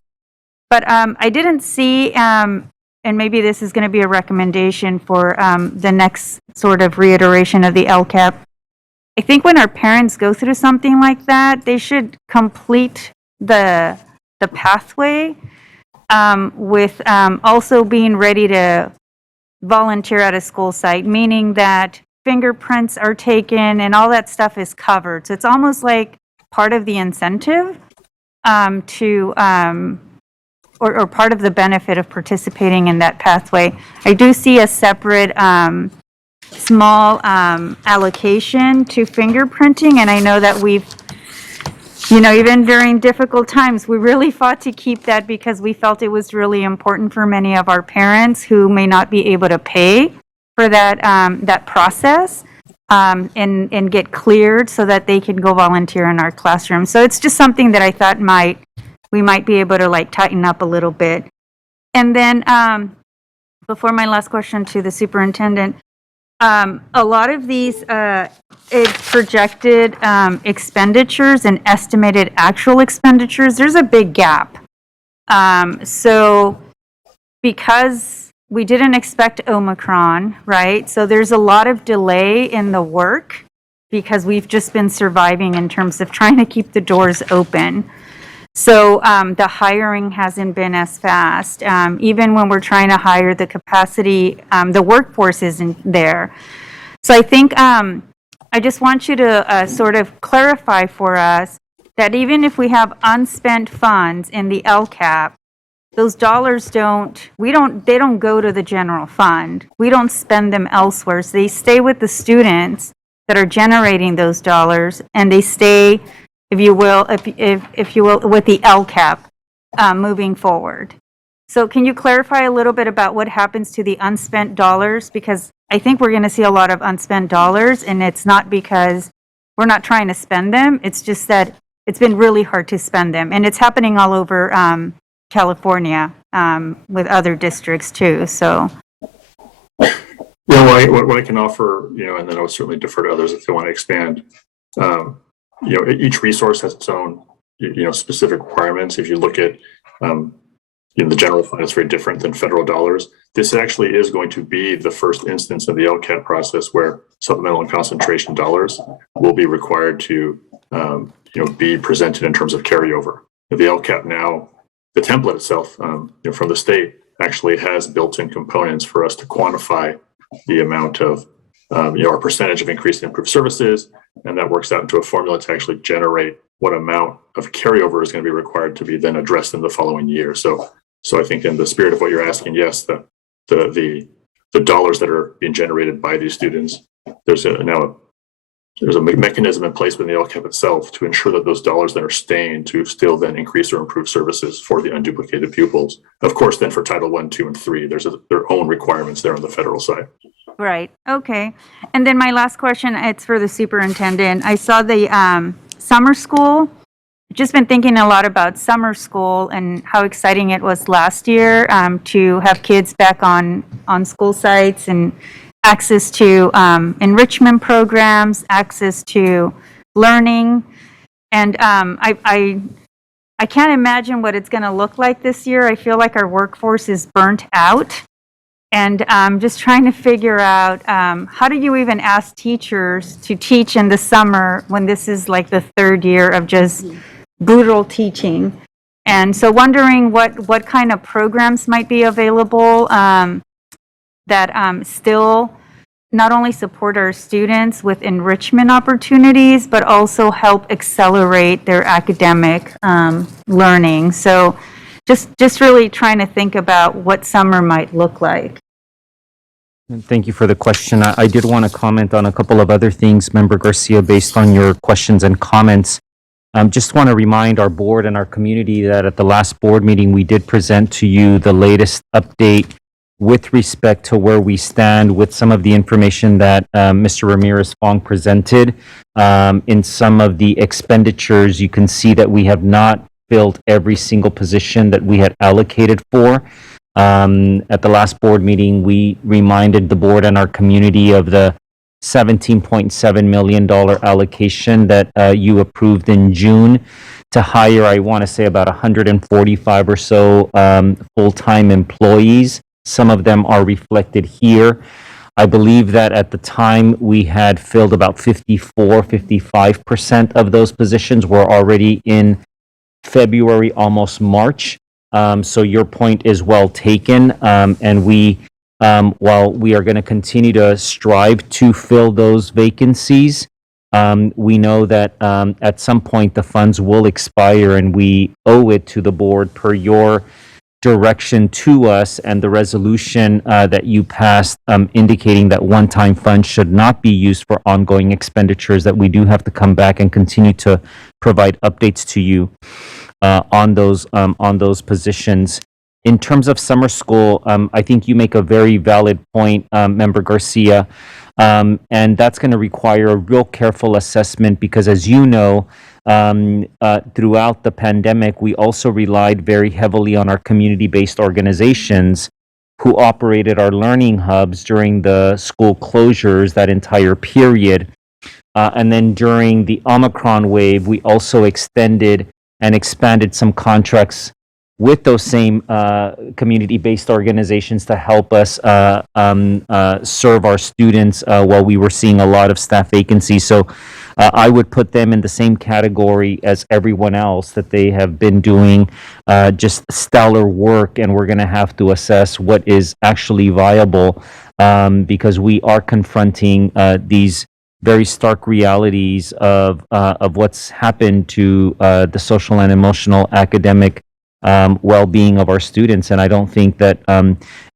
But I didn't see, and maybe this is going to be a recommendation for the next sort of reiteration of the LCAP. I think when our parents go through something like that, they should complete the pathway with also being ready to volunteer at a school site, meaning that fingerprints are taken and all that stuff is covered. So it's almost like part of the incentive or part of the benefit of participating in that pathway. I do see a separate small allocation to fingerprinting, and I know that we've, even during difficult times, we really fought to keep that because we felt it was really important for many of our parents who may not be able to pay for that process and get cleared so that they can go volunteer in our classroom. So it's just something that I thought we might be able to like tighten up a little bit. And then before my last question to the superintendent, a lot of these projected expenditures and estimated actual expenditures, there's a big gap. So because we didn't expect Omicron, right? So there's a lot of delay in the work because we've just been surviving in terms of trying to keep the doors open. So the hiring hasn't been as fast. Even when we're trying to hire the capacity, the workforce isn't there. So I think I just want you to sort of clarify for us that even if we have unspent funds in the LCAP, those dollars they don't go to the general fund. We don't spend them elsewhere. So they stay with the students that are generating those dollars, and they stay, if you will, with the LCAP moving forward. So can you clarify a little bit about what happens to the unspent dollars? Because I think we're going to see a lot of unspent dollars, and it's not because we're not trying to spend them. It's just that it's been really hard to spend them, and it's happening all over California with other districts too. So. Yeah, what I can offer, and then I would certainly defer to others if they want to expand. Each resource has its own, specific requirements. If you look at, the general fund, it's very different than federal dollars. This actually is going to be the first instance of the LCAP process where supplemental and concentration dollars will be required to, be presented in terms of carryover. The LCAP now, the template itself, from the state actually has built-in components for us to quantify the amount of, our percentage of increased and improved services, and that works out into a formula to actually generate what amount of carryover is going to be required to be then addressed in the following year. So I think in the spirit of what you're asking, yes, the dollars that are being generated by these students, there's a mechanism in place within the LCAP itself to ensure that those dollars that are staying to still then increase or improve services for the unduplicated pupils. Of course, then for Title I, II, and III, there's their own requirements there on the federal side. Right. Okay. And then my last question, it's for the superintendent. I saw the summer school. Just been thinking a lot about summer school and how exciting it was last year to have kids back on school sites and access to enrichment programs, access to learning. And I can't imagine what it's going to look like this year. I feel like our workforce is burnt out. And just trying to figure out how do you even ask teachers to teach in the summer when this is like the third year of just brutal teaching. And so wondering what kind of programs might be available that still not only support our students with enrichment opportunities, but also help accelerate their academic learning. So just really trying to think about what summer might look like. Thank you for the question. I did want to comment on a couple of other things, Member Garcia, based on your questions and comments. Just want to remind our board and our community that at the last board meeting, we did present to you the latest update with respect to where we stand with some of the information that Mr. Ramirez-Fong presented. In some of the expenditures, you can see that we have not filled every single position that we had allocated for. At the last board meeting, we reminded the board and our community of the $17.7 million allocation that you approved in June to hire, I want to say, about 145 or so full-time employees. Some of them are reflected here. I believe that at the time we had filled about 55% of those positions were already in February, almost March. So your point is well taken. And we, while we are going to continue to strive to fill those vacancies, we know that at some point the funds will expire and we owe it to the board per your direction to us and the resolution that you passed indicating that one-time funds should not be used for ongoing expenditures, that we do have to come back and continue to provide updates to you on those positions. In terms of summer school, I think you make a very valid point, Member Garcia, and that's going to require a real careful assessment because, as you know, throughout the pandemic, we also relied very heavily on our community-based organizations who operated our learning hubs during the school closures, that entire period. And then during the Omicron wave, we also extended and expanded some contracts with those same community-based organizations to help us serve our students while we were seeing a lot of staff vacancies. So I would put them in the same category as everyone else, that they have been doing just stellar work, and we're going to have to assess what is actually viable, because we are confronting these very stark realities of what's happened to the social and emotional academic well-being of our students. And I don't think that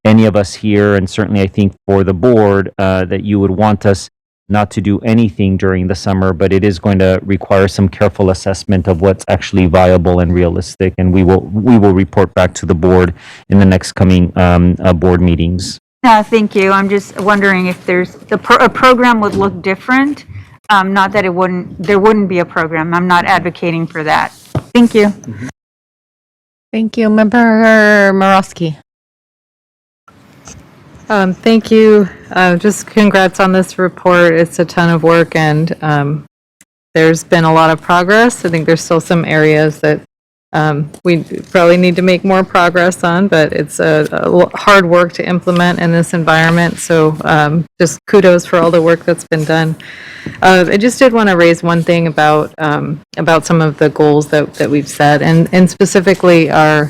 any of us here, and certainly I think for the board, that you would want us not to do anything during the summer, but it is going to require some careful assessment of what's actually viable and realistic. And we will report back to the board in the next coming board meetings. No, thank you. I'm just wondering if there's, a program would look different. Not that there wouldn't be a program. I'm not advocating for that. Thank you. Thank you. Member Morosky. Thank you. Just congrats on this report. It's a ton of work, and there's been a lot of progress. I think there's still some areas that we probably need to make more progress on, but it's a hard work to implement in this environment. So just kudos for all the work that's been done. I just did want to raise one thing about some of the goals that we've set, and specifically our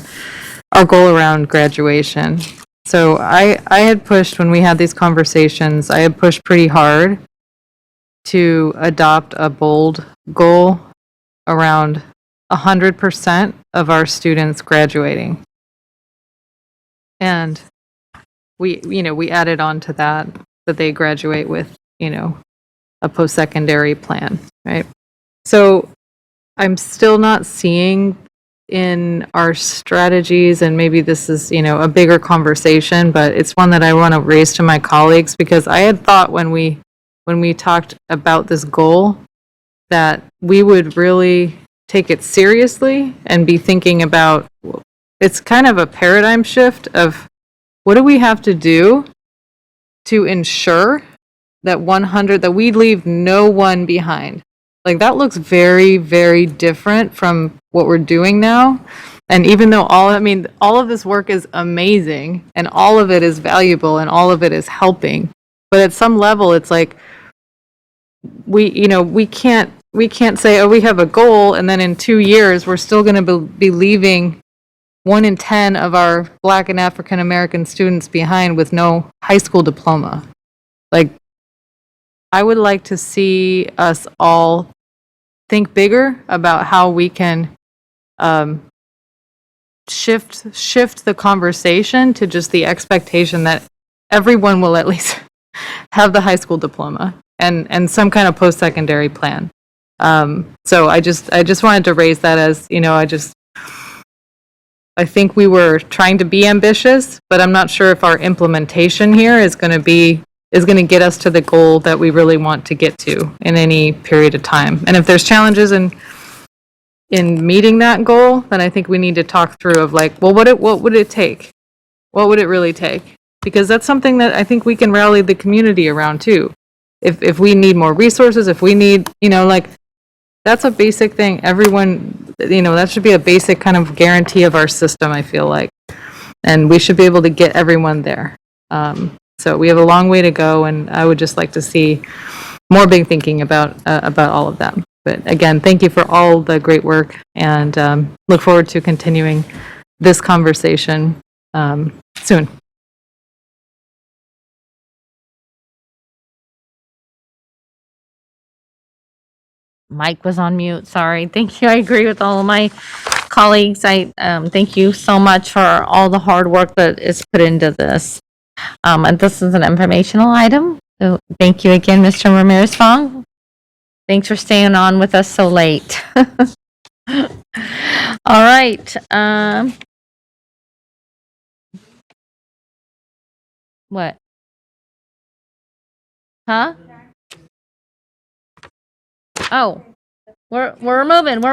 goal around graduation. So I had pushed, when we had these conversations, I had pushed pretty hard to adopt a bold goal around 100% of our students graduating. And we added on to that they graduate with, a post-secondary plan, right? So I'm still not seeing in our strategies, and maybe this is, a bigger conversation, but it's one that I want to raise to my colleagues, because I had thought when we talked about this goal that we would really take it seriously and be thinking about, it's kind of a paradigm shift of what do we have to do to ensure that that we leave no one behind. Like, that looks very, very different from what we're doing now. And even though all of this work is amazing and all of it is valuable and all of it is helping, but at some level it's like we can't say, oh, we have a goal, and then in 2 years we're still going to be leaving 1 in 10 of our Black and African American students behind with no high school diploma. Like, I would like to see us all think bigger about how we can shift the conversation to just the expectation that everyone will at least have the high school diploma and some kind of post-secondary plan. So I just wanted to raise that as, I think we were trying to be ambitious, but I'm not sure if our implementation here is going to get us to the goal that we really want to get to in any period of time. And if there's challenges in meeting that goal, then I think we need to talk through of like, well, what would it take? What would it really take? Because that's something that I think we can rally the community around too. If we need more resources, if we need, that's a basic thing. Everyone, that should be a basic kind of guarantee of our system, I feel like. And we should be able to get everyone there. So we have a long way to go, and I would just like to see more big thinking about all of that. But again, thank you for all the great work, and look forward to continuing this conversation soon. Mike was on mute. Sorry. Thank you. I agree with all of my colleagues. I thank you so much for all the hard work that is put into this. And this is an informational item. So thank you again, Mr. Ramirez-Fong. Thanks for staying on with us so late. All right. What? Huh? Oh, we're moving.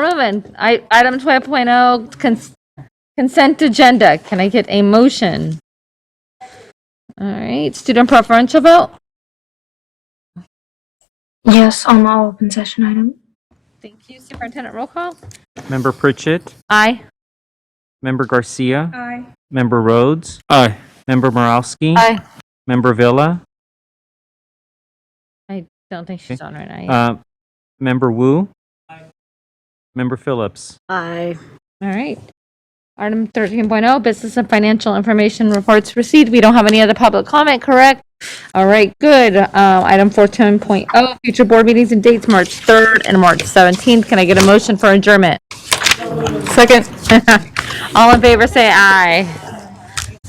Item 12.0 consent agenda. Can I get a motion? All right, student preferential vote? Yes, on all open session items. Thank you. Superintendent, roll call? Member Pritchett, Aye. Member Garcia, Aye. Member Rhodes, Aye. Member Morowski, Aye. Member Villa, I don't think she's on right now. Member Wu, Member Phillips. Aye. All right. Item 13.0, business and financial information reports received. We don't have any other public comment, correct? All right, good. Item 14.0, future board meetings and dates, March 3rd and March 17th. Can I get a motion for adjournment? Second. All in favor, say aye.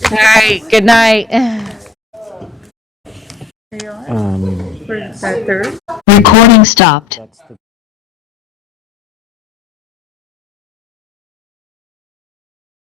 All right, good night. For that third? Recording stopped.